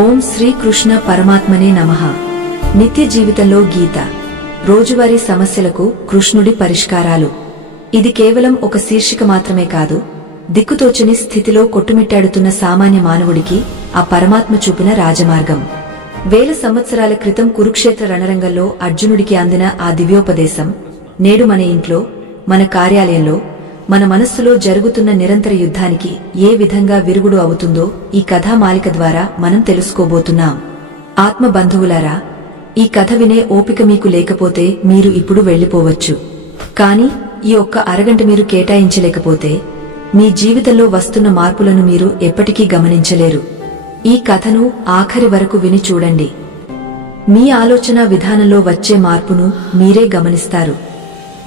ఓం శ్రీ కృష్ణ పరమాత్మనే నమః. నిత్య జీవితంలో గీత, రోజువారీ సమస్యలకు కృష్ణుడి పరిష్కారాలు. ఇది కేవలం ఒక శీర్షిక మాత్రమే కాదు, దిక్కుతోచని స్థితిలో కొట్టుమిట్టాడుతున్న సామాన్య మానవుడికి ఆ పరమాత్మ చూపిన రాజమార్గం. వేల సంవత్సరాల క్రితం కురుక్షేత్ర రణరంగంలో అర్జునుడికి అందిన ఆ దివ్యోపదేశం నేడు మన ఇంట్లో, మన కార్యాలయంలో, మన మనస్సులో జరుగుతున్న నిరంతర యుద్ధానికి ఏ విధంగా విరుగుడు అవుతుందో ఈ కథామాలిక ద్వారా మనం తెలుసుకోబోతున్నాం. ఆత్మ బంధువులారా, ఈ కథ వినే ఓపిక మీకు లేకపోతే మీరు ఇప్పుడు వెళ్లిపోవచ్చు. కానీ ఈ ఒక్క అరగంట మీరు కేటాయించలేకపోతే మీ జీవితంలో వస్తున్న మార్పులను మీరు ఎప్పటికీ గమనించలేరు. ఈ కథను ఆఖరి వరకు విని చూడండి. మీ ఆలోచన విధానంలో వచ్చే మార్పును మీరే గమనిస్తారు.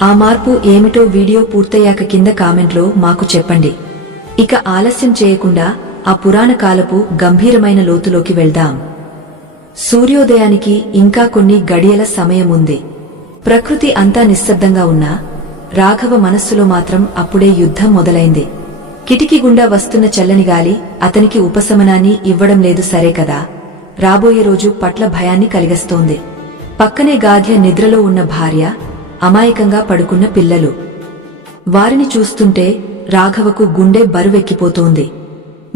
ఆ మార్పు ఏమిటో వీడియో పూర్తయ్యాక కింద కామెంట్లో మాకు చెప్పండి. ఇక ఆలస్యం చేయకుండా ఆ పురాణ కాలపు గంభీరమైన లోతులోకి వెళ్దాం. సూర్యోదయానికి ఇంకా కొన్ని గడియల సమయం ఉంది. ప్రకృతి అంతా నిశ్శబ్దంగా ఉన్నా రాఘవ మనస్సులో మాత్రం అప్పుడే యుద్ధం మొదలైంది. కిటికీ గుండా వస్తున్న చల్లని గాలి అతనికి ఉపశమనాన్ని ఇవ్వడం లేదు, సరే కదా. రాబోయే రోజు పట్ల భయాన్ని కలిగిస్తోంది. పక్కనే గాధ్య నిద్రలో ఉన్న భార్య, అమాయకంగా పడుకున్న పిల్లలు. వారిని చూస్తుంటే రాఘవకు గుండె బరువెక్కిపోతోంది.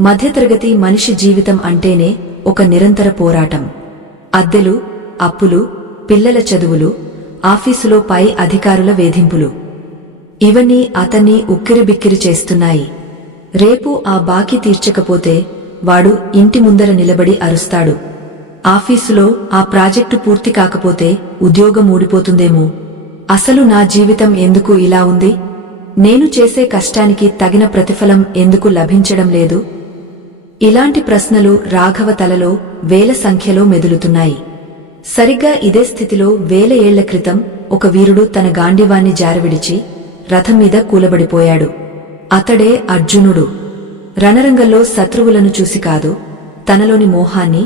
మధ్యతరగతి మనిషి జీవితం అంటేనే ఒక నిరంతర పోరాటం. అద్దెలు, అప్పులు, పిల్లల చదువులు, ఆఫీసులో పై అధికారుల వేధింపులు, ఇవన్నీ అతన్ని ఉక్కిరిబిక్కిరి చేస్తున్నాయి. రేపు ఆ బాకీ తీర్చకపోతే వాడు ఇంటి ముందర నిలబడి అరుస్తాడు. ఆఫీసులో ఆ ప్రాజెక్టు పూర్తి కాకపోతే ఉద్యోగం ఊడిపోతుందేమో. అసలు నా జీవితం ఎందుకు ఇలా ఉంది? నేను చేసే కష్టానికి తగిన ప్రతిఫలం ఎందుకు లభించడం లేదు? ఇలాంటి ప్రశ్నలు రాఘవ తలలో వేల సంఖ్యలో మెదులుతున్నాయి. సరిగ్గా ఇదే స్థితిలో వేల ఏళ్ల క్రితం ఒక వీరుడు తన గాండివాన్ని జారవిడిచి రథం మీద కూలబడిపోయాడు. అతడే అర్జునుడు. రణరంగంలో శత్రువులను చూసి కాదు, తనలోని మోహాన్ని,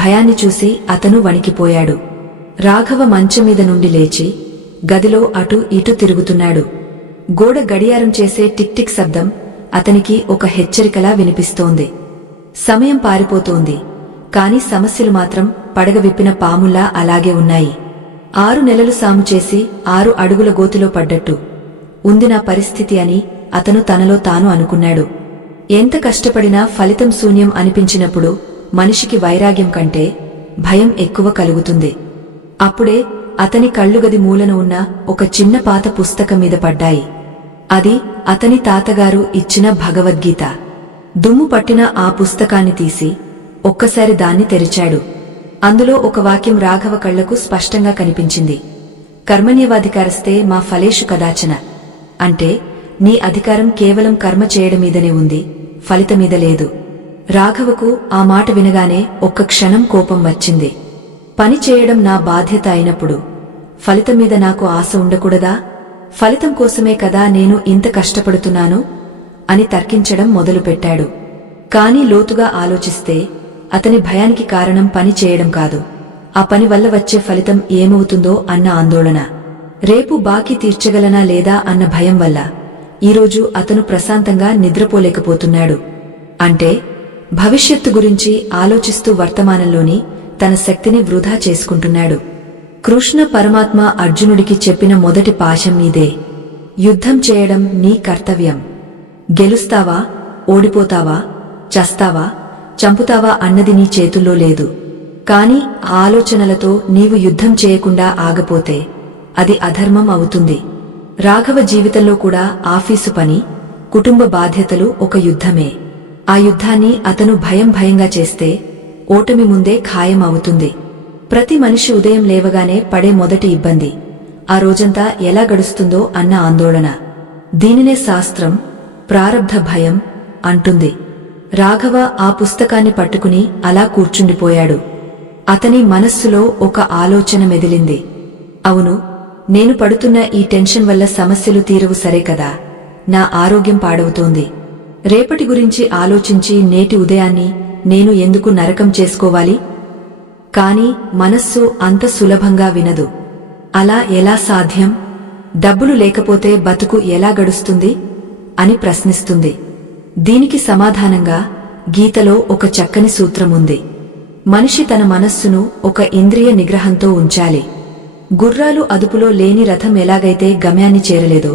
భయాన్ని చూసి అతను వణికిపోయాడు. రాఘవ మంచం మీద నుండి లేచి గదిలో అటు ఇటు తిరుగుతున్నాడు. గోడ గడియారం చేసే టిక్ టిక్ శబ్దం అతనికి ఒక హెచ్చరికలా వినిపిస్తోంది. సమయం పారిపోతోంది, కాని సమస్యలు మాత్రం పడగ విప్పిన పాముల్లా అలాగే ఉన్నాయి. 6 నెలలు సాము చేసి 6 అడుగుల గోతిలో పడ్డట్టు ఉంది నా పరిస్థితి అని అతను తనలో తాను అనుకున్నాడు. ఎంత కష్టపడినా ఫలితం శూన్యం అనిపించినప్పుడు మనిషికి వైరాగ్యం కంటే భయం ఎక్కువ కలుగుతుంది. అప్పుడే అతని కళ్ళుగది మూలన ఉన్న ఒక చిన్న పాత పుస్తకం మీద పడ్డాయి. అది అతని తాతగారు ఇచ్చిన భగవద్గీత. దుమ్ము పట్టిన ఆ పుస్తకాన్ని తీసి ఒక్కసారి దాన్ని తెరిచాడు. అందులో ఒక వాక్యం రాఘవ కళ్లకు స్పష్టంగా కనిపించింది. కర్మణ్యవాధికారస్తే మా ఫలేషు కదాచన. అంటే నీ అధికారం కేవలం కర్మ చేయడమీదనే ఉంది, ఫలితమీద లేదు. రాఘవకు ఆ మాట వినగానే ఒక్క క్షణం కోపం వచ్చింది. పని చేయడం నా బాధ్యత అయినప్పుడు ఫలితం మీద నాకు ఆశ ఉండకూడదా? ఫలితం కోసమే కదా నేను ఇంత కష్టపడుతున్నాను అని తర్కించడం మొదలుపెట్టాడు. కాని లోతుగా ఆలోచిస్తే అతని భయానికి కారణం పని చేయడం కాదు, ఆ పని వల్ల వచ్చే ఫలితం ఏమవుతుందో అన్న ఆందోళన. రేపు బాకీ తీర్చగలనా లేదా అన్న భయం వల్ల ఈరోజు అతను ప్రశాంతంగా నిద్రపోలేకపోతున్నాడు. అంటే భవిష్యత్తు గురించి ఆలోచిస్తూ వర్తమానంలోని తన శక్తిని వృధా చేసుకుంటున్నాడు. కృష్ణ పరమాత్మ అర్జునుడికి చెప్పిన మొదటి పాశం ఇదే: యుద్ధం చేయడం నీ కర్తవ్యం. గెలుస్తావా, ఓడిపోతావా, చస్తావా, చంపుతావా అన్నది నీ చేతుల్లో లేదు. కాని ఆలోచనలతో నీవు యుద్ధం చేయకుండా ఆగపోతే అది అధర్మం అవుతుంది. రాఘవ జీవితంలో కూడా ఆఫీసు పని, కుటుంబ బాధ్యతలు ఒక యుద్ధమే. ఆ యుద్ధాన్ని అతను భయంగా చేస్తే ఓటమి ముందే ఖాయం అవుతుంది. ప్రతి మనిషి ఉదయం లేవగానే పడే మొదటి ఇబ్బంది ఆ రోజంతా ఎలా గడుస్తుందో అన్న ఆందోళన. దీనినే శాస్త్రం ప్రారబ్ధ భయం అంటుంది. రాఘవ ఆ పుస్తకాన్ని పట్టుకుని అలా కూర్చుండిపోయాడు. అతని మనస్సులో ఒక ఆలోచన మెదిలింది. అవును, నేను పడుతున్న ఈ టెన్షన్ వల్ల సమస్యలు తీరవు, సరే కదా. నా ఆరోగ్యం పాడవుతోంది. రేపటి గురించి ఆలోచించి నేటి ఉదయాన్ని నేను ఎందుకు నరకం చేసుకోవాలి? కాని మనస్సు అంత సులభంగా వినదు. అలా ఎలా సాధ్యం? డబ్బులు లేకపోతే బతుకు ఎలా గడుస్తుంది అని ప్రశ్నిస్తుంది. దీనికి సమాధానంగా గీతలో ఒక చక్కని సూత్రముంది. మనిషి తన మనస్సును ఒక ఇంద్రియ నిగ్రహంతో ఉంచాలి. గుర్రాలు అదుపులో లేని రథం ఎలాగైతే గమ్యాన్ని చేరలేదో,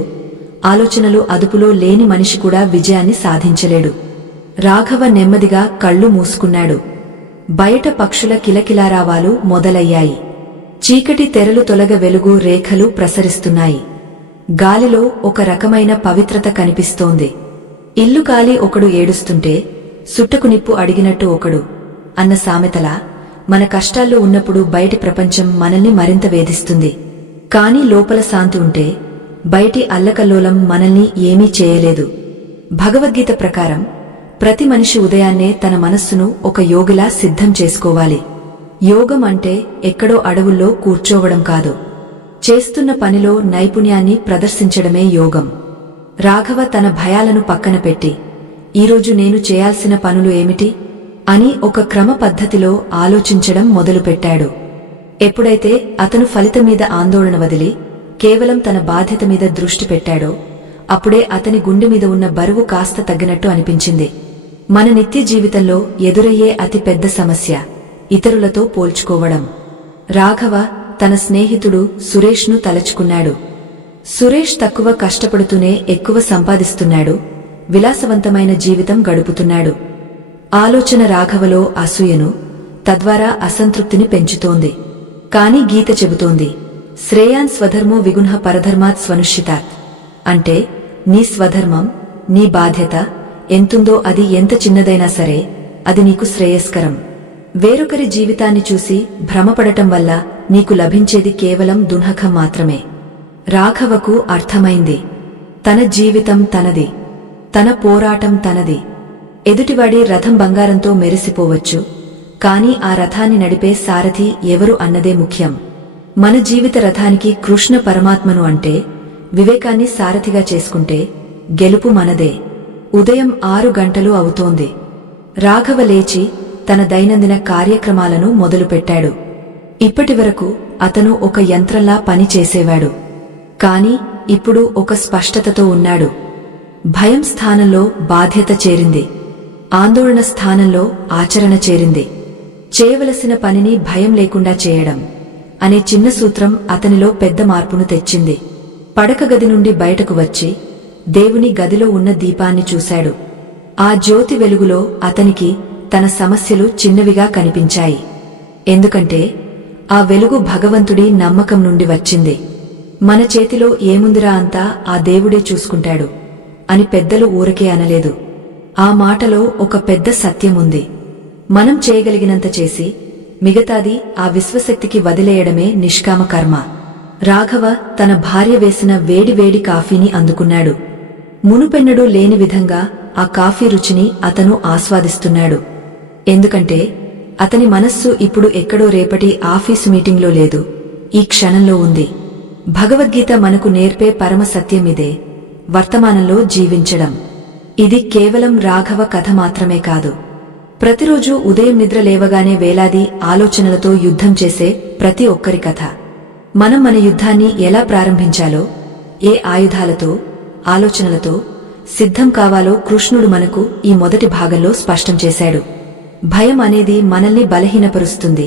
ఆలోచనలు అదుపులో లేని మనిషి కూడా విజయాన్ని సాధించలేడు. రాఘవ నెమ్మదిగా కళ్ళు మూసుకున్నాడు. బయట పక్షుల కిలకిలారావాలు మొదలయ్యాయి. చీకటి తెరలు తొలగ వెలుగు రేఖలు ప్రసరిస్తున్నాయి. గాలిలో ఒక రకమైన పవిత్రత కనిపిస్తోంది. ఇల్లు కాలి ఒకడు ఏడుస్తుంటే సుట్టకు నిప్పు అడిగినట్టు ఒకడు అన్న సామెతలా మన కష్టాల్లో ఉన్నప్పుడు బయటి ప్రపంచం మనల్ని మరింత వేధిస్తుంది. కాని లోపల శాంతి ఉంటే బయటి అల్లకల్లోలం మనల్ని ఏమీ చేయలేదు. భగవద్గీత ప్రకారం ప్రతి మనిషి ఉదయాన్నే తన మనస్సును ఒక యోగిలా సిద్ధం చేసుకోవాలి. యోగం అంటే ఎక్కడో అడవుల్లో కూర్చోవడం కాదు, చేస్తున్న పనిలో నైపుణ్యాన్ని ప్రదర్శించడమే యోగం. రాఘవ తన భయాలను పక్కన పెట్టి ఈరోజు నేను చేయాల్సిన పనులు ఏమిటి అని ఒక క్రమ పద్ధతిలో ఆలోచించడం మొదలుపెట్టాడు. ఎప్పుడైతే అతను ఫలితం మీద ఆందోళన వదిలి కేవలం తన బాధ్యత మీద దృష్టి పెట్టాడో అప్పుడే అతని గుండె మీద ఉన్న బరువు కాస్త తగ్గినట్టు అనిపించింది. మన నిత్య జీవితంలో ఎదురయ్యే అతి పెద్ద సమస్య ఇతరులతో పోల్చుకోవడం. రాఘవ తన స్నేహితుడు సురేష్ను తలచుకున్నాడు. సురేష్ తక్కువ కష్టపడుతూనే ఎక్కువ సంపాదిస్తున్నాడు, విలాసవంతమైన జీవితం గడుపుతున్నాడు. ఆలోచన రాఘవలో అసూయను, తద్వారా అసంతృప్తిని పెంచుతోంది. కాని గీత చెబుతోంది, శ్రేయాన్ స్వధర్మో విగుణః పరధర్మాత్ స్వనుష్ఠితాత్. అంటే నీ స్వధర్మం, నీ బాధ్యత ఎంతుందో అది ఎంత చిన్నదైనా సరే అది నీకు శ్రేయస్కరం. వేరొకరి జీవితాన్ని చూసి భ్రమపడటం వల్ల నీకు లభించేది కేవలం దుఃఖం మాత్రమే. రాఘవకు అర్థమైంది, తన జీవితం తనది, తన పోరాటం తనది. ఎదుటివాడి రథం బంగారంతో మెరిసిపోవచ్చు, కాని ఆ రథాన్ని నడిపే సారథి ఎవరు అన్నదే ముఖ్యం. మన జీవిత రథానికి కృష్ణ పరమాత్మను అంటే వివేకాన్ని సారథిగా చేసుకుంటే గెలుపు మనదే. ఉదయం 6 గంటలు అవుతోంది. రాఘవ లేచి తన దైనందిన కార్యక్రమాలను మొదలుపెట్టాడు. ఇప్పటివరకు అతను ఒక యంత్రంలా పని చేసేవాడు. కాని ఇప్పుడు ఒక స్పష్టతతో ఉన్నాడు. భయం స్థానంలో బాధ్యత చేరింది, ఆందోళన స్థానంలో ఆచరణ చేరింది. చేయవలసిన పనిని భయం లేకుండా చేయడం అనే చిన్న సూత్రం అతనిలో పెద్ద మార్పును తెచ్చింది. పడక గది నుండి బయటకు వచ్చి దేవుని గదిలో ఉన్న దీపాన్ని చూశాడు. ఆ జ్యోతి వెలుగులో అతనికి తన సమస్యలు చిన్నవిగా కనిపించాయి. ఎందుకంటే ఆ వెలుగు భగవంతుడి నమ్మకం నుండి వచ్చింది. మన చేతిలో ఏముందిరా అంతా ఆ దేవుడే చూసుకుంటాడు అని పెద్దలు ఊరకే అనలేదు. ఆ మాటలో ఒక పెద్ద సత్యముంది. మనం చేయగలిగినంత చేసి మిగతాది ఆ విశ్వశక్తికి వదిలేయడమే నిష్కామ కర్మ. రాఘవ తన భార్య వేసిన వేడివేడి కాఫీని అందుకున్నాడు. మునుపెన్నడూ లేని విధంగా ఆ కాఫీ రుచిని అతను ఆస్వాదిస్తున్నాడు. ఎందుకంటే అతని మనస్సు ఇప్పుడు ఎక్కడో రేపటి ఆఫీసు మీటింగ్లో లేదు, ఈ క్షణంలో ఉంది. భగవద్గీత మనకు నేర్పే పరమ సత్యమిదే, వర్తమానంలో జీవించడం. ఇది కేవలం రాఘవ కథ మాత్రమే కాదు, ప్రతిరోజూ ఉదయం నిద్ర లేవగానే వేలాది ఆలోచనలతో యుద్ధం చేసే ప్రతి ఒక్కరి కథ. మనం మన యుద్ధాన్ని ఎలా ప్రారంభించాలో, ఏ ఆయుధాలతో, ఆలోచనలతో సిద్ధం కావాలో కృష్ణుడు మనకు ఈ మొదటి భాగంలో స్పష్టం చేశాడు. భయం అనేది మనల్ని బలహీనపరుస్తుంది,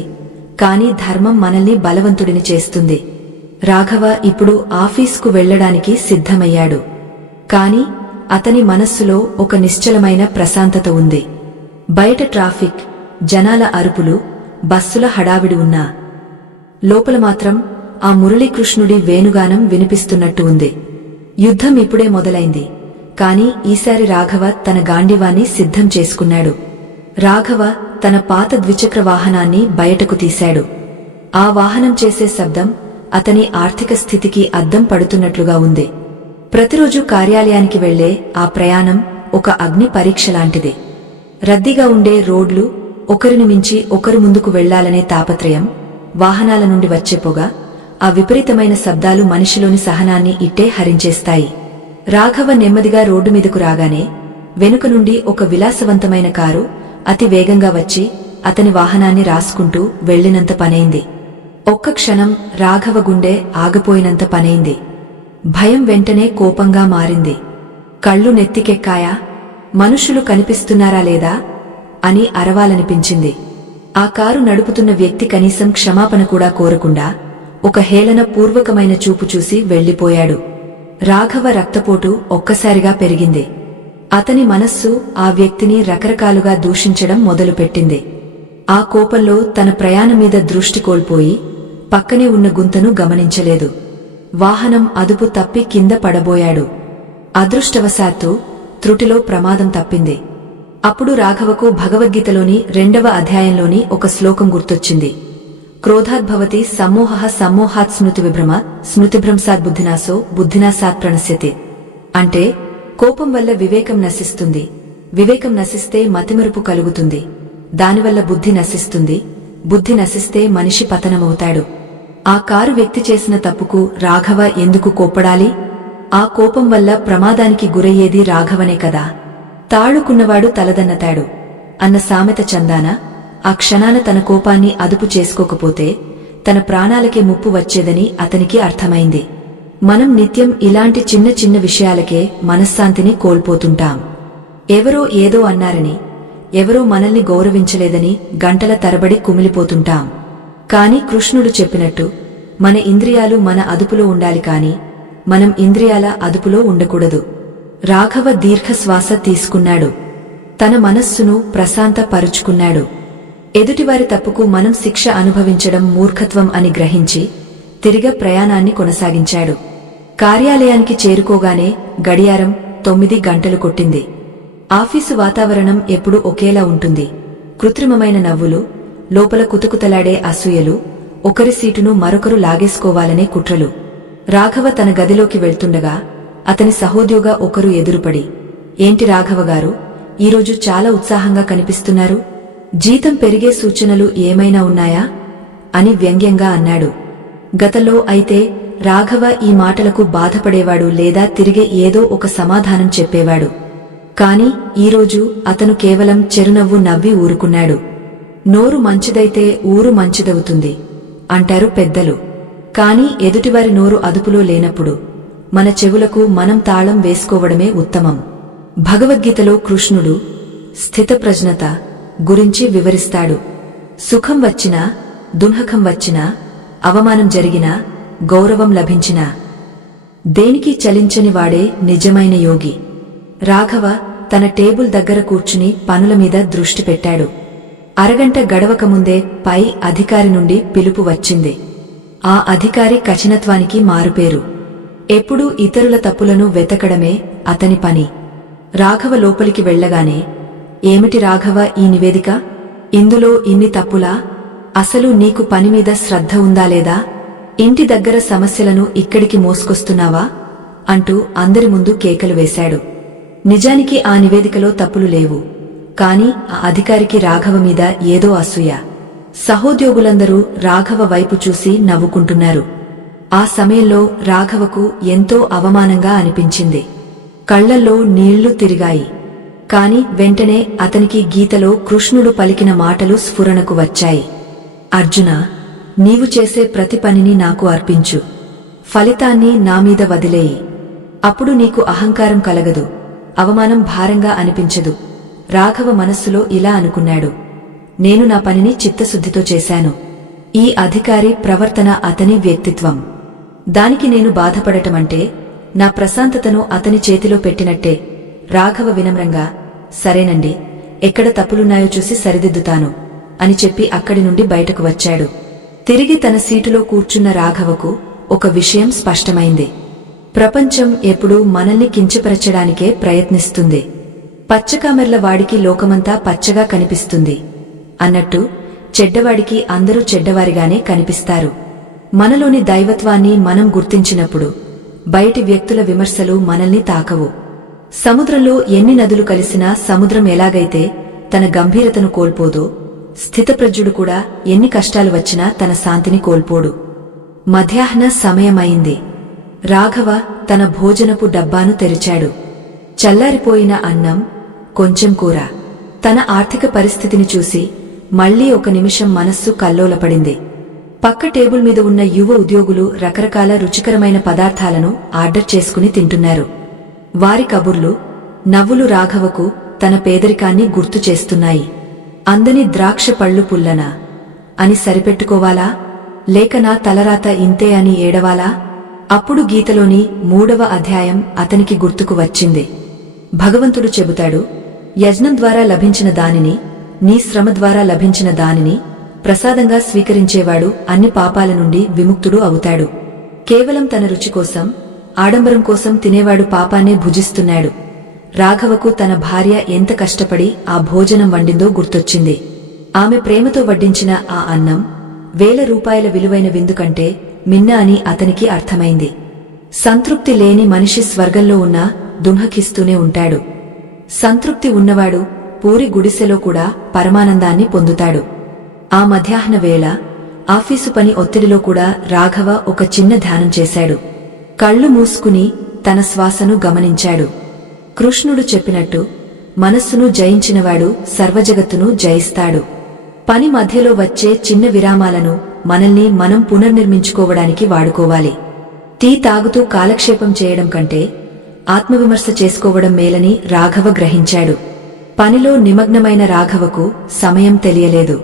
కాని ధర్మం మనల్ని బలవంతుడిని చేస్తుంది. రాఘవ ఇప్పుడు ఆఫీస్కు వెళ్లడానికి సిద్ధమయ్యాడు. కాని అతని మనస్సులో ఒక నిశ్చలమైన ప్రశాంతత ఉంది. బయట ట్రాఫిక్, జనాల అరుపులు, బస్సుల హడావిడి ఉన్నా లోపల మాత్రం ఆ మురళీకృష్ణుడి వేణుగానం వినిపిస్తున్నట్టు ఉంది. యుద్ధం ఇప్పుడే మొదలైంది, కాని ఈసారి రాఘవ తన గాండివాన్ని సిద్ధం చేసుకున్నాడు. రాఘవ తన పాత ద్విచక్ర వాహనాన్ని బయటకు తీశాడు. ఆ వాహనం చేసే శబ్దం అతని ఆర్థిక స్థితికి అద్దం పడుతున్నట్లుగా ఉంది. ప్రతిరోజు కార్యాలయానికి వెళ్లే ఆ ప్రయాణం ఒక అగ్ని పరీక్ష లాంటిది. రద్దీగా ఉండే రోడ్లు, ఒకరిని మించి ఒకరు ముందుకు వెళ్లాలనే తాపత్రయం, వాహనాల నుండి వచ్చే పొగ, ఆ విపరీతమైన శబ్దాలు మనిషిలోని సహనాన్ని ఇట్టే హరించేస్తాయి. రాఘవ నెమ్మదిగా రోడ్డు మీదకు రాగానే వెనుక నుండి ఒక విలాసవంతమైన కారు అతి వేగంగా వచ్చి అతని వాహనాన్ని రాసుకుంటూ వెళ్లినంత పనైంది. ఒక్క క్షణం రాఘవ గుండె ఆగిపోయినంత పనైంది. భయం వెంటనే కోపంగా మారింది. కళ్ళు నెత్తికెక్కాయా, మనుషులు కనిపిస్తున్నారా లేదా అని అరవాలనిపించింది. ఆ కారు నడుపుతున్న వ్యక్తి కనీసం క్షమాపణ కూడా కోరకుండా ఒక హేళన పూర్వకమైన చూపు చూసి వెళ్లిపోయాడు. రాఘవ రక్తపోటు ఒక్కసారిగా పెరిగింది. అతని మనస్సు ఆ వ్యక్తిని రకరకాలుగా దూషించడం మొదలుపెట్టింది. ఆ కోపంలో తన ప్రయాణం మీద దృష్టి కోల్పోయి పక్కనే ఉన్న గుంతను గమనించలేదు. వాహనం అదుపు తప్పి కింద పడబోయాడు. అదృష్టవశాత్తు త్రుటిలో ప్రమాదం తప్పింది. అప్పుడు రాఘవకు భగవద్గీతలోని 2వ అధ్యాయంలోని ఒక శ్లోకం గుర్తొచ్చింది. క్రోధాద్భవతి సమ్మోహః సమ్మోహాత్ స్మృతివిభ్రమాత్ స్మృతిభ్రంశాత్ బుద్ధినాశో బుద్ధినాశాత్ ప్రణశ్యతి. అంటే కోపం వల్ల వివేకం నశిస్తుంది, వివేకం నశిస్తే మతిమరుపు కలుగుతుంది, దానివల్ల బుద్ధి నశిస్తుంది, బుద్ధి నశిస్తే మనిషి పతనమవుతాడు. ఆ కారు వ్యక్తి చేసిన తప్పుకు రాఘవ ఎందుకు కోప్పడాలి? ఆ కోపం వల్ల ప్రమాదానికి గురయ్యేది రాఘవనే కదా. తాళుకున్నవాడు తలదన్నతాడు అన్న సామెత చందాన ఆ క్షణాన తన కోపాన్ని అదుపు చేసుకోకపోతే తన ప్రాణాలకే ముప్పు వచ్చేదని అతనికి అర్థమైంది. మనం నిత్యం ఇలాంటి చిన్న చిన్న విషయాలకే మనశ్శాంతిని కోల్పోతుంటాం. ఎవరో ఏదో అన్నారని, ఎవరో మనల్ని గౌరవించలేదని గంటల తరబడి కుమిలిపోతుంటాం. కాని కృష్ణుడు చెప్పినట్టు మన ఇంద్రియాలు మన అదుపులో ఉండాలి కాని మనం ఇంద్రియాల అదుపులో ఉండకూడదు. రాఘవ దీర్ఘశ్వాస తీసుకున్నాడు. తన మనస్సును ప్రశాంతపరుచుకున్నాడు. ఎదుటివారి తప్పుకు మనం శిక్ష అనుభవించడం మూర్ఖత్వం అని గ్రహించి తిరిగి ప్రయాణాన్ని కొనసాగించాడు. కార్యాలయానికి చేరుకోగానే గడియారం 9 గంటలు కొట్టింది. ఆఫీసు వాతావరణం ఎప్పుడూ ఒకేలా ఉంటుంది. కృత్రిమమైన నవ్వులు, లోపల కుతకుతలాడే అసూయలు, ఒకరి సీటును మరొకరు లాగేసుకోవాలనే కుట్రలు. రాఘవ తన గదిలోకి వెళ్తుండగా అతని సహోద్యోగ ఒకరు ఎదురుపడి, ఏంటి రాఘవగారు, ఈరోజు చాలా ఉత్సాహంగా కనిపిస్తున్నారు, జీతం పెరిగే సూచనలు ఏమైనా ఉన్నాయా అని వ్యంగ్యంగా అన్నాడు. గతంలో అయితే రాఘవ ఈ మాటలకు బాధపడేవాడు లేదా తిరిగే ఏదో ఒక సమాధానం చెప్పేవాడు. కాని ఈరోజు అతను కేవలం చెరునవ్వు నవ్వి ఊరుకున్నాడు. నోరు మంచిదైతే ఊరు మంచిదవుతుంది అంటారు పెద్దలు. కాని ఎదుటివారి నోరు అదుపులో లేనప్పుడు మన చెవులకు మనం తాళం వేసుకోవడమే ఉత్తమం. భగవద్గీతలో కృష్ణుడు స్థితప్రజ్ఞత గురించి వివరిస్తాడు. సుఖం వచ్చినా, దుఃఖం వచ్చినా, అవమానం జరిగినా, గౌరవం లభించినా దేనికి చలించని వాడే నిజమైన యోగి. రాఘవ తన టేబుల్ దగ్గర కూర్చుని పనుల మీద దృష్టి పెట్టాడు. అరగంట గడవకముందే పై అధికారి నుండి పిలుపు వచ్చింది. ఆ అధికారి కఠినత్వానికి మారుపేరు. ఎప్పుడూ ఇతరుల తప్పులను వెతకడమే అతని పని. రాఘవ లోపలికి వెళ్లగానే, ఏమిటి రాఘవ ఈ నివేదిక? ఇందులో ఇన్ని తప్పులా? అసలు నీకు పనిమీద శ్రద్ధ ఉందా లేదా? ఇంటి దగ్గర సమస్యలను ఇక్కడికి మోసుకొస్తున్నావా అంటూ అందరి ముందు కేకలు వేశాడు. నిజానికి ఆ నివేదికలో తప్పులు లేవు. కాని ఆ అధికారికి రాఘవ మీద ఏదో అసూయ. సహోద్యోగులందరూ రాఘవ వైపు చూసి నవ్వుకుంటున్నారు. ఆ సమయంలో రాఘవకు ఎంతో అవమానంగా అనిపించింది. కళ్లల్లో నీళ్లు తిరిగాయి. కాని వెంటనే అతనికి గీతలో కృష్ణుడు పలికిన మాటలు స్ఫురణకు వచ్చాయి. అర్జునా, నీవు చేసే ప్రతి పనిని నాకు అర్పించు. ఫలితాన్ని నామీద వదిలేయి. అప్పుడు నీకు అహంకారం కలగదు, అవమానం భారంగా అనిపించదు. రాఘవ మనస్సులో ఇలా అనుకున్నాడు, నేను నా పనిని చిత్తశుద్ధితో చేశాను. ఈ అధికారి ప్రవర్తన అతని వ్యక్తిత్వం. దానికి నేను బాధపడటమంటే నా ప్రశాంతతను అతని చేతిలో పెట్టినట్టే. రాఘవ వినమ్రంగా, సరేనండి, ఎక్కడ తప్పులున్నాయో చూసి సరిదిద్దుతాను అని చెప్పి అక్కడి నుండి బయటకు వచ్చాడు. తిరిగి తన సీటులో కూర్చున్న రాఘవకు ఒక విషయం స్పష్టమైంది. ప్రపంచం ఎప్పుడూ మనల్ని కించపరచడానికే ప్రయత్నిస్తుంది. పచ్చకామెర్ల వాడికి లోకమంతా పచ్చగా కనిపిస్తుంది అన్నట్టు చెడ్డవాడికి అందరూ చెడ్డవారిగానే కనిపిస్తారు. మనలోని దైవత్వాన్ని మనం గుర్తించినప్పుడు బయటి వ్యక్తుల విమర్శలు మనల్ని తాకవు. సముద్రంలో ఎన్ని నదులు కలిసినా సముద్రం ఎలాగైతే తన గంభీరతను కోల్పోదో, స్థితప్రజ్ఞుడు కూడా ఎన్ని కష్టాలు వచ్చినా తన శాంతిని కోల్పోడు. మధ్యాహ్న సమయమైంది. రాఘవ తన భోజనపు డబ్బాను తెరిచాడు. చల్లారిపోయిన అన్నం, కొంచెం కూర. తన ఆర్థిక పరిస్థితిని చూసి మళ్లీ ఒక నిమిషం మనస్సు కల్లోలపడింది. పక్క టేబుల్ మీద ఉన్న యువ ఉద్యోగులు రకరకాల రుచికరమైన పదార్థాలను ఆర్డర్ చేసుకుని తింటున్నారు. వారి కబుర్లు, నవ్వులు రాఘవకు తన పేదరికాన్ని గుర్తు చేస్తున్నాయి. అందని ద్రాక్ష పళ్ళు పుల్లనా అని సరిపెట్టుకోవాలా, లేక నా తలరాత ఇంతే అని ఏడవాలా? అప్పుడు గీతలోని 3వ అధ్యాయం అతనికి గుర్తుకు వచ్చింది. భగవంతుడు చెబుతాడు, యజ్ఞం ద్వారా లభించిన దానిని, నీ శ్రమ ద్వారా లభించిన దానిని ప్రసాదంగా స్వీకరించేవాడు అన్ని పాపాల నుండి విముక్తుడు అవుతాడు. కేవలం తన రుచి కోసం, ఆడంబరం కోసం తినేవాడు పాపాన్నే భుజిస్తున్నాడు. రాఘవకు తన భార్య ఎంత కష్టపడి ఆ భోజనం వండిందో గుర్తొచ్చింది. ఆమె ప్రేమతో వడ్డించిన ఆ అన్నం 1000 రూపాయల విలువైన విందు కంటే మిన్న అని అతనికి అర్థమైంది. సంతృప్తి లేని మనిషి స్వర్గంలో ఉన్నా దుంహకిస్తూనే ఉంటాడు. సంతృప్తి ఉన్నవాడు పూరి గుడిసెలో కూడా పరమానందాన్ని పొందుతాడు. ఆ మధ్యాహ్న వేళ ఆఫీసు పని ఒత్తిడిలో కూడా రాఘవ ఒక చిన్న ధ్యానం చేశాడు. కళ్ళు మూసుకుని తన శ్వాసను గమనించాడు. కృష్ణుడు చెప్పినట్టు మనస్సును జయించినవాడు సర్వజగత్తును జయిస్తాడు. పని మధ్యలో వచ్చే చిన్న విరామాలను మనల్ని మనం పునర్నిర్మించుకోవడానికి వాడుకోవాలి. టీ తాగుతూ కాలక్షేపం చేయడం కంటే ఆత్మవిమర్శ చేసుకోవడం మేలని రాఘవ గ్రహించాడు. పనిలో నిమగ్నమైన రాఘవకు సమయం తెలియలేదు.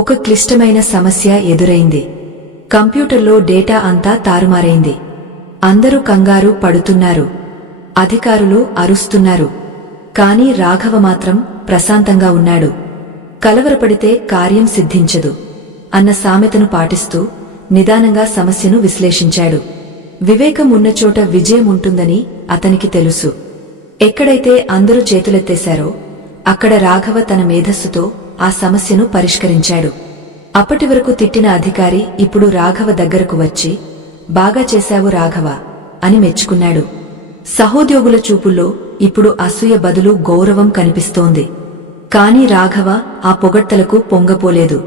ఒక క్లిష్టమైన సమస్య ఎదురైంది. కంప్యూటర్లో డేటా అంతా తారుమారైంది. అందరూ కంగారు పడుతున్నారు. అధికారులు అరుస్తున్నారు. కాని రాఘవ మాత్రం ప్రశాంతంగా ఉన్నాడు. కలవరపడితే కార్యం సిద్ధించదు అన్న సామెతను పాటిస్తూ నిదానంగా సమస్యను విశ్లేషించాడు. వివేకం ఉన్నచోట విజయం ఉంటుందని అతనికి తెలుసు. ఎక్కడైతే అందరూ చేతులెత్తేశారో అక్కడ రాఘవ తన మేధస్సుతో ఆ సమస్యను పరిష్కరించాడు. అప్పటివరకు తిట్టిన అధికారి ఇప్పుడు రాఘవ దగ్గరకు వచ్చి, బాగా చేశావు రాఘవ అని మెచ్చుకున్నాడు. సహోద్యోగుల చూపుల్లో ఇప్పుడు అసూయ బదులు గౌరవం కనిపిస్తోంది. కాని రాఘవ ఆ పొగడ్తలకు పొంగపోలేదు.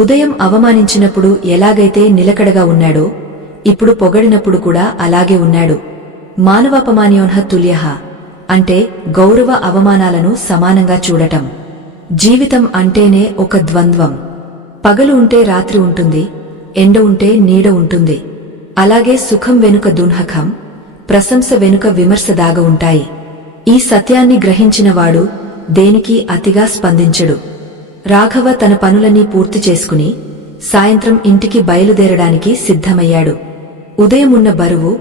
ఉదయం అవమానించినప్పుడు ఎలాగైతే నిలకడగా ఉన్నాడో ఇప్పుడు పొగడినప్పుడు కూడా అలాగే ఉన్నాడు. మానవాపమాన్యోన్హ తుల్యః అంటే గౌరవ అవమానాలను సమానంగా చూడటం. జీవితం అంటేనే ఒక ద్వంద్వం. పగలు ఉంటే రాత్రి ఉంటుంది, ఎండ ఉంటే నీడ ఉంటుంది. అలాగే సుఖం వెనుక దున్హకం, ప్రశంస వెనుక విమర్శ దాగ ఉంటాయి. ఈ సత్యాన్ని గ్రహించినవాడు దేనికి అతిగా స్పందించడు. రాఘవ తన పనులన్నీ పూర్తి చేసుకుని సాయంత్రం ఇంటికి బయలుదేరడానికి సిద్ధమయ్యాడు. ఉదయం ఉన్న బరువు,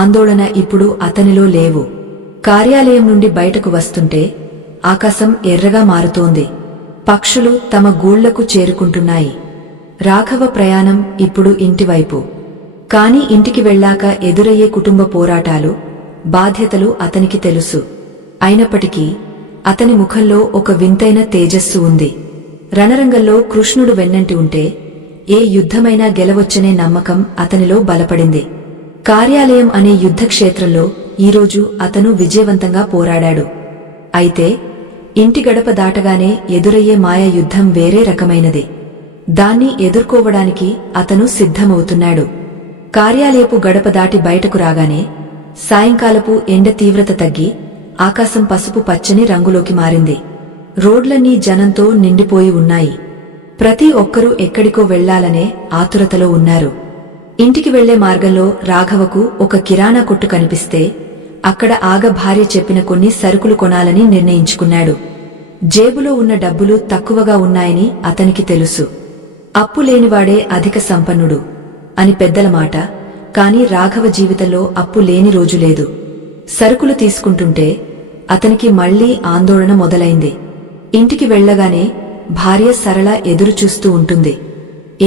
ఆందోళన ఇప్పుడు అతనిలో లేవు. కార్యాలయం నుండి బయటకు వస్తుంటే ఆకాశం ఎర్రగా మారుతోంది. పక్షులు తమ గూళ్లకు చేరుకుంటున్నాయి. రాఘవ ప్రయాణం ఇప్పుడు ఇంటివైపు. కాని ఇంటికి వెళ్ళాక ఎదురయ్యే కుటుంబ పోరాటాలు, బాధ్యతలు అతనికి తెలుసు. అయినప్పటికీ అతని ముఖంలో ఒక వింతైన తేజస్సు ఉంది. రణరంగంలో కృష్ణుడు వెన్నంటి ఉంటే ఏ యుద్ధమైనా గెలవొచ్చనే నమ్మకం అతనిలో బలపడింది. కార్యాలయం అనే యుద్ధక్షేత్రంలో ఈరోజు అతను విజయవంతంగా పోరాడాడు. అయితే ఇంటి గడప దాటగానే ఎదురయ్యే మాయా యుద్ధం వేరే రకమైనది. దాన్ని ఎదుర్కోవడానికి అతను సిద్ధమవుతున్నాడు. కార్యాలయపు గడప దాటి బయటకు రాగానే సాయంకాలపు ఎండ తీవ్రత తగ్గి ఆకాశం పసుపు పచ్చని రంగులోకి మారింది. రోడ్లన్నీ జనంతో నిండిపోయి ఉన్నాయి. ప్రతి ఒక్కరూ ఎక్కడికో వెళ్లాలనే ఆతురతలో ఉన్నారు. ఇంటికి వెళ్లే మార్గంలో రాఘవకు ఒక కిరాణా కొట్టు కనిపిస్తే అక్కడ ఆగ భార్య చెప్పిన కొన్ని సరుకులు కొనాలని నిర్ణయించుకున్నాడు. జేబులో ఉన్న డబ్బులు తక్కువగా ఉన్నాయని అతనికి తెలుసు. అప్పు లేనివాడే అధిక సంపన్నుడు అని పెద్దల మాట. కాని రాఘవ జీవితంలో అప్పు లేని రోజు లేదు. సరుకులు తీసుకుంటుంటే అతనికి మళ్లీ ఆందోళన మొదలైంది. ఇంటికి వెళ్లగానే భార్య సరళ ఎదురుచూస్తూ ఉంటుంది.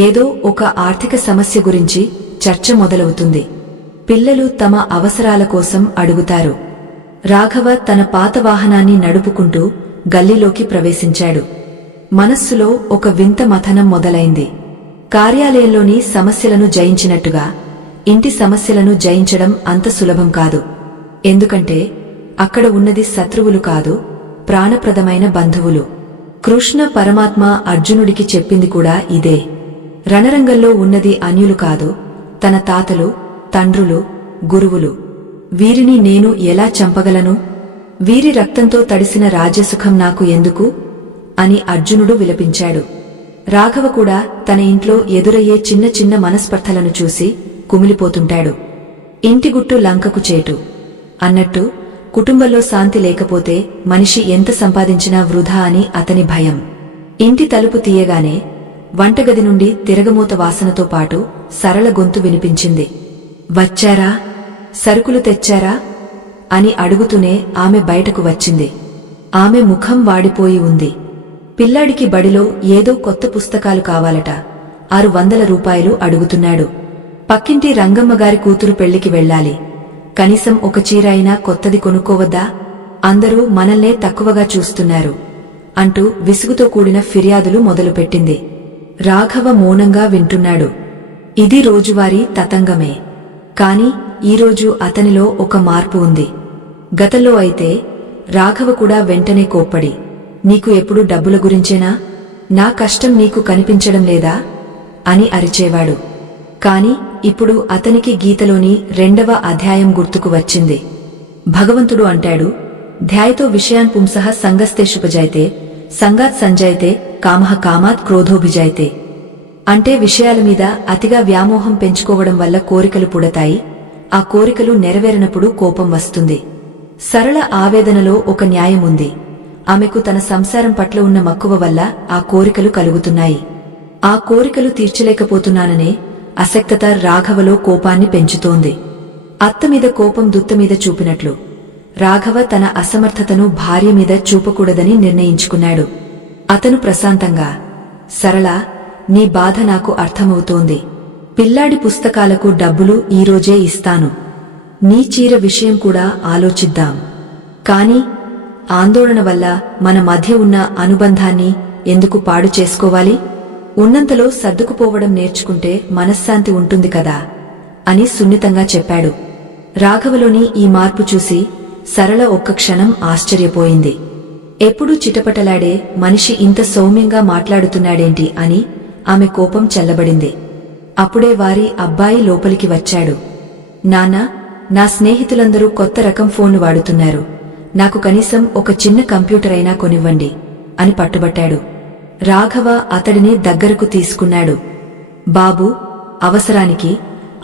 ఏదో ఒక ఆర్థిక సమస్య గురించి చర్చ మొదలవుతుంది. పిల్లలు తమ అవసరాల కోసం అడుగుతారు. రాఘవ తన పాత వాహనాన్ని నడుపుకుంటూ గల్లీలోకి ప్రవేశించాడు. మనస్సులో ఒక వింత మథనం మొదలైంది. కార్యాలయంలోని సమస్యలను జయించినట్టుగా ఇంటి సమస్యలను జయించడం అంత సులభం కాదు. ఎందుకంటే అక్కడ ఉన్నది శత్రువులు కాదు, ప్రాణప్రదమైన బంధువులు. కృష్ణ పరమాత్మ అర్జునుడికి చెప్పింది కూడా ఇదే. రణరంగంలో ఉన్నది అన్యులు కాదు, తన తాతలు, తండ్రులు, గురువులు. వీరిని నేను ఎలా చంపగలను? వీరి రక్తంతో తడిసిన రాజ్యసుఖం నాకు ఎందుకు అని అర్జునుడు విలపించాడు. రాఘవ కూడా తన ఇంట్లో ఎదురయ్యే చిన్న చిన్న మనస్పర్ధలను చూసి కుమిలిపోతుంటాడు. ఇంటిగుట్టు లంకకు చేటు అన్నట్టు కుటుంబంలో శాంతి లేకపోతే మనిషి ఎంత సంపాదించినా వృధా అని అతని భయం. ఇంటి తలుపు తీయగానే వంటగది నుండి తిరగమూత వాసనతో పాటు సరళ గొంతు వినిపించింది. వచ్చారా? సరుకులు తెచ్చారా అని అడుగుతూనే ఆమె బయటకు వచ్చింది. ఆమె ముఖం వాడిపోయి ఉంది. పిల్లాడికి బడిలో ఏదో కొత్త పుస్తకాలు కావాలట. 600 రూపాయలు అడుగుతున్నాడు. పక్కింటి రంగమ్మగారి కూతురు పెళ్లికి వెళ్ళాలి. కనీసం ఒక చీర అయినా కొత్తది కొనుక్కోవద్దా? అందరూ మనల్నే తక్కువగా చూస్తున్నారు అంటూ విసుగుతో కూడిన ఫిర్యాదులు మొదలుపెట్టింది. రాఘవ మౌనంగా వింటున్నాడు. ఇది రోజువారీ తతంగమే. కాని ఈరోజు అతనిలో ఒక మార్పు ఉంది. గతంలో అయితే రాఘవ కూడా వెంటనే కోప్పడి, నీకు ఎప్పుడు డబ్బుల గురించేనా? నా కష్టం నీకు కనిపించడం లేదా అని అరిచేవాడు. కాని ఇప్పుడు అతనికి గీతలోని 2వ అధ్యాయం గుర్తుకు వచ్చింది. భగవంతుడు అంటాడు, ధ్యాయతో విషయాన్ పుంసః సంగస్తేషుపజాయితే సంగాత్ సంజాయితే కామః కామాత్ క్రోధోభిజాయితే. అంటే విషయాల మీద అతిగా వ్యామోహం పెంచుకోవడం వల్ల కోరికలు పుడతాయి. ఆ కోరికలు నెరవేరనప్పుడు కోపం వస్తుంది. సరళ ఆవేదనలో ఒక న్యాయం ఉంది. ఆమెకు తన సంసారం పట్ల ఉన్న మక్కువ వల్ల ఆ కోరికలు కలుగుతున్నాయి. ఆ కోరికలు తీర్చలేకపోతున్నాననే అసక్తత రాఘవలో కోపాన్ని పెంచుతోంది. అత్తమీద కోపం దుత్తమీద చూపినట్లు రాఘవ తన అసమర్థతను భార్య మీద చూపకూడదని నిర్ణయించుకున్నాడు. అతను ప్రశాంతంగా, సరళ, నీ బాధ నాకు అర్థమవుతోంది. పిల్లాడి పుస్తకాలకు డబ్బులు ఈరోజే ఇస్తాను. నీ చీర విషయం కూడా ఆలోచిద్దాం. కాని ఆందోళన వల్ల మన మధ్య ఉన్న అనుబంధాన్ని ఎందుకు పాడు చేసుకోవాలి? ఉన్నంతలో సర్దుకుపోవడం నేర్చుకుంటే మనశ్శాంతి ఉంటుంది కదా అని సున్నితంగా చెప్పాడు. రాఘవలోని ఈ మార్పు చూసి సరళ ఒక్క క్షణం ఆశ్చర్యపోయింది. ఎప్పుడూ చిటపటలాడే మనిషి ఇంత సౌమ్యంగా మాట్లాడుతున్నాడేంటి అని ఆమె కోపం చల్లబడింది. అప్పుడే వారి అబ్బాయి లోపలికి వచ్చాడు. నాన్నా, నా స్నేహితులందరూ కొత్త రకం ఫోన్ను వాడుతున్నారు. నాకు కనీసం ఒక చిన్న కంప్యూటర్ అయినా కొనివ్వండి అని పట్టుబట్టాడు. రాఘవ అతడిని దగ్గరకు తీసుకున్నాడు. బాబూ, అవసరానికి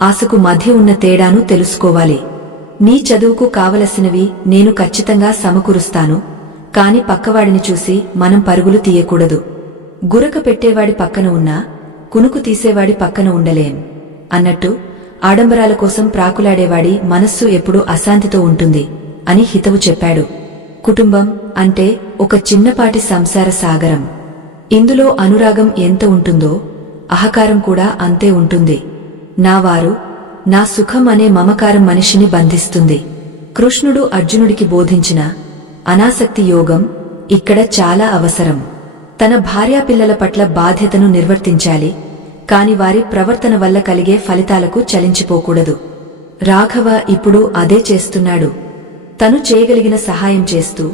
ఆశకు మధ్య ఉన్న తేడాను తెలుసుకోవాలి. నీ చదువుకు కావలసినవి నేను ఖచ్చితంగా సమకూరుస్తాను. కాని పక్కవాడిని చూసి మనం పరుగులు తీయకూడదు. గురక పెట్టేవాడి పక్కన ఉన్నా కునుకు తీసేవాడి పక్కన ఉండలేం అన్నట్టు ఆడంబరాల కోసం ప్రాకులాడేవాడి మనస్సు ఎప్పుడూ అశాంతితో ఉంటుంది అని హితవు చెప్పాడు. కుటుంబం అంటే ఒక చిన్నపాటి సంసార సాగరం. ఇందులో అనురాగం ఎంత ఉంటుందో అహకారం కూడా అంతే ఉంటుంది. నావారు, నా సుఖం అనే మమకారం మనిషిని బంధిస్తుంది. కృష్ణుడు అర్జునుడికి బోధించిన అనాసక్తి యోగం ఇక్కడ చాలా అవసరం. తన భార్యాపిల్లల పట్ల బాధ్యతను నిర్వర్తించాలి. కాని వారి ప్రవర్తన వల్ల కలిగే ఫలితాలకు చలించిపోకూడదు. రాఘవ ఇప్పుడు అదే చేస్తున్నాడు. తను చేయగలిగిన సహాయం చేస్తూ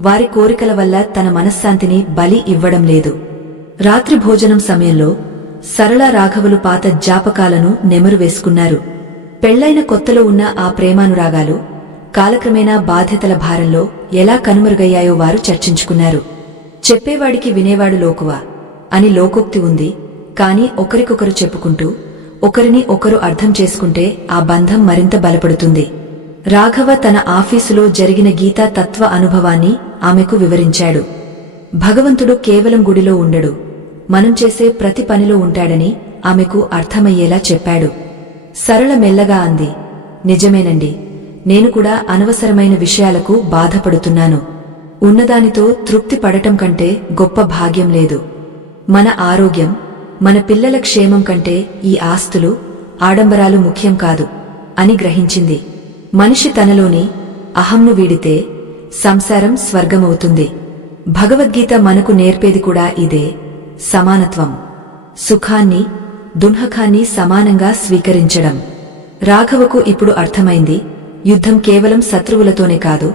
వారి కోరికల వల్ల తన మనశ్శాంతిని బలి ఇవ్వడం లేదు. రాత్రి భోజనం సమయంలో సరళ రాఘవులు పాత జ్ఞాపకాలను నెమరు వేసుకున్నారు. పెళ్లైన కొత్తలో ఉన్న ఆ ప్రేమానురాగాలు కాలక్రమేణా బాధ్యతల భారంలో ఎలా కనుమరుగయ్యాయో వారు చర్చించుకున్నారు. చెప్పేవాడికి వినేవాడు లోకువ అని లోకోక్తి ఉంది. కాని ఒకరికొకరు చెప్పుకుంటూ ఒకరిని ఒకరు అర్థం చేసుకుంటే ఆ బంధం మరింత బలపడుతుంది. రాఘవ తన ఆఫీసులో జరిగిన గీతా తత్వ అనుభవాన్ని ఆమెకు వివరించాడు. భగవంతుడు కేవలం గుడిలో ఉండడు, మనం చేసే ప్రతి పనిలో ఉంటాడని ఆమెకు అర్థమయ్యేలా చెప్పాడు. సరళ మెల్లగా అంది, నిజమేనండి, నేను కూడా అనవసరమైన విషయాలకు బాధపడుతున్నాను. ఉన్నదానితో తృప్తి పడటం కంటే గొప్ప భాగ్యం లేదు. మన ఆరోగ్యం, మన పిల్లల క్షేమం కంటే ఈ ఆస్తులు, ఆడంబరాలు ముఖ్యం కాదు అని గ్రహించింది. మనిషి తనలోని అహంను వీడితే సంసారం స్వర్గమవుతుంది. భగవద్గీత మనకు నేర్పేది కూడా ఇదే, సమానత్వం. సుఖాన్ని, దున్హకాన్ని సమానంగా స్వీకరించడం. రాఘవకు ఇప్పుడు అర్థమైంది, యుద్ధం కేవలం శత్రువులతోనే కాదు,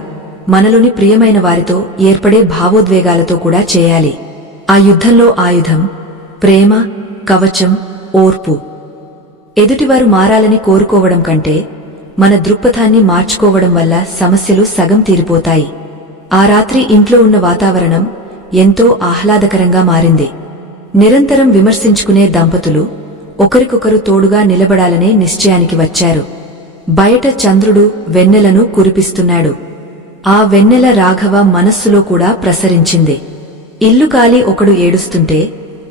మనలోని ప్రియమైన వారితో ఏర్పడే భావోద్వేగాలతో కూడా చేయాలి. ఆ యుద్ధంలో ఆయుధం ప్రేమ, కవచం, ఓర్పు. ఎదుటివారు మారాలని కోరుకోవడం కంటే మన దృక్పథాన్ని మార్చుకోవడం వల్ల సమస్యలు సగం తీరిపోతాయి. ఆ రాత్రి ఇంట్లో ఉన్న వాతావరణం ఎంతో ఆహ్లాదకరంగా మారింది. నిరంతరం విమర్శించుకునే దంపతులు ఒకరికొకరు తోడుగా నిలబడాలనే నిశ్చయానికి వచ్చారు. బయట చంద్రుడు వెన్నెలను కురిపిస్తున్నాడు. ఆ వెన్నెల రాఘవ మనస్సులో కూడా ప్రసరించింది. ఇల్లు కాలి ఒకడు ఏడుస్తుంటే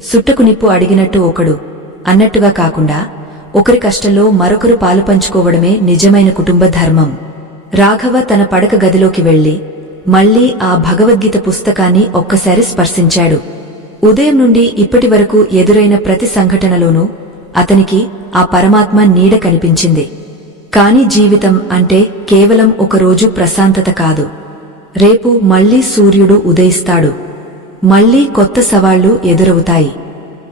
సుట్టకు నిప్పు అడిగినట్టు ఒకడు అన్నట్టుగా కాకుండా ఒకరి కష్టంలో మరొకరు పాలుపంచుకోవడమే నిజమైన కుటుంబ ధర్మం. రాఘవ తన పడక గదిలోకి వెళ్లి మళ్లీ ఆ భగవద్గీత పుస్తకాన్ని ఒక్కసారి స్పర్శించాడు. ఉదయం నుండి ఇప్పటి వరకు ఎదురైన ప్రతి సంఘటనలోనూ అతనికి ఆ పరమాత్మ నీడ కనిపించింది. కాని జీవితం అంటే కేవలం ఒక రోజు ప్రశాంతత కాదు. రేపు మళ్లీ సూర్యుడు ఉదయిస్తాడు. మళ్లీ కొత్త సవాళ్లు ఎదురవుతాయి.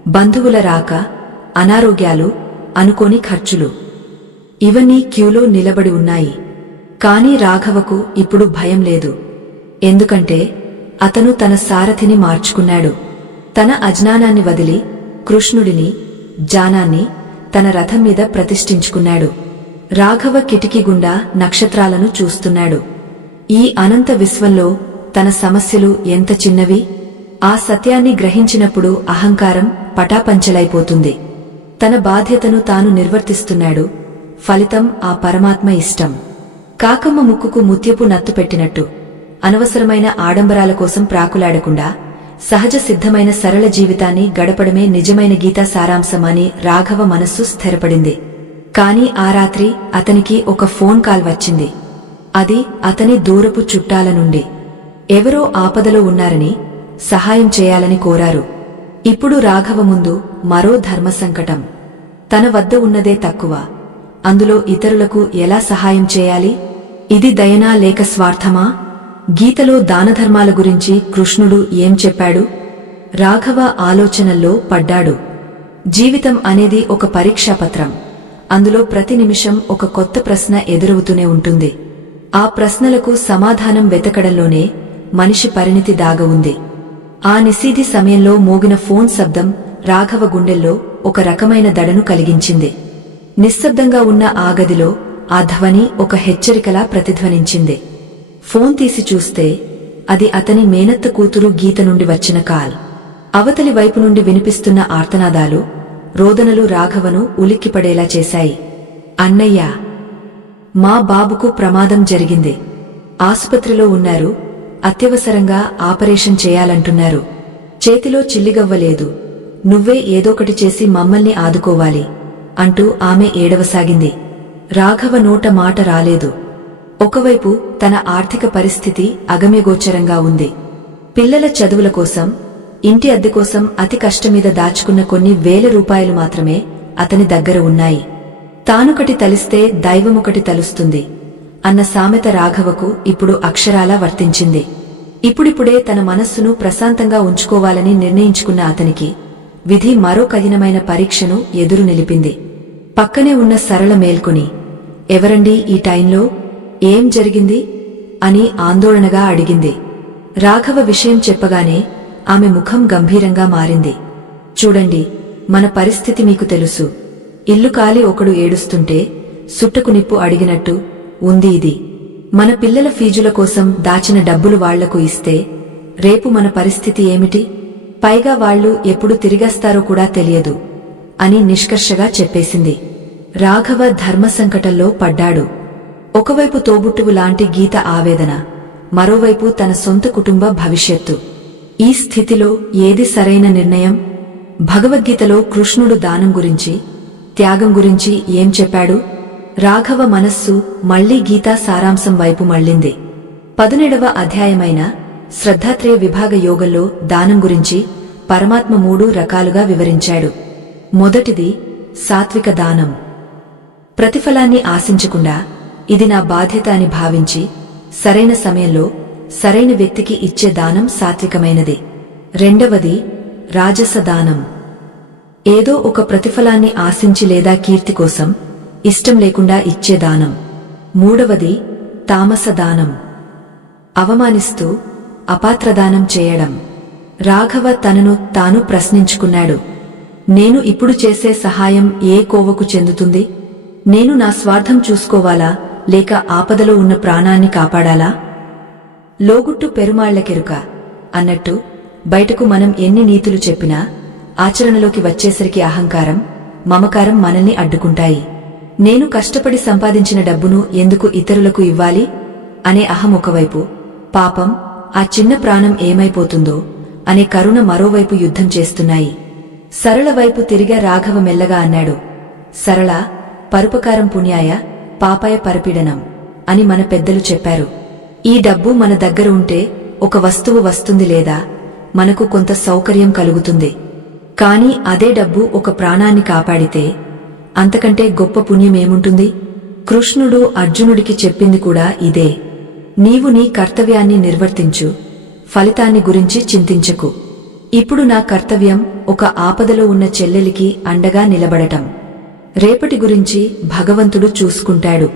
బంధువుల రాక, అనారోగ్యాలు, అనుకోని ఖర్చులు ఇవన్నీ క్యూలో నిలబడి ఉన్నాయి. కాని రాఘవకు ఇప్పుడు భయం లేదు. ఎందుకంటే అతను తన సారథిని మార్చుకున్నాడు. తన అజ్ఞానాన్ని వదిలి కృష్ణుడిని, జ్ఞానాన్ని తన రథం మీద ప్రతిష్ఠించుకున్నాడు. రాఘవ కిటికీ గుండా నక్షత్రాలను చూస్తున్నాడు. ఈ అనంత విశ్వంలో తన సమస్యలు ఎంత చిన్నవి! ఆ సత్యాన్ని గ్రహించినప్పుడు అహంకారం పటాపంచలైపోతుంది. తన బాధ్యతను తాను నిర్వర్తిస్తున్నాడు. ఫలితం ఆ పరమాత్మ ఇష్టం. కాకమ్మ ముక్కుకు ముత్యపు నత్తు పెట్టినట్టు అనవసరమైన ఆడంబరాల కోసం ప్రాకులాడకుండా సహజ సిద్ధమైన సరళ జీవితాన్ని గడపడమే నిజమైన గీతా సారాంశం అని రాఘవ మనస్సు స్థిరపడింది. కాని ఆ రాత్రి అతనికి ఒక ఫోన్ కాల్ వచ్చింది. అది అతని దూరపు చుట్టాల నుండి. ఎవరో ఆపదలో ఉన్నారని, సహాయం చేయాలని కోరారు. ఇప్పుడు రాఘవ ముందు మరో ధర్మ సంకటం. తన వద్ద ఉన్నదే తక్కువ. అందులో ఇతరులకు ఎలా సహాయం చేయాలి? ఇది దయనా లేక స్వార్థమా? గీతలో దానధర్మాల గురించి కృష్ణుడు ఏం చెప్పాడు? రాఘవ ఆలోచనల్లో పడ్డాడు. జీవితం అనేది ఒక పరీక్షాపత్రం. అందులో ప్రతి నిమిషం ఒక కొత్త ప్రశ్న ఎదురవుతూనే ఉంటుంది. ఆ ప్రశ్నలకు సమాధానం వెతకడంలోనే మనిషి పరిణితి దాగ ఉంది. ఆ నిశీధి సమయంలో మోగిన ఫోన్ శబ్దం రాఘవ గుండెల్లో ఒక రకమైన దడను కలిగించింది. నిశ్శబ్దంగా ఉన్న ఆ గదిలో ఆ ధ్వని ఒక హెచ్చరికలా ప్రతిధ్వనించింది. ఫోన్ తీసి చూస్తే అది అతని మేనత్త కూతురు గీత నుండి వచ్చిన కాల్. అవతలి వైపు నుండి వినిపిస్తున్న ఆర్తనాదాలు, రోదనలు రాఘవను ఉలిక్కిపడేలా చేశాయి. అన్నయ్యా, మా బాబుకు ప్రమాదం జరిగింది. ఆసుపత్రిలో ఉన్నారు. అత్యవసరంగా ఆపరేషన్ చేయాలంటున్నారు. చేతిలో చిల్లిగవ్వలేదు. నువ్వే ఏదోకటి చేసి మమ్మల్ని ఆదుకోవాలి అంటూ ఆమె ఏడవసాగింది. రాఘవ నోట మాట రాలేదు. ఒకవైపు తన ఆర్థిక పరిస్థితి అగమ్యగోచరంగా ఉంది. పిల్లల చదువుల కోసం, ఇంటి అద్దె కోసం అతి కష్టమీద దాచుకున్న కొన్ని వేల రూపాయలు మాత్రమే అతని దగ్గర ఉన్నాయి. తానొకటి తలిస్తే దైవమొకటి తలుస్తుంది అన్న సామెత రాఘవకు ఇప్పుడు అక్షరాలా వర్తించింది. ఇప్పుడిప్పుడే తన మనస్సును ప్రశాంతంగా ఉంచుకోవాలని నిర్ణయించుకున్న అతనికి విధి మరో కఠినమైన పరీక్షను ఎదురు నిలిపింది. పక్కనే ఉన్న సరళ మేల్కొని, ఎవరండీ ఈ టైంలో? ఏం జరిగింది అని ఆందోళనగా అడిగింది. రాఘవ విషయం చెప్పగానే ఆమె ముఖం గంభీరంగా మారింది. చూడండి, మన పరిస్థితి మీకు తెలుసు. ఇల్లు కాలి ఒకడు ఏడుస్తుంటే సుట్టకు నిప్పు అడిగినట్టు ఉంది ఇది. మన పిల్లల ఫీజుల కోసం దాచిన డబ్బులు వాళ్లకు ఇస్తే రేపు మన పరిస్థితి ఏమిటి? పైగా వాళ్లు ఎప్పుడు తిరిగేస్తారో కూడా తెలియదు అని నిష్కర్షగా చెప్పేసింది. రాఘవ ధర్మసంకటంలో పడ్డాడు. ఒకవైపు తోబుట్టువు లాంటి గీత ఆవేదన, మరోవైపు తన సొంత కుటుంబ భవిష్యత్తు. ఈ స్థితిలో ఏది సరైన నిర్ణయం? భగవద్గీతలో కృష్ణుడు దానం గురించి, త్యాగం గురించి ఏం చెప్పాడు? రాఘవ మనస్సు మళ్లీ గీతా సారాంశం వైపు మళ్లింది. 17వ అధ్యాయమైన శ్రద్ధాత్రేయ విభాగ యోగంలో దానం గురించి పరమాత్మ 3 రకాలుగా వివరించాడు. మొదటిది సాత్విక దానం. ప్రతిఫలాన్ని ఆశించకుండా ఇది నా బాధ్యత అని భావించి సరైన సమయంలో సరైన వ్యక్తికి ఇచ్చే దానం సాత్వికమైనది. రెండవది రాజస దానం. ఏదో ఒక ప్రతిఫలాన్ని ఆశించి లేదా కీర్తి కోసం ఇష్టం లేకుండా ఇచ్చే దానం. మూడవది తామస దానం. అవమానిస్తూ అపాత్రదానం చేయడం. రాఘవ తనను తాను ప్రశ్నించుకున్నాడు. నేను ఇప్పుడు చేసే సహాయం ఏ కోవకు చెందుతుంది? నేను నా స్వార్థం చూసుకోవాలా, లేక ఆపదలో ఉన్న ప్రాణాన్ని కాపాడాలా? లోగుట్టు పెరుమాళ్లకెరుక అన్నట్టు బయటకు మనం ఎన్ని నీతులు చెప్పినా ఆచరణలోకి వచ్చేసరికి అహంకారం, మమకారం మనల్ని అడ్డుకుంటాయి. నేను కష్టపడి సంపాదించిన డబ్బును ఎందుకు ఇతరులకు ఇవ్వాలి అనే అహం ఒకవైపు, పాపం ఆ చిన్న ప్రాణం ఏమైపోతుందో అనే కరుణ మరోవైపు యుద్ధం చేస్తున్నాయి. సరళ వైపు తిరిగా రాఘవ మెల్లగా అన్నాడు, సరళ, పరుపకారం పుణ్యాయ పాపాయ పరపీడనం అని మన పెద్దలు చెప్పారు. ఈ డబ్బు మన దగ్గర ఉంటే ఒక వస్తువు వస్తుంది, లేదా మనకు కొంత సౌకర్యం కలుగుతుంది. కాని అదే డబ్బు ఒక ప్రాణాన్ని కాపాడితే అంతకంటే గొప్ప పుణ్యమేముంటుంది? కృష్ణుడు అర్జునుడికి చెప్పింది కూడా ఇదే. నీవు నీ కర్తవ్యాన్ని నిర్వర్తించు, ఫలితాన్ని గురించి చింతించకు. ఇప్పుడు నా కర్తవ్యం ఒక ఆపదలో ఉన్న చెల్లెలికి అండగా నిలబడటం. రేపటి గురించి భగవంతుడు చూసుకుంటాడు.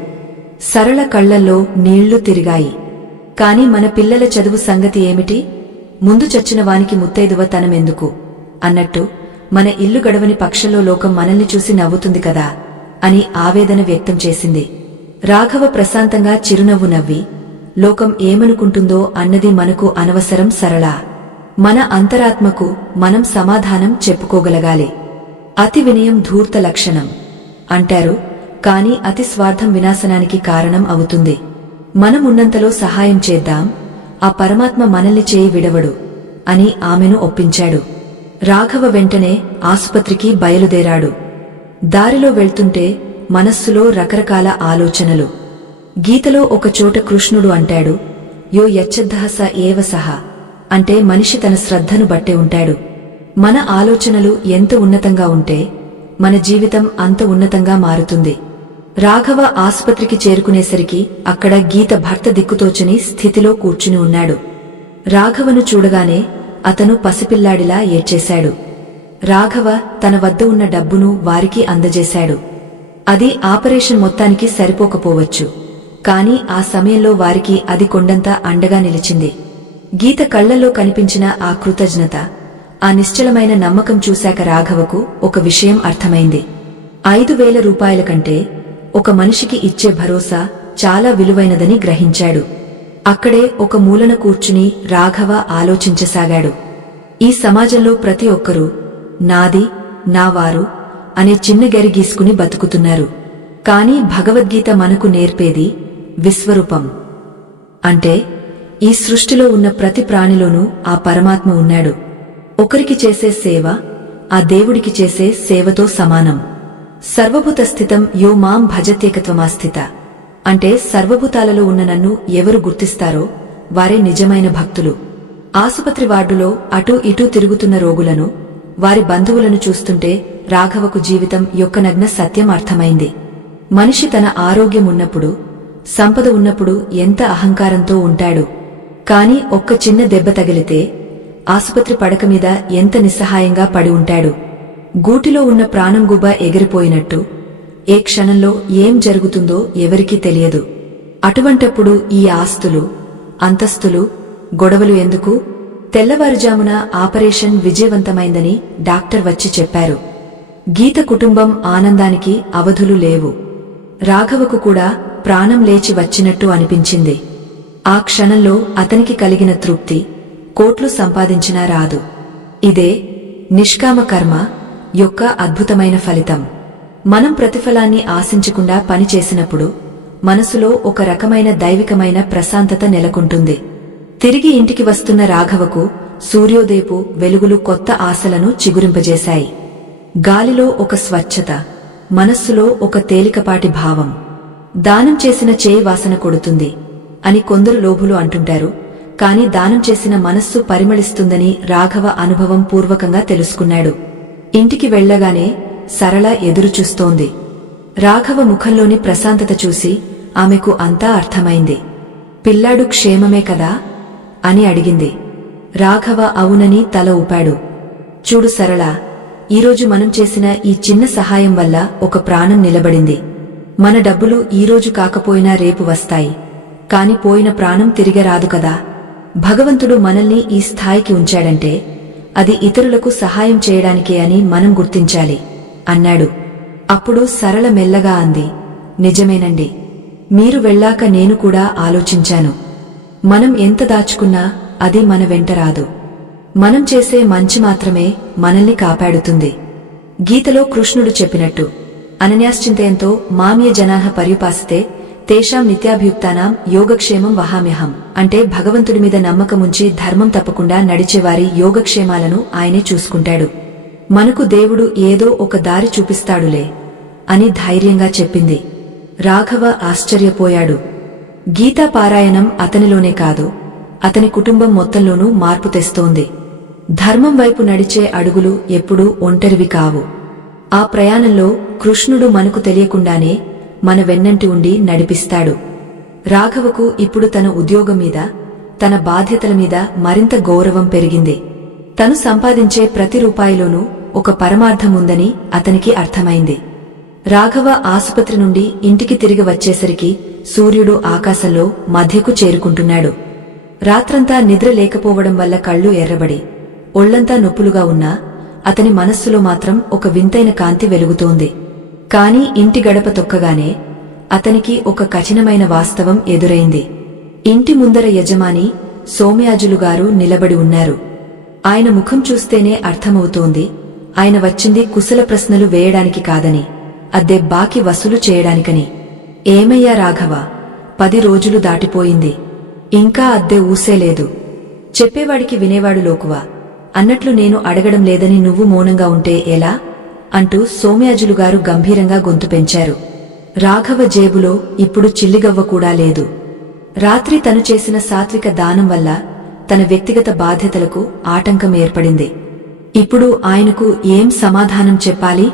సరళ కళ్లల్లో నీళ్లు తిరిగాయి. కాని మన పిల్లల చదువు సంగతి ఏమిటి? ముందు చచ్చిన వానికి ముత్తైదువ తనమెందుకు అన్నట్టు మన ఇల్లు గడవని పక్షంలో లోకం మనల్ని చూసి నవ్వుతుంది కదా అని ఆవేదన వ్యక్తం చేసింది. రాఘవ ప్రశాంతంగా చిరునవ్వు నవ్వి, లోకం ఏమనుకుంటుందో అన్నది మనకు అనవసరం సరళా. మన అంతరాత్మకు మనం సమాధానం చెప్పుకోగలగాలి. అతి వినయం ధూర్త లక్షణం అంటారు, కాని అతి స్వార్థం వినాశనానికి కారణం అవుతుంది. మనం ఉన్నంతలో సహాయం చేద్దాం, ఆ పరమాత్మ మనల్ని చేయి విడవడు అని ఆమెను ఒప్పించాడు. రాఘవ వెంటనే ఆసుపత్రికి బయలుదేరాడు. దారిలో వెళ్తుంటే మనస్సులో రకరకాల ఆలోచనలు. గీతలో ఒకచోట కృష్ణుడు అంటాడు, యో యచ్చద్ధః స ఏవ సహ, అంటే మనిషి తన శ్రద్ధను బట్టే ఉంటాడు. మన ఆలోచనలు ఎంత ఉన్నతంగా ఉంటే మన జీవితం అంత ఉన్నతంగా మారుతుంది. రాఘవ ఆసుపత్రికి చేరుకునేసరికి అక్కడ గీత భర్త దిక్కుతోచని స్థితిలో కూర్చుని ఉన్నాడు. రాఘవను చూడగానే అతను పసిపిల్లాడిలా ఏడ్చేశాడు. రాఘవ తన వద్ద ఉన్న డబ్బును వారికి అందజేశాడు. అది ఆపరేషన్ మొత్తానికి సరిపోకపోవచ్చు, కాని ఆ సమయంలో వారికి అది కొండంత అండగా నిలిచింది. గీత కళ్లలో కనిపించిన ఆ కృతజ్ఞత, ఆ నిశ్చలమైన నమ్మకం చూశాక రాఘవకు ఒక విషయం అర్థమైంది. 5,000 రూపాయల కంటే ఒక మనిషికి ఇచ్చే భరోసా చాలా విలువైనదని గ్రహించాడు. అక్కడే ఒక మూలన కూర్చుని రాఘవ ఆలోచించసాగాడు. ఈ సమాజంలో ప్రతి ఒక్కరూ నాది, నావారు అనే చిన్న గరి గీసుకుని బతుకుతున్నారు. కాని భగవద్గీత మనకు నేర్పేది విశ్వరూపం. అంటే ఈ సృష్టిలో ఉన్న ప్రతి ప్రాణిలోనూ ఆ పరమాత్మ ఉన్నాడు. ఒకరికి చేసే సేవ ఆ దేవుడికి చేసే సేవతో సమానం. సర్వభూత స్థితం యో మాం భజత్యేకత్వమాస్థిత, అంటే సర్వభూతాలలో ఉన్న నన్ను ఎవరు గుర్తిస్తారో వారే నిజమైన భక్తులు. ఆసుపత్రి వార్డులో అటూ ఇటూ తిరుగుతున్న రోగులను, వారి బంధువులను చూస్తుంటే రాఘవకు జీవితం యొక్క నగ్న సత్యం అర్థమైంది. మనిషి తన ఆరోగ్యం ఉన్నప్పుడు, సంపద ఉన్నప్పుడు ఎంత అహంకారంతో ఉంటాడు. కాని ఒక్క చిన్న దెబ్బ తగిలితే ఆసుపత్రి పడక మీద ఎంత నిస్సహాయంగా పడి ఉంటాడు. గూటిలో ఉన్న ప్రాణం గుబ ఎగిరిపోయినట్టు ఏ క్షణంలో ఏం జరుగుతుందో ఎవరికీ తెలియదు. అటువంటప్పుడు ఈ ఆస్తులు, అంతస్తులు, గొడవలు ఎందుకు? తెల్లవారుజామున ఆపరేషన్ విజయవంతమైందని డాక్టర్ వచ్చి చెప్పారు. గీత కుటుంబం ఆనందానికి అవధులు లేవు. రాఘవకు కూడా ప్రాణం లేచి వచ్చినట్టు అనిపించింది. ఆ క్షణంలో అతనికి కలిగిన తృప్తి కోట్లు సంపాదించినా రాదు. ఇదే నిష్కామ కర్మ యొక్క అద్భుతమైన ఫలితం. మనం ప్రతిఫలాన్ని ఆశించకుండా పనిచేసినప్పుడు మనసులో ఒక రకమైన దైవికమైన ప్రశాంతత నెలకొంటుంది. తిరిగి ఇంటికి వస్తున్న రాఘవకు సూర్యోదయపు వెలుగులు కొత్త ఆశలను చిగురింపజేశాయి. గాలిలో ఒక స్వచ్ఛత, మనస్సులో ఒక తేలికపాటి భావం. దానం చేసిన చేయి వాసన కొడుతుంది అని కొందరు లోభులు అంటుంటారు. కాని దానం చేసిన మనస్సు పరిమళిస్తుందని రాఘవ అనుభవం పూర్వకంగా తెలుసుకున్నాడు. ఇంటికి వెళ్లగానే సరళ ఎదురుచూస్తోంది. రాఘవ ముఖంలోని ప్రశాంతత చూసి ఆమెకు అంతా అర్థమైంది. పిల్లాడు క్షేమమే కదా అని అడిగింది. రాఘవ అవునని తల ఊపాడు. చూడు సరళ, ఈరోజు మనం చేసిన ఈ చిన్న సహాయం వల్ల ఒక ప్రాణం నిలబడింది. మన డబ్బులు ఈరోజు కాకపోయినా రేపు వస్తాయి, కాని పోయిన ప్రాణం తిరిగి రాదు కదా. భగవంతుడు మనల్ని ఈ స్థాయికి ఉంచాడంటే అది ఇతరులకు సహాయం చేయడానికే అని మనం గుర్తించాలి అన్నాడు. అప్పుడు సరళ మెల్లగా అంది, నిజమేనండి, మీరు వెళ్ళాక నేను కూడా ఆలోచించాను. మనం ఎంత దాచుకున్నా అది మన వెంట రాదు. మనం చేసే మంచి మాత్రమే మనల్ని కాపాడుతుంది. గీతలో కృష్ణుడు చెప్పినట్టు అనన్యాశ్చింతయంతో మామ్య జనాః పర్యుపాసితే తేషాం నిత్యాభ్యుక్తానాం యోగక్షేమం వహామ్యహం అంటే భగవంతుడి మీద నమ్మకముంచి ధర్మం తప్పకుండా నడిచేవారి యోగక్షేమాలను ఆయనే చూసుకుంటాడు. మనకు దేవుడు ఏదో ఒక దారి చూపిస్తాడులే అని ధైర్యంగా చెప్పింది. రాఘవ ఆశ్చర్యపోయాడు. గీతా పారాయణం అతనిలోనే కాదు, అతని కుటుంబం మొత్తంలోనూ మార్పు తెస్తోంది. ధర్మం వైపు నడిచే అడుగులు ఎప్పుడూ ఒంటరివి కావు. ఆ ప్రయాణంలో కృష్ణుడు మనకు తెలియకుండానే మన వెన్నంటి ఉండి నడిపిస్తాడు. రాఘవకు ఇప్పుడు తన ఉద్యోగం మీద, తన బాధ్యతల మీద మరింత గౌరవం పెరిగింది. తను సంపాదించే ప్రతి రూపాయిలోనూ ఒక పరమార్థముందని అతనికి అర్థమైంది. రాఘవ ఆసుపత్రి నుండి ఇంటికి తిరిగి వచ్చేసరికి సూర్యుడు ఆకాశంలో మధ్యకు చేరుకుంటున్నాడు. రాత్రంతా నిద్ర లేకపోవడం వల్ల కళ్ళు ఎర్రబడి ఒళ్లంతా నొప్పులుగా ఉన్నా అతని మనస్సులో మాత్రం ఒక వింతైన కాంతి వెలుగుతోంది. కాని ఇంటి గడప తొక్కగానే అతనికి ఒక కఠినమైన వాస్తవం ఎదురైంది. ఇంటి ముందర యజమాని సోమయాజులుగారు నిలబడి ఉన్నారు. ఆయన ముఖం చూస్తేనే అర్థమవుతోంది ఆయన వచ్చింది కుశల ప్రశ్నలు వేయడానికి కాదని, అద్దె బాకి వసూలు చేయడానికని. ఏమయ్యా రాఘవ, 10 రోజులు దాటిపోయింది, ఇంకా అద్దె ఊసేలేదు. చెప్పేవాడికి వినేవాడు లోకువా అన్నట్లు నేను అడగడం లేదని నువ్వు మౌనంగా ఉంటే ఎలా అంటూ సోమయాజులుగారు గంభీరంగా గొంతు పెంచారు. రాఘవ జేబులో ఇప్పుడు చిల్లిగవ్వ కూడా లేదు. రాత్రి తను చేసిన సాత్విక దానం వల్ల తన వ్యక్తిగత బాధ్యతలకు ఆటంకం ఏర్పడింది. ఇప్పుడు ఆయనకు ఏం సమాధానం చెప్పాలి?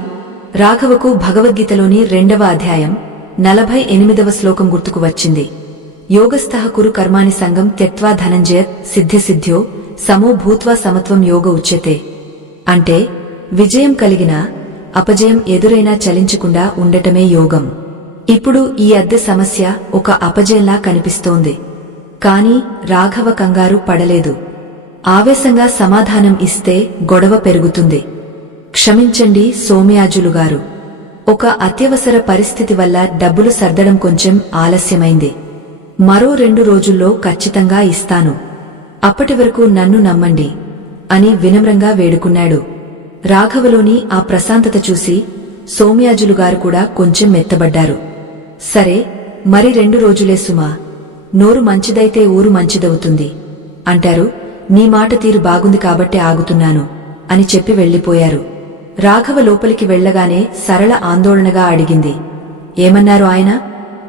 రాఘవకు భగవద్గీతలోని 2వ అధ్యాయం 48వ శ్లోకం గుర్తుకు వచ్చింది. యోగస్థః కురు కర్మాణి సంగం త్యక్త్వా ధనంజయత్ సిద్ధ్యసిద్ధ్యో సమో భూత్వా సమత్వం యోగ ఉచ్యతే. అంటే విజయం కలిగినా అపజయం ఎదురైనా చలించకుండా ఉండటమే యోగం. ఇప్పుడు ఈ అద్దె సమస్య ఒక అపజయంలా కనిపిస్తోంది. కాని రాఘవ కంగారు పడలేదు. ఆవేశంగా సమాధానం ఇస్తే గొడవ పెరుగుతుంది. క్షమించండి సోమయాజులుగారు, ఒక అత్యవసర పరిస్థితి వల్ల డబ్బులు సర్దడం కొంచెం ఆలస్యమైంది. మరో 2 రోజుల్లో ఖచ్చితంగా ఇస్తాను. అప్పటి వరకు నన్ను నమ్మండి అని వినమ్రంగా వేడుకున్నాడు. రాఘవలోని ఆ ప్రశాంతత చూసి సోమయాజులుగారు కూడా కొంచెం మెత్తబడ్డారు. సరే, మరి 2 రోజులే సుమా, నోరు మంచిదైతే ఊరు మంచిదవుతుంది అంటారు. నీ మాట తీరు బాగుంది కాబట్టే ఆగుతున్నాను అని చెప్పి వెళ్లిపోయారు. రాఘవ లోపలికి వెళ్లగానే సరళ ఆందోళనగా అడిగింది, ఏమన్నారు ఆయన?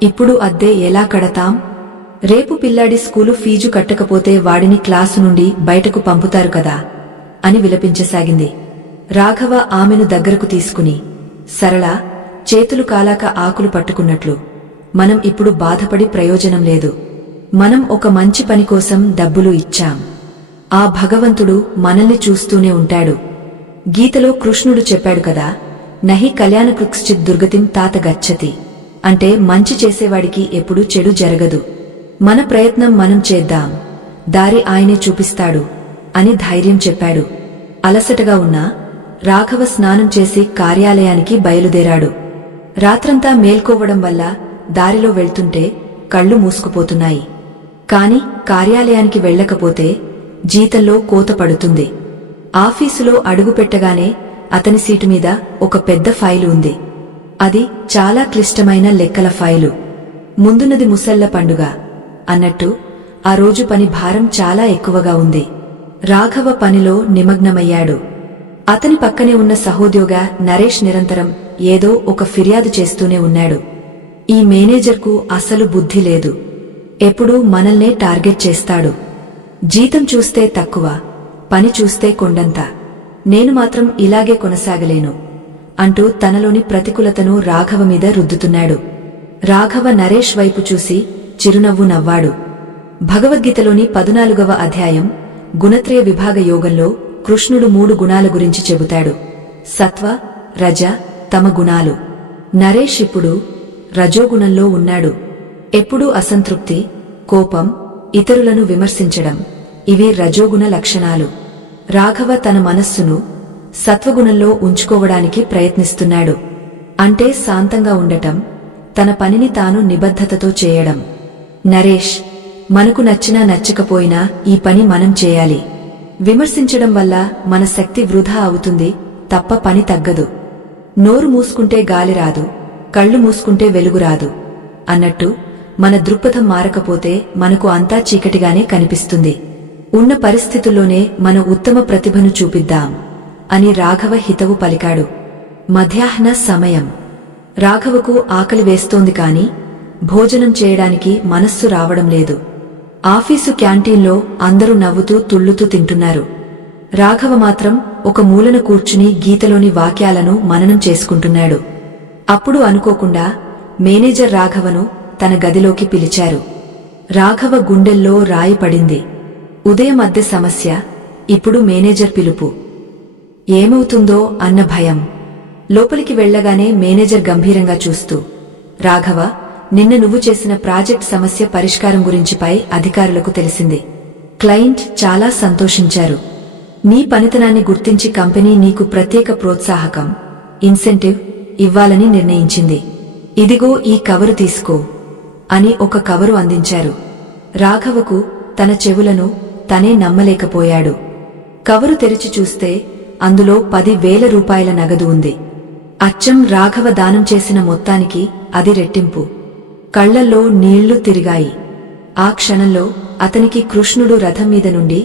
ఇప్పుడు అద్దె ఎలా కడతాం? రేపు పిల్లాడి స్కూలు ఫీజు కట్టకపోతే వాడిని క్లాసు నుండి బయటకు పంపుతారు కదా అని విలపించసాగింది. రాఘవ ఆమెను దగ్గరకు తీసుకుని, సరళ, చేతులు కాలాక ఆకులు పట్టుకున్నట్లు, మనం ఇప్పుడు బాధపడి ప్రయోజనం లేదు. మనం ఒక మంచి పని కోసం డబ్బులు ఇచ్చాం. ఆ భగవంతుడు మనల్ని చూస్తూనే ఉంటాడు. గీతలో కృష్ణుడు చెప్పాడు కదా, నహి కళ్యాణకృక్శ్చిత్ దుర్గతిం తాత గచ్చతి. అంటే మంచి చేసేవాడికి ఎప్పుడూ చెడు జరగదు. మన ప్రయత్నం మనం చేద్దాం, దారి ఆయనే చూపిస్తాడు అని ధైర్యం చెప్పాడు. అలసటగా ఉన్నా రాఘవ స్నానం చేసి కార్యాలయానికి బయలుదేరాడు. రాత్రంతా మేల్కోవడం వల్ల దారిలో వెళ్తుంటే కళ్ళు మూసుకుపోతున్నాయి. కాని కార్యాలయానికి వెళ్లకపోతే జీతంలో కోత పడుతుంది. ఆఫీసులో అడుగుపెట్టగానే అతని సీటు మీద ఒక పెద్ద ఫైలు ఉంది. అది చాలా క్లిష్టమైన లెక్కల ఫైలు. ముందున్నది ముసళ్ల పండుగ అన్నట్టు ఆ రోజు పని భారం చాలా ఎక్కువగా ఉంది. రాఘవ పనిలో నిమగ్నమయ్యాడు. అతని పక్కనే ఉన్న సహోద్యోగ నరేష్ నిరంతరం ఏదో ఒక ఫిర్యాదు చేస్తూనే ఉన్నాడు. ఈ మేనేజర్కు అసలు బుద్ధి లేదు, ఎప్పుడూ మనల్నే టార్గెట్ చేస్తాడు. జీతం చూస్తే తక్కువ, పని చూస్తే కొండంత. నేను మాత్రం ఇలాగే కొనసాగలేను అంటూ తనలోని ప్రతికూలతను రాఘవ మీద రుద్దుతున్నాడు. రాఘవ నరేష్ వైపు చూసి చిరునవ్వు నవ్వాడు. భగవద్గీతలోని 14వ అధ్యాయం గుణత్రయ విభాగ యోగంలో కృష్ణుడు 3 గుణాల గురించి చెబుతాడు. సత్వ, రజ, తమ గుణాలు. నరేష్ ఇప్పుడు రజోగుణంలో ఉన్నాడు. ఎప్పుడూ అసంతృప్తి, కోపం, ఇతరులను విమర్శించడం, ఇవి రజోగుణ లక్షణాలు. రాఘవ తన మనస్సును సత్వగుణంలో ఉంచుకోవడానికి ప్రయత్నిస్తున్నాడు. అంటే శాంతంగా ఉండటం, తన పనిని తాను నిబద్ధతతో చేయడం. నరేష్, మనకు నచ్చినా నచ్చకపోయినా ఈ పని మనం చేయాలి. విమర్శించడం వల్ల మన శక్తి వృధా అవుతుంది తప్ప పని తగ్గదు. నోరు మూసుకుంటే గాలి రాదు, కళ్ళు మూసుకుంటే వెలుగు రాదు అన్నట్టు మన దృక్పథం మారకపోతే మనకు అంతా చీకటిగానే కనిపిస్తుంది. ఉన్న పరిస్థితుల్లోనే మన ఉత్తమ ప్రతిభను చూపిద్దాం అని రాఘవ హితవు పలికాడు. మధ్యాహ్న సమయం. రాఘవకు ఆకలి వేస్తోంది కాని భోజనం చేయడానికి మనస్సు రావడం లేదు. ఆఫీసు క్యాంటీన్లో అందరూ నవ్వుతూ తుళ్ళుతూ తింటున్నారు. రాఘవ మాత్రం ఒక మూలన కూర్చుని గీతలోని వాక్యాలను మననం చేసుకుంటున్నాడు. అప్పుడు అనుకోకుండా మేనేజర్ రాఘవను తన గదిలోకి పిలిచారు. రాఘవ గుండెల్లో రాయి పడింది. ఉదయం అద్దె సమస్య, ఇప్పుడు మేనేజర్ పిలుపు. ఏమవుతుందో అన్న భయం. లోపలికి వెళ్లగానే మేనేజర్ గంభీరంగా చూస్తూ, రాఘవ, నిన్న నువ్వు చేసిన ప్రాజెక్ట్ సమస్య పరిష్కారం గురించిపై అధికారులకు తెలిసింది. క్లయింట్ చాలా సంతోషించారు. నీ పనితనాన్ని గుర్తించి కంపెనీ నీకు ప్రత్యేక ప్రోత్సాహకం, ఇన్సెంటివ్ ఇవ్వాలని నిర్ణయించింది. ఇదిగో ఈ కవరు తీసుకో అని ఒక కవరు అందించారు. రాఘవకు తన చెవులను తనే నమ్మలేకపోయాడు. కవరు తెరిచి చూస్తే అందులో 10,000 రూపాయల నగదు ఉంది. అచ్చం రాఘవ దానం చేసిన మొత్తానికి అది రెట్టింపు. కళ్లల్లో నీళ్లు తిరిగాయి. ఆ క్షణంలో అతనికి కృష్ణుడు రథం మీద నుండి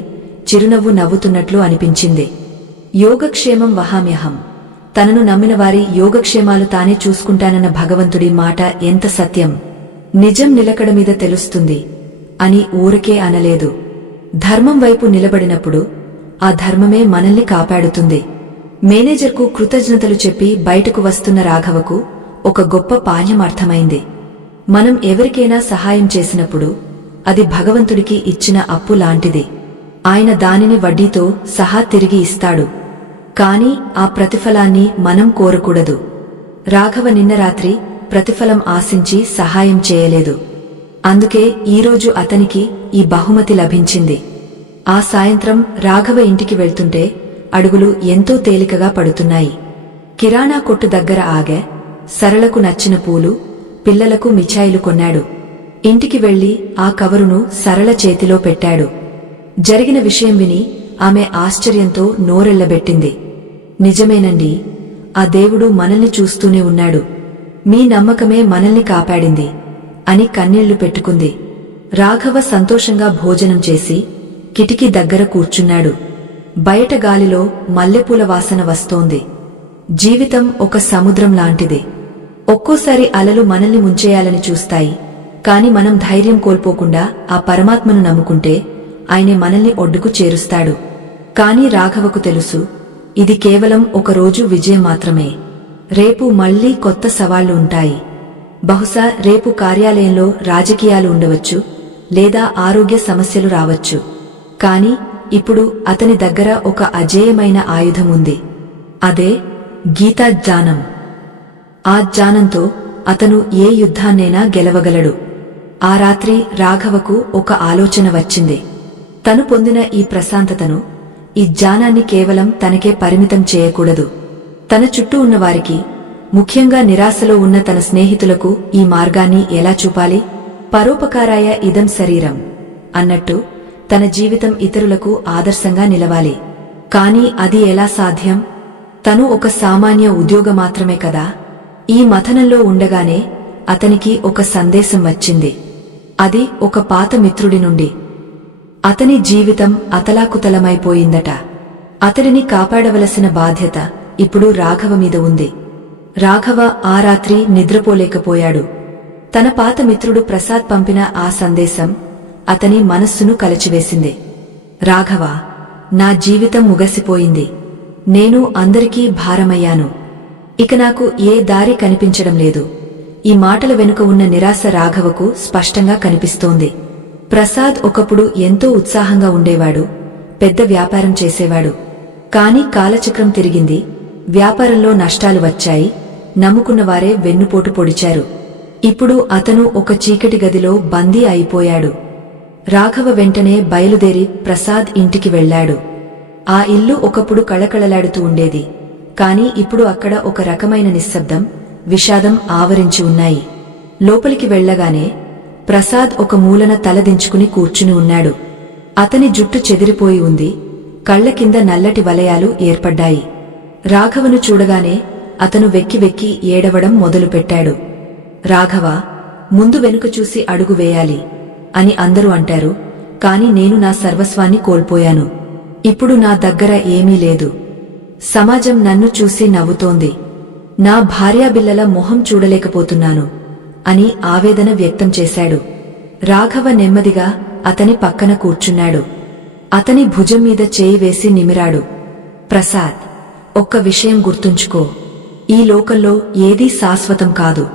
చిరునవ్వు నవ్వుతున్నట్లు అనిపించింది. యోగక్షేమం వహామ్యహం. తనను నమ్మిన వారి యోగక్షేమాలు తానే చూసుకుంటానన్న భగవంతుడి మాట ఎంత సత్యం. నిజం నిలకడ మీద తెలుస్తుంది అని ఊరికే అనలేదు. ధర్మం వైపు నిలబడినప్పుడు ఆ ధర్మమే మనల్ని కాపాడుతుంది. మేనేజర్కు కృతజ్ఞతలు చెప్పి బయటకు వస్తున్న రాఘవకు ఒక గొప్ప పాఠం అర్థమైంది. మనం ఎవరికైనా సహాయం చేసినప్పుడు అది భగవంతుడికి ఇచ్చిన అప్పు లాంటిది. ఆయన దానిని వడ్డీతో సహా తిరిగి ఇస్తాడు. కాని ఆ ప్రతిఫలాన్ని మనం కోరకూడదు. రాఘవ నిన్న రాత్రి ప్రతిఫలం ఆశించి సహాయం చేయలేదు. అందుకే ఈరోజు అతనికి ఈ బహుమతి లభించింది. ఆ సాయంత్రం రాఘవ ఇంటికి వెళ్తుంటే అడుగులు ఎంతో తేలికగా పడుతున్నాయి. కిరాణా కొట్టు దగ్గర ఆగే సరళకు నచ్చిన పూలు, పిల్లలకు మిఠాయిలు కొన్నాడు. ఇంటికి వెళ్లి ఆ కవరును సరళ చేతిలో పెట్టాడు. జరిగిన విషయం విని ఆమె ఆశ్చర్యంతో నోరెళ్లబెట్టింది. నిజమేనండి, ఆ దేవుడు మనల్ని చూస్తూనే ఉన్నాడు. మీ నమ్మకమే మనల్ని కాపాడింది అని కన్నీళ్లు పెట్టుకుంది. రాఘవ సంతోషంగా భోజనం చేసి కిటికీ దగ్గర కూర్చున్నాడు. బయట గాలిలో మల్లెపూల వాసన వస్తోంది. జీవితం ఒక సముద్రం లాంటిది. ఒక్కోసారి అలలు మనల్ని ముంచేయాలని చూస్తాయి. కాని మనం ధైర్యం కోల్పోకుండా ఆ పరమాత్మను నమ్ముకుంటే ఆయనే మనల్ని ఒడ్డుకు చేరుస్తాడు. కాని రాఘవకు తెలుసు, ఇది కేవలం ఒక రోజు విజయం మాత్రమే. రేపు మళ్లీ కొత్త సవాళ్లు ఉంటాయి. బహుశా రేపు కార్యాలయంలో రాజకీయాలు ఉండవచ్చు, లేదా ఆరోగ్య సమస్యలు రావచ్చు. కాని ఇప్పుడు అతని దగ్గర ఒక అజేయమైన ఆయుధం ఉంది. అదే గీతా జ్ఞానం. ఆ జ్ఞానంతో అతను ఏ యుద్ధాన్నైనా గెలవగలడు. ఆ రాత్రి రాఘవకు ఒక ఆలోచన వచ్చింది. తను పొందిన ఈ ప్రశాంతతను, ఈ జ్ఞానాన్ని కేవలం తనకే పరిమితం చేయకూడదు. తన చుట్టూ ఉన్నవారికి, ముఖ్యంగా నిరాశలో ఉన్న తన స్నేహితులకు ఈ మార్గాన్ని ఎలా చూపాలి? పరోపకారాయ ఇదం శరీరం అన్నట్టు తన జీవితం ఇతరులకు ఆదర్శంగా నిలవాలి. కాని అది ఎలా సాధ్యం? తను ఒక సామాన్య ఉద్యోగ మాత్రమే కదా. ఈ మథనంలో ఉండగానే అతనికి ఒక సందేశం వచ్చింది. అది ఒక పాత మిత్రుడి నుండి. అతని జీవితం అతలాకుతలమైపోయిందట. అతడిని కాపాడవలసిన బాధ్యత ఇప్పుడు రాఘవ మీద ఉంది. రాఘవ ఆ రాత్రి నిద్రపోలేకపోయాడు. తన పాత మిత్రుడు ప్రసాద్ పంపిన ఆ సందేశం అతని మనస్సును కలచివేసింది. రాఘవ, నా జీవితం ముగసిపోయింది. నేను అందరికీ భారమయ్యాను. ఇక నాకు ఏ దారి కనిపించడం లేదు. ఈ మాటల వెనుక ఉన్న నిరాశ రాఘవకు స్పష్టంగా కనిపిస్తోంది. ప్రసాద్ ఒకప్పుడు ఎంతో ఉత్సాహంగా ఉండేవాడు. పెద్ద వ్యాపారం చేసేవాడు. కాని కాలచక్రం తిరిగింది. వ్యాపారంలో నష్టాలు వచ్చాయి. నమ్ముకున్నవారే వెన్నుపోటు పొడిచారు. ఇప్పుడు అతను ఒక చీకటి గదిలో బందీ అయిపోయాడు. రాఘవ వెంటనే బయలుదేరి ప్రసాద్ ఇంటికి వెళ్లాడు. ఆ ఇల్లు ఒకప్పుడు కళకళలాడుతూ ఉండేది. కాని ఇప్పుడు అక్కడ ఒక రకమైన నిశ్శబ్దం, విషాదం ఆవరించి ఉన్నాయి. లోపలికి వెళ్లగానే ప్రసాద్ ఒక మూలన తలదించుకుని కూర్చుని ఉన్నాడు. అతని జుట్టు చెదిరిపోయి ఉంది. కళ్ల కింద నల్లటి వలయాలు ఏర్పడ్డాయి. రాఘవను చూడగానే అతను వెక్కి వెక్కి ఏడవడం మొదలుపెట్టాడు. రాఘవ, ముందు వెనుక చూసి అడుగు వేయాలి అని అందరూ అంటారు. కాని నేను నా సర్వస్వాన్ని కోల్పోయాను. ఇప్పుడు నా దగ్గర ఏమీ లేదు. సమాజం నన్ను చూసి నవ్వుతోంది. నా భార్యాబిల్లల మొహం చూడలేకపోతున్నాను అని ఆవేదన వ్యక్తం చేశాడు. రాఘవ నెమ్మదిగా అతని పక్కన కూర్చున్నాడు. అతని భుజం మీద చేయి వేసి నిమిరాడు. ప్రసాద్, ఒక్క విషయం గుర్తుంచుకో. ఈ లోకంలో ఏదీ శాశ్వతం కాదు.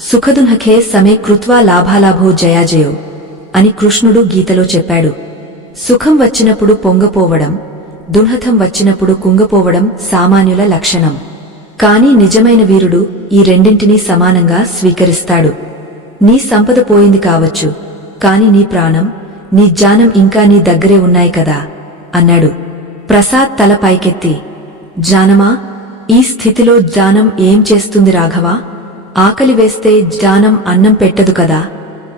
సుఖదుఃఖే సమే కృత్వా లాభాలాభో జయాజయో అని కృష్ణుడు గీతలో చెప్పాడు. సుఖం వచ్చినప్పుడు పొంగపోవడం, దుఃఖం వచ్చినప్పుడు కుంగపోవడం సామాన్యుల లక్షణం. కాని నిజమైన వీరుడు ఈ రెండింటినీ సమానంగా స్వీకరిస్తాడు. నీ సంపద పోయింది కావచ్చు, కాని నీ ప్రాణం, నీ జానం ఇంకా నీ దగ్గరే ఉన్నాయి కదా అన్నాడు. ప్రసాద్ తల పైకెత్తి, జానమా? ఈ స్థితిలో జానం ఏం చేస్తుంది రాఘవా? ఆకలి వేస్తే జానం అన్నం పెట్టదు కదా.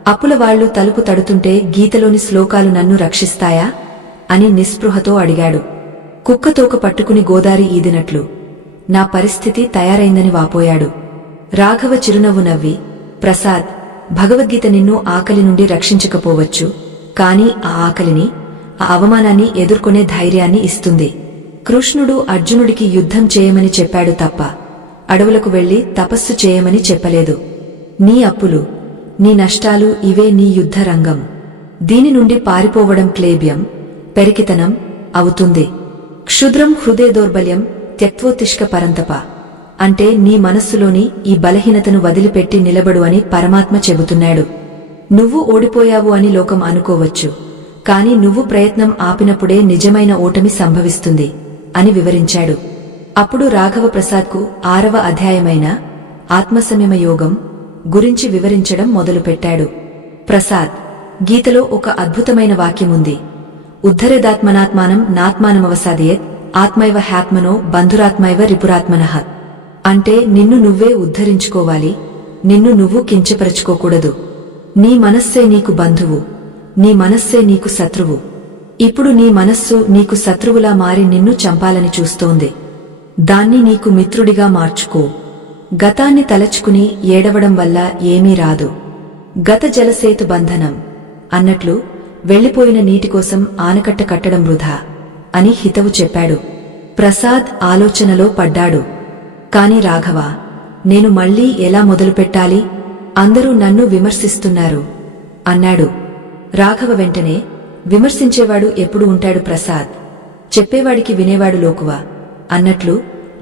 అప్పులవాళ్లు తలుపు తడుతుంటే గీతలోని శ్లోకాలు నన్ను రక్షిస్తాయా అని నిస్పృహతో అడిగాడు. కుక్కతోక పట్టుకుని గోదారి ఈదినట్లు నా పరిస్థితి తయారైందని వాపోయాడు. రాఘవ చిరునవ్వు నవ్వి, ప్రసాద్, భగవద్గీత నిన్ను ఆకలి నుండి రక్షించకపోవచ్చు, కాని ఆ ఆకలిని, ఆ అవమానాన్ని ఎదుర్కొనే ధైర్యాన్ని ఇస్తుంది. కృష్ణుడు అర్జునుడికి యుద్ధం చేయమని చెప్పాడు తప్ప అడవులకు వెళ్లి తపస్సు చేయమని చెప్పలేదు. నీ అప్పులు, నీ నష్టాలు ఇవే నీ యుద్ధ రంగం. దీని నుండి పారిపోవడం క్లేబ్యం, పెరికితనం అవుతుంది. క్షుద్రం హృదయ దౌర్బల్యం త్యక్వోత్తిష్క పరంతప అంటే నీ మనస్సులోని ఈ బలహీనతను వదిలిపెట్టి నిలబడు అని పరమాత్మ చెబుతున్నాడు. నువ్వు ఓడిపోయావు అని లోకం అనుకోవచ్చు, కాని నువ్వు ప్రయత్నం ఆపినప్పుడే నిజమైన ఓటమి సంభవిస్తుంది అని వివరించాడు. అప్పుడు రాఘవ ప్రసాద్కు 6వ అధ్యాయమైన ఆత్మసంయమ యోగం గురించి వివరించడం మొదలుపెట్టాడు. ప్రసాద్, గీతలో ఒక అద్భుతమైన వాక్యముంది. ఉద్ధరేదాత్మనాత్మానం నాత్మానమవసాదయేత్ ఆత్మైవ హ్యాత్మనో బంధురాత్మైవ రిపురాత్మనః అంటే నిన్ను నువ్వే ఉద్ధరించుకోవాలి, నిన్ను నువ్వు కించపరచుకోకూడదు. నీ మనస్సే నీకు బంధువు, నీ మనస్సే నీకు శత్రువు. ఇప్పుడు నీ మనస్సు నీకు శత్రువులా మారి నిన్ను చంపాలని చూస్తోంది. దాన్ని నీకు మిత్రుడిగా మార్చుకో. గతాన్ని తలచుకుని ఏడవడం వల్ల ఏమీ రాదు. గత జలసేతు బంధనం అన్నట్లు వెళ్లిపోయిన నీటికోసం ఆనకట్ట కట్టడం వృధా అని హితవు చెప్పాడు. ప్రసాద్ ఆలోచనలో పడ్డాడు. కాని రాఘవా, నేను మళ్లీ ఎలా మొదలుపెట్టాలి? అందరూ నన్ను విమర్శిస్తున్నారు అన్నాడు. రాఘవ వెంటనే, విమర్శించేవాడు ఎప్పుడు ఉంటాడు ప్రసాద్, చెప్పేవాడికి వినేవాడు లోకువా అన్నట్లు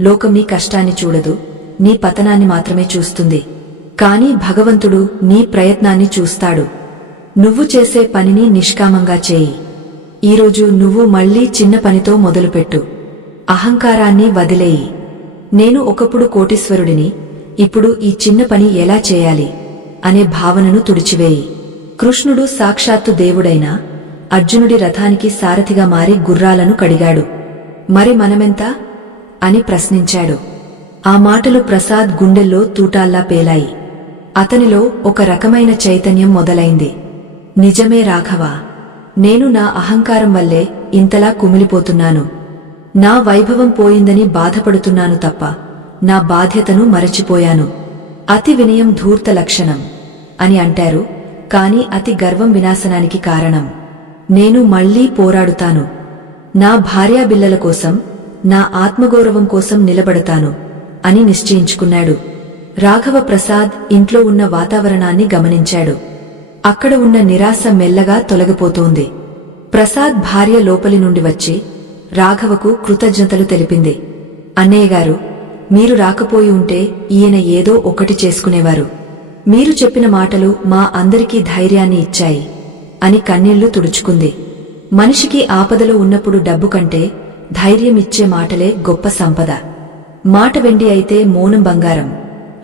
లోకం నీ కష్టాన్ని చూడదు, నీ పతనాన్ని మాత్రమే చూస్తుంది. కాని భగవంతుడు నీ ప్రయత్నాన్ని చూస్తాడు. నువ్వు చేసే పనిని నిష్కామంగా చేయి. ఈరోజు నువ్వు మళ్లీ చిన్న పనితో మొదలుపెట్టు. అహంకారాన్ని వదిలేయి. నేను ఒకప్పుడు కోటీశ్వరుడిని, ఇప్పుడు ఈ చిన్న పని ఎలా చేయాలి అనే భావనను తుడిచివేయి. కృష్ణుడు సాక్షాత్తు దేవుడైనా అర్జునుడి రథానికి సారథిగా మారి గుర్రాలను కడిగాడు. మరి మనమెంత అని ప్రశ్నించాడు. ఆ మాటలు ప్రసాద్ గుండెల్లో తూటాల్లా పేలాయి. అతనిలో ఒక రకమైన చైతన్యం మొదలైంది. నిజమే రాఘవా, నేను నా అహంకారం వల్లే ఇంతలా కుమిలిపోతున్నాను. నా వైభవం పోయిందని బాధపడుతున్నాను తప్ప నా బాధ్యతను మరచిపోయాను. అతి వినయం ధూర్త లక్షణం అని అంటారు, కాని అతి గర్వం వినాశనానికి కారణం. నేను మళ్లీ పోరాడుతాను. నా భార్యాబిల్లల కోసం, నా ఆత్మగౌరవం కోసం నిలబడతాను అని నిశ్చయించుకున్నాడు. రాఘవ ప్రసాద్ ఇంట్లో ఉన్న వాతావరణాన్ని గమనించాడు. అక్కడ ఉన్న నిరాశ మెల్లగా తొలగిపోతోంది. ప్రసాద్ భార్య లోపలి నుండి వచ్చి రాఘవకు కృతజ్ఞతలు తెలిపింది. అన్నయ్యగారు, మీరు రాకపోయి ఉంటే ఈయన ఏదో ఒకటి చేసుకునేవారు. మీరు చెప్పిన మాటలు మా అందరికీ ధైర్యాన్ని ఇచ్చాయి అని కన్నీళ్లు తుడుచుకుంది. మనిషికి ఆపదలో ఉన్నప్పుడు డబ్బు కంటే ధైర్యమిచ్చే మాటలే గొప్ప సంపద. మాట వెండి అయితే మౌనం బంగారం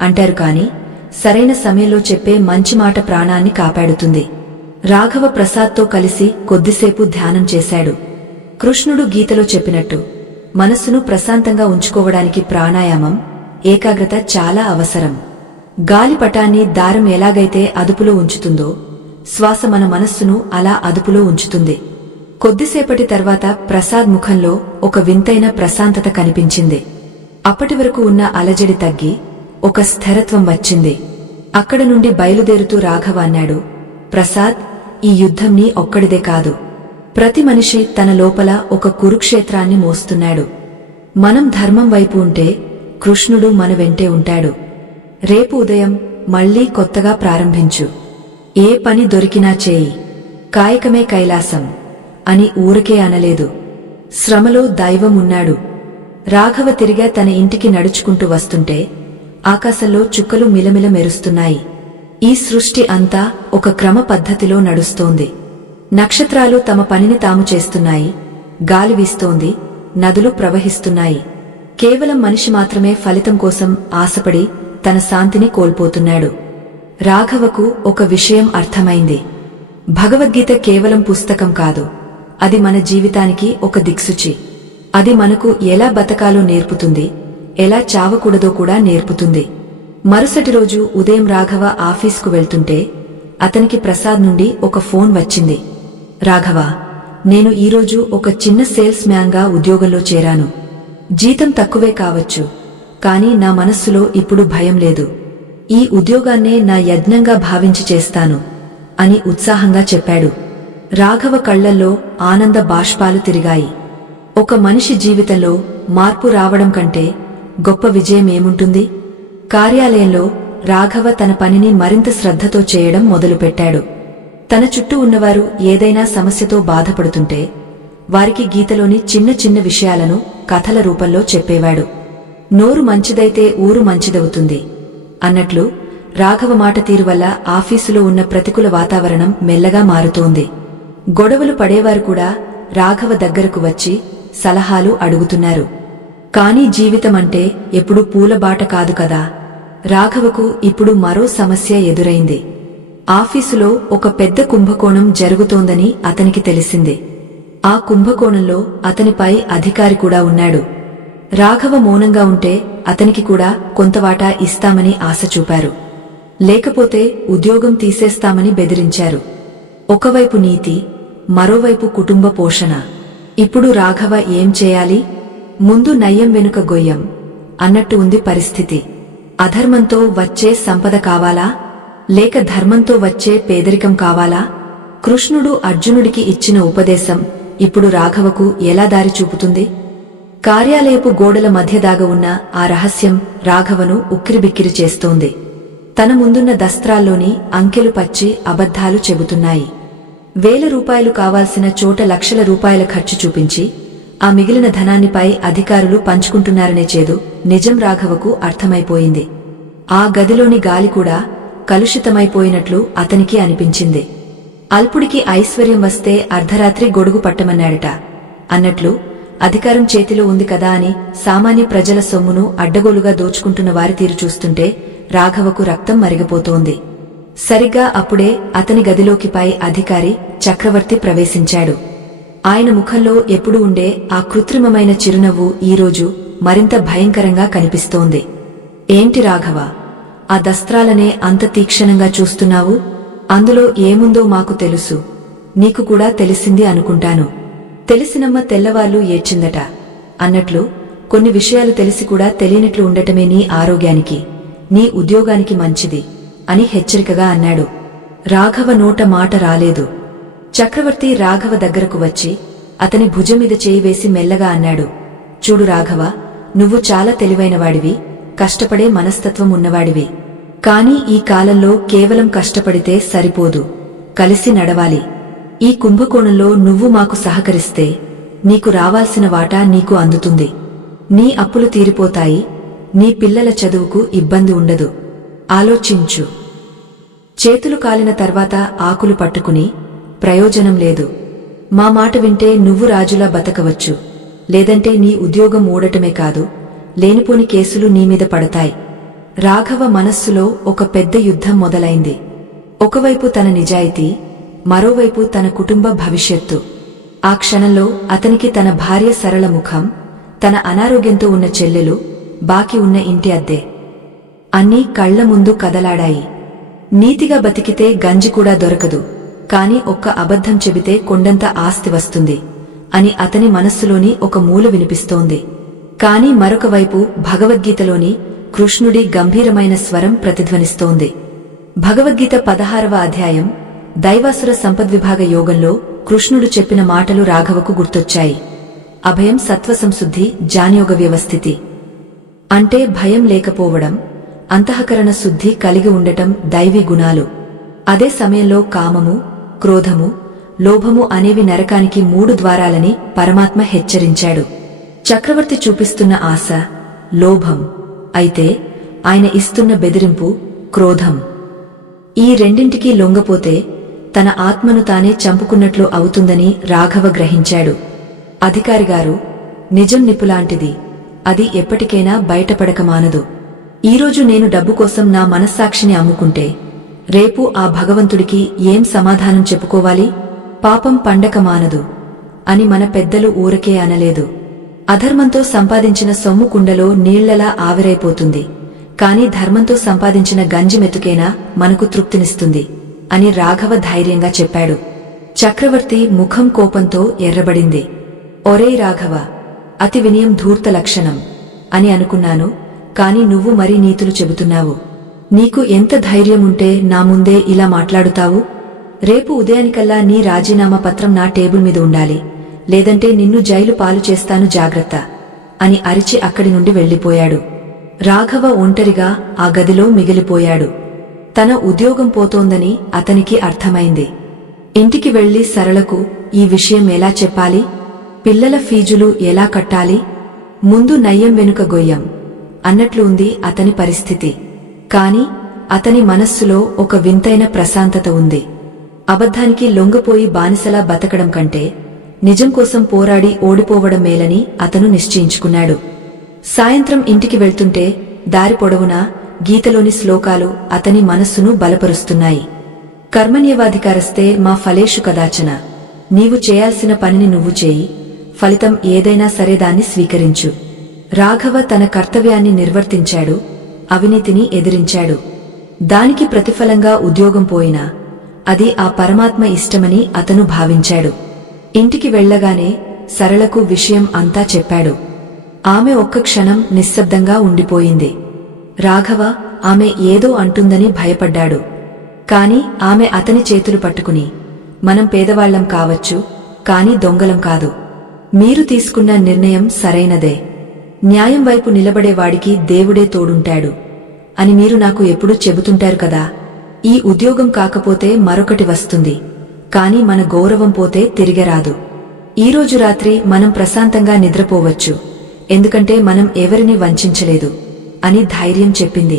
అంటారు, కాని సరైన సమయంలో చెప్పే మంచి మాట ప్రాణాన్ని కాపాడుతుంది. రాఘవ ప్రసాద్తో కలిసి కొద్దిసేపు ధ్యానం చేశాడు. కృష్ణుడు గీతలో చెప్పినట్టు మనస్సును ప్రశాంతంగా ఉంచుకోవడానికి ప్రాణాయామం, ఏకాగ్రత చాలా అవసరం. గాలిపటాన్ని దారం ఎలాగైతే అదుపులో ఉంచుతుందో శ్వాస మన మనస్సును అలా అదుపులో ఉంచుతుంది. కొద్దిసేపటి తర్వాత ప్రసాద్ ముఖంలో ఒక వింతైన ప్రశాంతత కనిపించింది. అప్పటివరకు ఉన్న అలజడి తగ్గి ఒక స్థిరత్వం వచ్చింది. అక్కడ నుండి బయలుదేరుతూ రాఘవ అన్నాడు, ప్రసాద్, ఈ యుద్ధం నీ ఒక్కడిదే కాదు. ప్రతి మనిషి తన లోపల ఒక కురుక్షేత్రాన్ని మోస్తున్నాడు. మనం ధర్మం వైపు ఉంటే కృష్ణుడు మన వెంటే ఉంటాడు. రేపు ఉదయం మళ్లీ కొత్తగా ప్రారంభించు. ఏ పని దొరికినా చేయి. కాయకమే కైలాసం అని ఊరికే అనలేదు. శ్రమలో దైవం ఉన్నాడు. రాఘవ తిరిగా తన ఇంటికి నడుచుకుంటూ వస్తుంటే ఆకాశంలో చుక్కలు మిలమిల మెరుస్తున్నాయి. ఈ సృష్టి అంతా ఒక క్రమ పద్ధతిలో నడుస్తోంది. నక్షత్రాలు తమ పనిని తాము చేస్తున్నాయి. గాలి వీస్తోంది, నదులు ప్రవహిస్తున్నాయి. కేవలం మనిషి మాత్రమే ఫలితం కోసం ఆశపడి తన శాంతిని కోల్పోతున్నాడు. రాఘవకు ఒక విషయం అర్థమైంది. భగవద్గీత కేవలం పుస్తకం కాదు, అది మన జీవితానికి ఒక దిక్సూచి. అది మనకు ఎలా బతకాలో నేర్పుతుంది, ఎలా చావకూడదో కూడా నేర్పుతుంది. మరుసటి రోజు ఉదయం రాఘవ ఆఫీస్కు వెళ్తుంటే అతనికి ప్రసాద్ నుండి ఒక ఫోన్ వచ్చింది. రాఘవ, నేను ఈరోజు ఒక చిన్న సేల్స్ మ్యాన్గా ఉద్యోగంలో చేరాను. జీతం తక్కువే కావచ్చు, కాని నా మనస్సులో ఇప్పుడు భయం లేదు. ఈ ఉద్యోగాన్నే నా యజ్ఞంగా భావించి చేస్తాను అని ఉత్సాహంగా చెప్పాడు. రాఘవ కళ్లల్లో ఆనంద బాష్పాలు తిరిగాయి. ఒక మనిషి జీవితంలో మార్పు రావడం కంటే గొప్ప విజయం ఏముంటుంది? కార్యాలయంలో రాఘవ తన పనిని మరింత శ్రద్ధతో చేయడం మొదలుపెట్టాడు. తన చుట్టూ ఉన్నవారు ఏదైనా సమస్యతో బాధపడుతుంటే వారికి గీతలోని చిన్న చిన్న విషయాలను కథల రూపంలో చెప్పేవాడు. నోరు మంచిదైతే ఊరు మంచిదవుతుంది అన్నట్లు రాఘవ మాట తీరు వల్ల ఆఫీసులో ఉన్న ప్రతికూల వాతావరణం మెల్లగా మారుతోంది. గొడవలు పడేవారు కూడా రాఘవ దగ్గరకు వచ్చి సలహాలు అడుగుతున్నారు. కానీ జీవితమంటే ఎప్పుడూ పూలబాట కాదు కదా. రాఘవకు ఇప్పుడు మరో సమస్య ఎదురైంది. ఆఫీసులో ఒక పెద్ద కుంభకోణం జరుగుతోందని అతనికి తెలిసింది. ఆ కుంభకోణంలో అతనిపై అధికారి కూడా ఉన్నాడు. రాఘవ మౌనంగా ఉంటే అతనికి కూడా కొంత వాటా ఇస్తామని ఆశ చూపారు. లేకపోతే ఉద్యోగం తీసేస్తామని బెదిరించారు. ఒకవైపు నీతి, మరోవైపు కుటుంబ పోషణ. ఇప్పుడు రాఘవ ఏం చేయాలి? ముందు నయ్యం వెనుక గొయ్యం అన్నట్టు ఉంది పరిస్థితి. అధర్మంతో వచ్చే సంపద కావాలా, లేక ధర్మంతో వచ్చే పేదరికం కావాలా? కృష్ణుడు అర్జునుడికి ఇచ్చిన ఉపదేశం ఇప్పుడు రాఘవకు ఎలా దారి చూపుతుంది? కార్యాలయపు గోడల మధ్య దాగ ఉన్న ఆ రహస్యం రాఘవను ఉక్కిరిబిక్కిరి చేస్తోంది. తన ముందున్న దస్త్రాల్లోని అంకెలు పచ్చి అబద్ధాలు చెబుతున్నాయి. 1000 రూపాయలు కావాల్సిన చోట లక్షల రూపాయల ఖర్చు చూపించి ఆ మిగిలిన ధనాన్నిపై అధికారులు పంచుకుంటున్నారనే చేదు నిజం రాఘవకు అర్థమైపోయింది. ఆ గదిలోని గాలి కూడా కలుషితమైపోయినట్లు అతనికి అనిపించింది. అల్పుడికి ఐశ్వర్యం వస్తే అర్ధరాత్రి గొడుగు పట్టమన్నాడట అన్నట్లు అధికారం చేతిలో ఉంది కదా అని సామాన్య ప్రజల సొమ్మును అడ్డగోలుగా దోచుకుంటున్న వారి తీరు చూస్తుంటే రాఘవకు రక్తం మరిగిపోతోంది. సరిగ్గా అప్పుడే అతని గదిలోకి పై అధికారి చక్రవర్తి ప్రవేశించాడు. ఆయన ముఖంలో ఎప్పుడూ ఉండే ఆ కృత్రిమమైన చిరునవ్వు ఈరోజు మరింత భయంకరంగా కనిపిస్తోంది. ఏంటి రాఘవ, ఆ దస్త్రాలనే అంత తీక్షణంగా చూస్తున్నావు? అందులో ఏముందో మాకు తెలుసు, నీకు కూడా తెలిసింది అనుకుంటాను. తెలిసినమ్మ తెల్లవార్లు ఏడ్చిందట అన్నట్లు కొన్ని విషయాలు తెలిసి కూడా తెలియనట్లు ఉండటమే నీ ఆరోగ్యానికి, నీ ఉద్యోగానికి మంచిది అని హెచ్చరికగా అన్నాడు. రాఘవ నోట మాట రాలేదు. చక్రవర్తి రాఘవ దగ్గరకు వచ్చి అతని భుజంమీద చేయి వేసి మెల్లగా అన్నాడు, చూడు రాఘవ, నువ్వు చాలా తెలివైనవాడివి, కష్టపడే మనస్తత్వం ఉన్నవాడివి. కాని ఈ కాలంలో కేవలం కష్టపడితే సరిపోదు, కలిసి నడవాలి. ఈ కుంభకోణంలో నువ్వు మాకు సహకరిస్తే నీకు రావాల్సిన వాటా నీకు అందుతుంది. నీ అప్పులు తీరిపోతాయి, నీ పిల్లల చదువుకు ఇబ్బంది ఉండదు. ఆలోచించు. చేతులు కాలిన తర్వాత ఆకులు పట్టుకుని ప్రయోజనం లేదు. మా మాట వింటే నువ్వు రాజులా బతకవచ్చు, లేదంటే నీ ఉద్యోగం ఊడటమే కాదు, లేనిపోని కేసులు నీమీద పడతాయి. రాఘవ మనస్సులో ఒక పెద్ద యుద్ధం మొదలైంది. ఒకవైపు తన నిజాయితీ, మరోవైపు తన కుటుంబ భవిష్యత్తు. ఆ క్షణంలో అతనికి తన భార్య సరళ ముఖం, తన అనారోగ్యంతో ఉన్న చెల్లెలు, బాకీ ఉన్న ఇంటి అద్దె అన్నీ కళ్ల ముందు కదలాడాయి. నీతిగా బతికితే గంజి కూడా దొరకదు, కాని ఒక్క అబద్ధం చెబితే కొండంత ఆస్తి వస్తుంది అని అతని మనస్సులోని ఒక మూల వినిపిస్తోంది. కాని మరొక వైపు భగవద్గీతలోని కృష్ణుడి గంభీరమైన స్వరం ప్రతిధ్వనిస్తోంది. భగవద్గీత 16వ అధ్యాయం దైవాసుర సంపద్విభాగ యోగంలో కృష్ణుడు చెప్పిన మాటలు రాఘవకు గుర్తొచ్చాయి. అభయం సత్వసంశుద్ధి జాన్యోగ వ్యవస్థితి అంటే భయం లేకపోవడం, అంతఃకరణ శుద్ధి కలిగి ఉండటం దైవీ గుణాలు. అదే సమయంలో కామము, క్రోధము, లోభము అనేవి నరకానికి 3 ద్వారాలని పరమాత్మ హెచ్చరించాడు. చక్రవర్తి చూపిస్తున్న ఆశ లోభం అయితే, ఆయన ఇస్తున్న బెదిరింపు క్రోధం. ఈ రెండింటికీ లొంగపోతే తన ఆత్మను తానే చంపుకున్నట్లు అవుతుందని రాఘవ గ్రహించాడు. అధికారిగారు, నిజం నిప్పులాంటిది, అది ఎప్పటికైనా బయటపడక మానదు. ఈరోజు నేను డబ్బు కోసం నా మనస్సాక్షిని అమ్ముకుంటే రేపు ఆ భగవంతుడికి ఏం సమాధానం చెప్పుకోవాలి? పాపం పండక మానదు అని మన పెద్దలు ఊరకే అనలేదు. అధర్మంతో సంపాదించిన సొమ్ము కుండలో నీళ్లలా ఆవిరైపోతుంది, కాని ధర్మంతో సంపాదించిన గంజి మెతుకేనా మనకు తృప్తినిస్తుంది అని రాఘవ ధైర్యంగా చెప్పాడు. చక్రవర్తి ముఖం కోపంతో ఎర్రబడింది. ఒరేయ్ రాఘవ, అతి వినయం ధూర్త లక్షణం అని అనుకున్నాను, కాని నువ్వు మరీ నీతులు చెబుతున్నావు. నీకు ఎంత ధైర్యముంటే నా ముందే ఇలా మాట్లాడుతావు? రేపు ఉదయానికల్లా నీ రాజీనామా పత్రం నా టేబుల్ మీద ఉండాలి, లేదంటే నిన్ను జైలు పాలు చేస్తాను జాగ్రత్త అని అరిచి అక్కడి నుండి వెళ్లిపోయాడు. రాఘవ ఒంటరిగా ఆ గదిలో మిగిలిపోయాడు. తన ఉద్యోగం పోతోందని అతనికి అర్థమైంది. ఇంటికి వెళ్లి సరళకు ఈ విషయం ఎలా చెప్పాలి? పిల్లల ఫీజులు ఎలా కట్టాలి? ముందు నయ్యం వెనుక గొయ్యం అన్నట్లు ఉంది అతని పరిస్థితి. కాని అతని మనస్సులో ఒక వింతైన ప్రశాంతత ఉంది. అబద్ధానికి లొంగపోయి బానిసలా బతకడం కంటే నిజం కోసం పోరాడి ఓడిపోవడం మేలని అతను నిశ్చయించుకున్నాడు. సాయంత్రం ఇంటికి వెళ్తుంటే దారి పొడవునా గీతలోని శ్లోకాలు అతని మనస్సును బలపరుస్తున్నాయి. కర్మణ్యేవాధికారస్తే మా ఫలేషు కదాచన, నీవు చేయాల్సిన పనిని నువ్వు చేయి, ఫలితం ఏదైనా సరే దాన్ని స్వీకరించు. రాఘవ తన కర్తవ్యాన్ని నిర్వర్తించాడు, అవినీతిని ఎదిరించాడు. దానికి ప్రతిఫలంగా ఉద్యోగం పోయినా అది ఆ పరమాత్మ ఇష్టమని అతను భావించాడు. ఇంటికి వెళ్లగానే సరళకు విషయం అంతా చెప్పాడు. ఆమె ఒక్క క్షణం నిశ్శబ్దంగా ఉండిపోయింది. రాఘవ ఆమె ఏదో అంటుందని భయపడ్డాడు. కాని ఆమె అతని చేతులు పట్టుకుని, మనం పేదవాళ్లం కావచ్చు, కాని దొంగలం కాదు. మీరు తీసుకున్న నిర్ణయం సరైనదే. న్యాయం వైపు నిలబడేవాడికి దేవుడే తోడుంటాడు అని మీరు నాకు ఎప్పుడూ చెబుతుంటారు కదా. ఈ ఉద్యోగం కాకపోతే మరొకటి వస్తుంది, కాని మన గౌరవం పోతే తిరిగరాదు. ఈరోజు రాత్రి మనం ప్రశాంతంగా నిద్రపోవచ్చు, ఎందుకంటే మనం ఎవరిని వంచలేదు అని ధైర్యం చెప్పింది.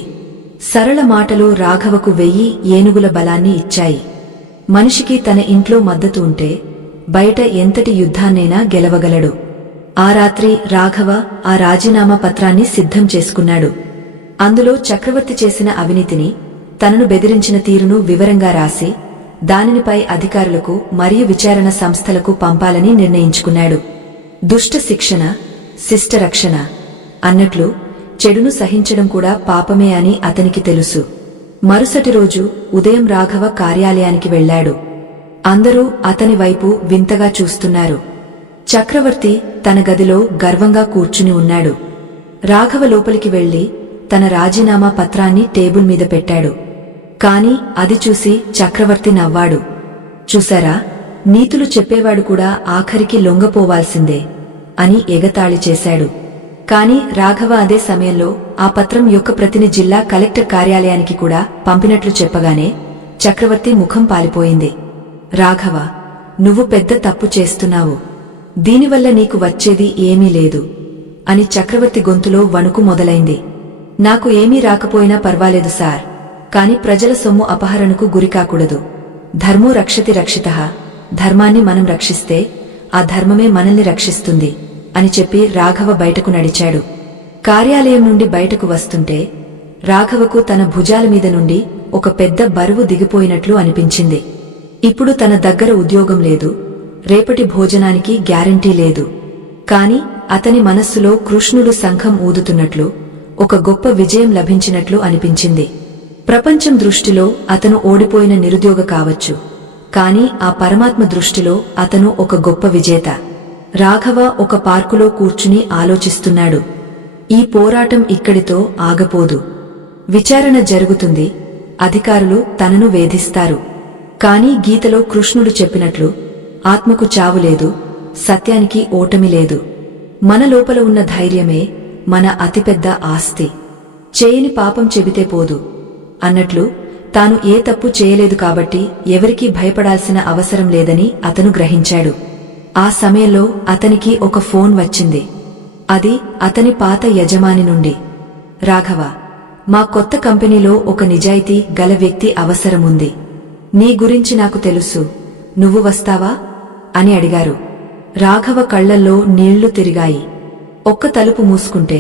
సరళ మాటలు రాఘవకు 1000 ఏనుగుల బలాన్ని ఇచ్చాయి. మనిషికి తన ఇంట్లో మద్దతు ఉంటే బయట ఎంతటి యుద్ధాన్నైనా గెలవగలడు. ఆ రాత్రి రాఘవ ఆ రాజీనామా పత్రాన్ని సిద్ధం చేసుకున్నాడు. అందులో చక్రవర్తి చేసిన అవినీతిని, తనను బెదిరించిన తీరును వివరంగా రాసి దానిని పై అధికారులకు మరియు విచారణ సంస్థలకు పంపాలని నిర్ణయించుకున్నాడు. దుష్ట శిక్షణ శిష్ట రక్షణ అన్నట్లు చెడును సహించడం కూడా పాపమే అని అతనికి తెలుసు. మరుసటి రోజు ఉదయం రాఘవ కార్యాలయానికి వెళ్లాడు. అందరూ అతని వైపు వింతగా చూస్తున్నారు. చక్రవర్తి తన గదిలో గర్వంగా కూర్చుని ఉన్నాడు. రాఘవ లోపలికి వెళ్లి తన రాజీనామా పత్రాన్ని టేబుల్ మీద పెట్టాడు. కాని అది చూసి చక్రవర్తి నవ్వాడు. చూసారా, నీతులు చెప్పేవాడు కూడా ఆఖరికి లొంగపోవాల్సిందే అని ఎగతాళి చేశాడు. కాని రాఘవ అదే సమయంలో ఆ పత్రం యొక్క ప్రతిని జిల్లా కలెక్టర్ కార్యాలయానికి కూడా పంపినట్లు చెప్పగానే చక్రవర్తి ముఖం పాలిపోయింది. రాఘవ, నువ్వు పెద్ద తప్పు చేస్తున్నావు, దీనివల్ల నీకు వచ్చేది ఏమీ లేదు అని చక్రవర్తి గొంతులో వణుకు మొదలైంది. నాకు ఏమీ రాకపోయినా పర్వాలేదు సార్, కాని ప్రజల సొమ్ము అపహరణకు గురికాకూడదు. ధర్మో రక్షతి రక్షితః, ధర్మాన్ని మనం రక్షిస్తే ఆ ధర్మమే మనల్ని రక్షిస్తుంది అని చెప్పి రాఘవ బయటకు నడిచాడు. కార్యాలయం నుండి బయటకు వస్తుంటే రాఘవకు తన భుజాల మీద నుండి ఒక పెద్ద బరువు దిగిపోయినట్లు అనిపించింది. ఇప్పుడు తన దగ్గర ఉద్యోగం లేదు, రేపటి భోజనానికి గ్యారంటీ లేదు. కాని అతని మనస్సులో కృష్ణుడు శంఖం ఊదుతున్నట్లు, ఒక గొప్ప విజయం లభించినట్లు అనిపించింది. ప్రపంచం దృష్టిలో అతను ఓడిపోయిన నిరుద్యోగ కావచ్చు, కాని ఆ పరమాత్మ దృష్టిలో అతను ఒక గొప్ప విజేత. రాఘవ ఒక పార్కులో కూర్చుని ఆలోచిస్తున్నాడు. ఈ పోరాటం ఇక్కడితో ఆగపోదు. విచారణ జరుగుతుంది, అధికారులు తనను వేధిస్తారు. కాని గీతలో కృష్ణుడు చెప్పినట్లు ఆత్మకు చావు లేదు, సత్యానికి ఓటమి లేదు. మన లోపల ఉన్న ధైర్యమే మన అతిపెద్ద ఆస్తి. చేయని పాపం చెబితే పోదు అన్నట్లు తాను ఏ తప్పు చేయలేదు కాబట్టి ఎవరికీ భయపడాల్సిన అవసరం లేదని అతను గ్రహించాడు. ఆ సమయంలో అతనికి ఒక ఫోన్ వచ్చింది. అది అతని పాత యజమాని నుండి. రాఘవ, మా కొత్త కంపెనీలో ఒక నిజాయితీ గల వ్యక్తి అవసరముంది. నీ గురించి నాకు తెలుసు, నువ్వు వస్తావా అని అడిగారు. రాఘవ కళ్లల్లో నీళ్లు తిరిగాయి. ఒక్క తలుపు మూసుకుంటే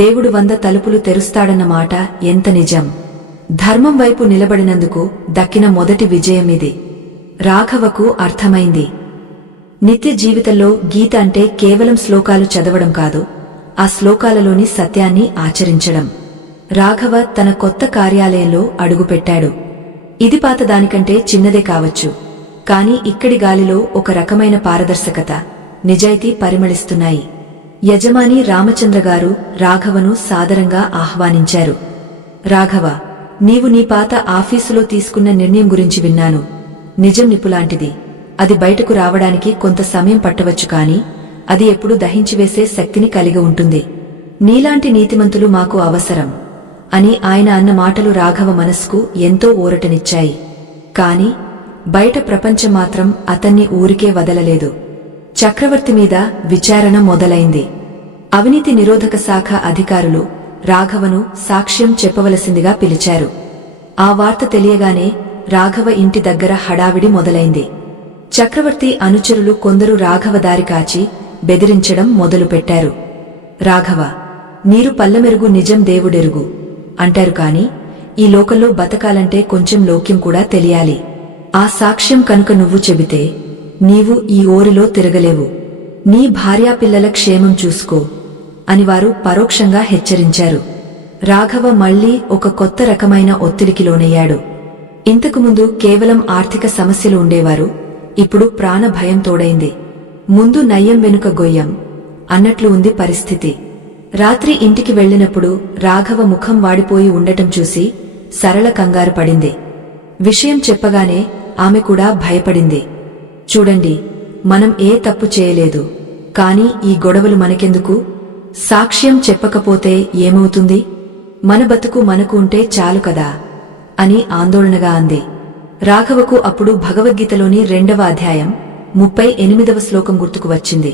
దేవుడు 100 తలుపులు తెరుస్తాడన్న మాట ఎంత నిజం. ధర్మం వైపు నిలబడినందుకు దక్కిన మొదటి విజయమిది. రాఘవకు అర్థమైంది. నిత్య జీవితంలో గీత అంటే కేవలం శ్లోకాలు చదవడం కాదు, ఆ శ్లోకాలలోని సత్యాన్ని ఆచరించడం. రాఘవ తన కొత్త కార్యాలయంలో అడుగుపెట్టాడు. ఇది పాత దానికంటే చిన్నదే కావచ్చు, కాని ఇక్కడి గాలిలో ఒక రకమైన పారదర్శకత, నిజాయితీ పరిమళిస్తున్నాయి. యజమాని రామచంద్రగారు రాఘవను సాదరంగా ఆహ్వానించారు. రాఘవ, నీవు నీ పాత ఆఫీసులో తీసుకున్న నిర్ణయం గురించి విన్నాను. నిజం నిప్పులాంటిది. అది బయటకు రావడానికి కొంత సమయం పట్టవచ్చు, కాని అది ఎప్పుడూ దహించివేసే శక్తిని కలిగి ఉంటుంది. నీలాంటి నీతిమంతులు మాకు అవసరం అని ఆయన అన్న మాటలు రాఘవ మనస్సుకు ఎంతో ఊరటనిచ్చాయి. కాని బయట ప్రపంచం మాత్రం అతన్ని ఊరికే వదలలేదు. చక్రవర్తి మీద విచారణ మొదలైంది. అవినీతి నిరోధక శాఖ అధికారులు రాఘవను సాక్ష్యం చెప్పవలసిందిగా పిలిచారు. ఆ వార్త తెలియగానే రాఘవ ఇంటి దగ్గర హడావిడి మొదలైంది. చక్రవర్తి అనుచరులు కొందరు రాఘవ దారి కాచి బెదిరించడం మొదలుపెట్టారు. రాఘవ, నీరు పల్లమెరుగు, నిజం దేవుడెరుగు అంటారు, కాని ఈ లోకంలో బతకాలంటే కొంచెం లోక్యం కూడా తెలియాలి. ఆ సాక్ష్యం కనుక నువ్వు చెబితే నీవు ఈ ఓరిలో తిరగలేవు. నీ భార్యాపిల్లల క్షేమం చూసుకో అని వారు పరోక్షంగా హెచ్చరించారు. రాఘవ మళ్లీ ఒక కొత్త రకమైన ఒత్తిడికి లోనయ్యాడు. ఇంతకుముందు కేవలం ఆర్థిక సమస్యలు ఉండేవారు, ఇప్పుడు ప్రాణ భయం తోడైంది. ముందు నయ్యం వెనుక గొయ్యం అన్నట్లు ఉంది పరిస్థితి. రాత్రి ఇంటికి వెళ్లినప్పుడు రాఘవ ముఖం వాడిపోయి ఉండటం చూసి సరళ కంగారు పడింది. విషయం చెప్పగానే ఆమె కూడా భయపడింది. చూడండి, మనం ఏ తప్పు చేయలేదు, కాని ఈ గొడవలు మనకెందుకు? సాక్ష్యం చెప్పకపోతే ఏమవుతుంది? మన బతుకు మనకు ఉంటే చాలు కదా అని ఆందోళనగా అంది. రాఘవకు అప్పుడు భగవద్గీతలోని 2వ అధ్యాయం 38వ శ్లోకం గుర్తుకు వచ్చింది.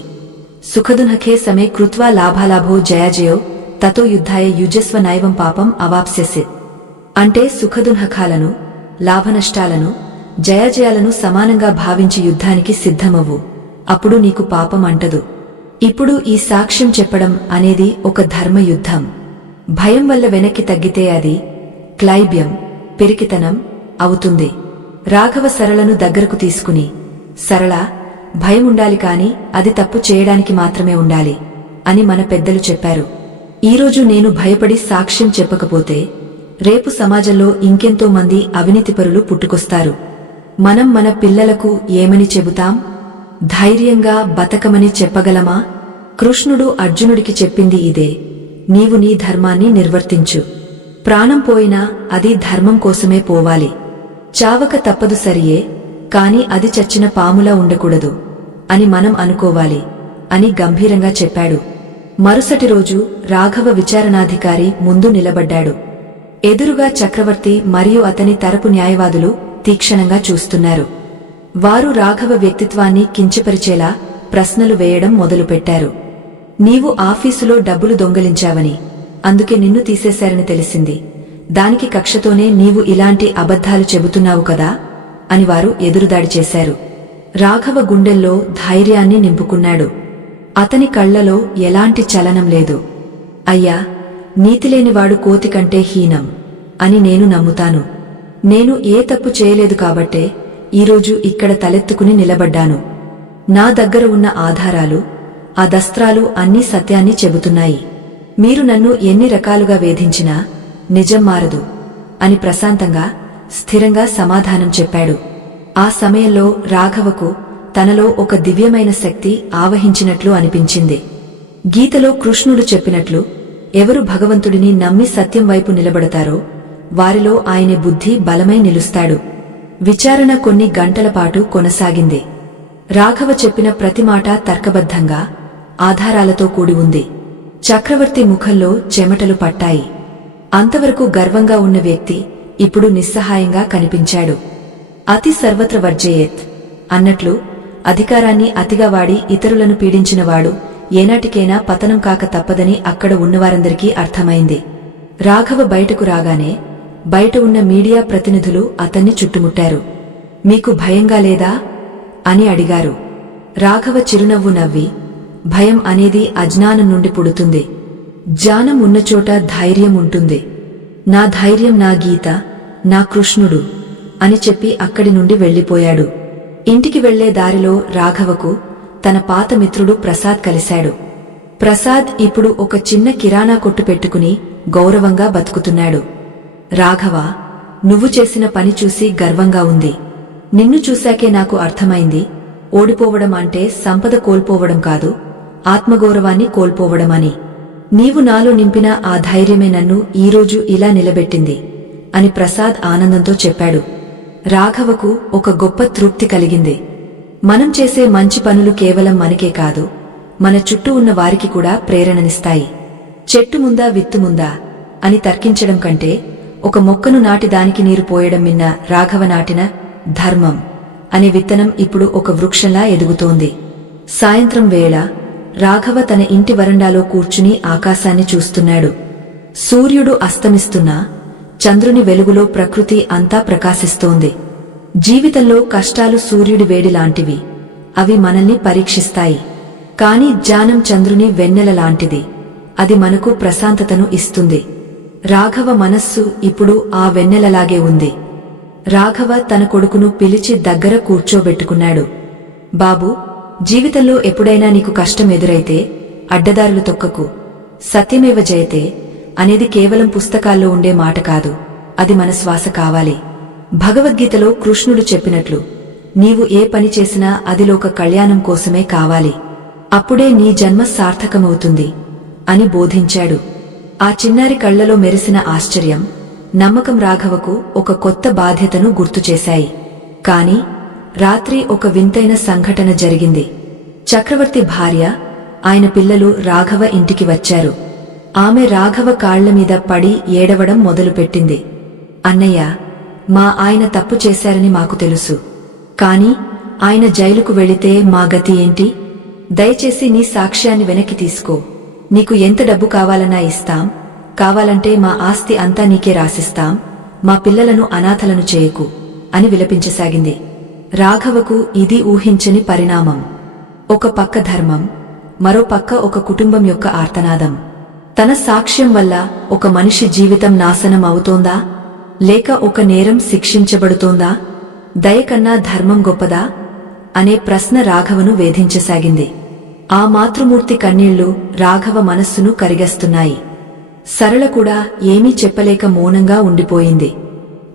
సుఖదునఖే సమే కృత్వా లాభాలాభో జయాజయో తతో యుద్ధాయ యుజస్వ నైవం పాపం అవాప్స్యసి. అంటే సుఖదునఖాలను, లాభనష్టాలను, జయాజయాలను సమానంగా భావించి యుద్ధానికి సిద్ధమవ్వు, అప్పుడు నీకు పాపం అంటదు. ఇప్పుడు ఈ సాక్ష్యం చెప్పడం అనేది ఒక ధర్మయుద్ధం. భయం వల్ల వెనక్కి తగ్గితే అది క్లైబ్యం, పిరికితనం అవుతుంది. రాఘవ సరళను దగ్గరకు తీసుకుని, సరళ, భయం ఉండాలి, కాని అది తప్పు చేయడానికి మాత్రమే ఉండాలి అని మన పెద్దలు చెప్పారు. ఈరోజు నేను భయపడి సాక్ష్యం చెప్పకపోతే రేపు సమాజంలో ఇంకెంతో మంది అవినీతిపరులు పుట్టుకొస్తారు. మనం మన పిల్లలకు ఏమని చెబుతాం? ధైర్యంగా బతకమని చెప్పగలమా? కృష్ణుడు అర్జునుడికి చెప్పింది ఇదే. నీవు నీ ధర్మాన్ని నిర్వర్తించు. ప్రాణం పోయినా అది ధర్మం కోసమే పోవాలి. చావక తప్పదు సరియే, కాని అది చచ్చిన పాములా ఉండకూడదు అని మనం అనుకోవాలి అని గంభీరంగా చెప్పాడు. మరుసటి రోజు రాఘవ విచారణాధికారి ముందు నిలబడ్డాడు. ఎదురుగా చక్రవర్తి మరియు అతని తరపు న్యాయవాదులు తీక్షణంగా చూస్తున్నారు. వారు రాఘవ వ్యక్తిత్వాన్ని కించపరిచేలా ప్రశ్నలు వేయడం మొదలుపెట్టారు. నీవు ఆఫీసులో డబ్బులు దొంగలించావని, అందుకే నిన్ను తీసేశారని తెలిసింది. దానికి కక్షతోనే నీవు ఇలాంటి అబద్ధాలు చెబుతున్నావు కదా అని వారు ఎదురుదాడి చేశారు. రాఘవ గుండెల్లో ధైర్యాన్ని నింపుకున్నాడు. అతని కళ్లలో ఎలాంటి చలనం లేదు. అయ్యా, నీతిలేనివాడు కోతి కంటే హీనం అని నేను నమ్ముతాను. నేను ఏ తప్పు చేయలేదు కాబట్టే ఈరోజు ఇక్కడ తలెత్తుకుని నిలబడ్డాను. నా దగ్గర ఉన్న ఆధారాలు, ఆ దస్త్రాలు అన్నీ సత్యాన్ని చెబుతున్నాయి. మీరు నన్ను ఎన్ని రకాలుగా వేధించినా నిజం మారదు అని ప్రశాంతంగా, స్థిరంగా సమాధానం చెప్పాడు. ఆ సమయంలో రాఘవకు తనలో ఒక దివ్యమైన శక్తి ఆవహించినట్లు అనిపించింది. గీతలో కృష్ణుడు చెప్పినట్లు ఎవరు భగవంతుడిని నమ్మి సత్యం వైపు నిలబడతారో వారిలో ఆయన బుద్ధి బలమై నిలుస్తాడు. విచారణ కొన్ని గంటల పాటు కొనసాగింది. రాఘవ చెప్పిన ప్రతి మాట తర్కబద్ధంగా ఆధారాలతో కూడి ఉంది. చక్రవర్తి ముఖంలో చెమటలు పట్టాయి. అంతవరకు గర్వంగా ఉన్న వ్యక్తి ఇప్పుడు నిస్సహాయంగా కనిపించాడు. అతి సర్వత్ర వర్జయేత్ అన్నట్లు అధికారాన్ని అతిగా వాడి ఇతరులను పీడించినవాడు ఏనాటికైనా పతనం కాక తప్పదని అక్కడ ఉన్నవారందరికీ అర్థమైంది. రాఘవ బయటకు రాగానే బయట ఉన్న మీడియా ప్రతినిధులు అతన్ని చుట్టుముట్టారు. మీకు భయంగా లేదా అని అడిగారు. రాఘవ చిరునవ్వు నవ్వి, భయం అనేది అజ్ఞానం నుండి పుడుతుంది. జ్ఞానం ఉన్నచోట ధైర్యం ఉంటుంది. నా ధైర్యం నా గీత, నా కృష్ణుడు అని చెప్పి అక్కడి నుండి వెళ్లిపోయాడు. ఇంటికి వెళ్లే దారిలో రాఘవకు తన పాత మిత్రుడు ప్రసాద్ కలిశాడు. ప్రసాద్ ఇప్పుడు ఒక చిన్న కిరాణా కొట్టు పెట్టుకుని గౌరవంగా బతుకుతున్నాడు. రాఘవ, నువ్వు చేసిన పని చూసి గర్వంగా ఉంది. నిన్ను చూశాకే నాకు అర్థమైంది, ఓడిపోవడం అంటే సంపద కోల్పోవడం కాదు, ఆత్మగౌరవాన్ని కోల్పోవడమని. నీవు నాలో నింపిన ఆ ధైర్యమే నన్ను ఈరోజు ఇలా నిలబెట్టింది అని ప్రసాద్ ఆనందంతో చెప్పాడు. రాఘవకు ఒక గొప్ప తృప్తి కలిగింది. మనం చేసే మంచి పనులు కేవలం మనకే కాదు, మన చుట్టూ ఉన్న వారికి కూడా ప్రేరణనిస్తాయి. చెట్టు ముందా విత్తు ముందా అని తర్కించడం కంటే ఒక మొక్కను నాటి దానికి నీరు పోయడం మిన్న రాఘవ నాటిన ధర్మం అనే విత్తనం ఇప్పుడు ఒక వృక్షంలా ఎదుగుతోంది. సాయంత్రం వేళ రాఘవ తన ఇంటి వరండాలో కూర్చుని ఆకాశాన్ని చూస్తున్నాడు. సూర్యుడు అస్తమిస్తున్నా చంద్రుని వెలుగులో ప్రకృతి అంతా ప్రకాశిస్తోంది. జీవితంలో కష్టాలు సూర్యుడి వేడిలాంటివి, అవి మనల్ని పరీక్షిస్తాయి. కాని జ్ఞానం చంద్రుని వెన్నెల లాంటిది, అది మనకు ప్రశాంతతను ఇస్తుంది. రాఘవ మనస్సు ఇప్పుడు ఆ వెన్నెలలాగే ఉంది. రాఘవ తన కొడుకును పిలిచి దగ్గర కూర్చోబెట్టుకున్నాడు. బాబూ, జీవితంలో ఎప్పుడైనా నీకు కష్టం ఎదురైతే అడ్డదారులు తొక్కకు. సత్యమేవ జయతే అనేది కేవలం పుస్తకాల్లో ఉండే మాట కాదు, అది మన శ్వాస కావాలి. భగవద్గీతలో కృష్ణుడు చెప్పినట్లు నీవు ఏ పని చేసినా అది లోక కళ్యాణం కోసమే కావాలి, అప్పుడే నీ జన్మ సార్థకమవుతుంది అని బోధించాడు. ఆ చిన్నారి కళ్లలో మెరిసిన ఆశ్చర్యం, నమ్మకం రాఘవకు ఒక కొత్త బాధ్యతను గుర్తుచేశాయి. కాని రాత్రి ఒక వింతైన సంఘటన జరిగింది. చక్రవర్తి భార్య, ఆయన పిల్లలు రాఘవ ఇంటికి వచ్చారు. ఆమె రాఘవ కాళ్లమీద పడి ఏడవడం మొదలుపెట్టింది. అన్నయ్య, మా ఆయన తప్పు చేశారని మాకు తెలుసు. కాని ఆయన జైలుకు వెళితే మా గతి ఏంటి? దయచేసి నీ సాక్ష్యాన్ని వెనక్కి తీసుకో. నీకు ఎంత డబ్బు కావాలన్నా ఇస్తాం, కావాలంటే మా ఆస్తి అంతా నీకే రాసిస్తాం, మా పిల్లలను అనాథలను చేయకు అని విలపించసాగింది. రాఘవకు ఇది ఊహించని పరిణామం. ఒక పక్క ధర్మం, మరో పక్క ఒక కుటుంబం యొక్క ఆర్తనాదం. తన సాక్ష్యం వల్ల ఒక మనిషి జీవితం నాశనం అవుతోందా, లేక ఒక నేరం శిక్షించబడుతోందా? దయకన్నా ధర్మం గొప్పదా అనే ప్రశ్న రాఘవను వేధించసాగింది. ఆ మాతృమూర్తి కన్నీళ్లు రాఘవ మనస్సును కరిగస్తున్నాయి. సరళ కూడా ఏమీ చెప్పలేక మౌనంగా ఉండిపోయింది.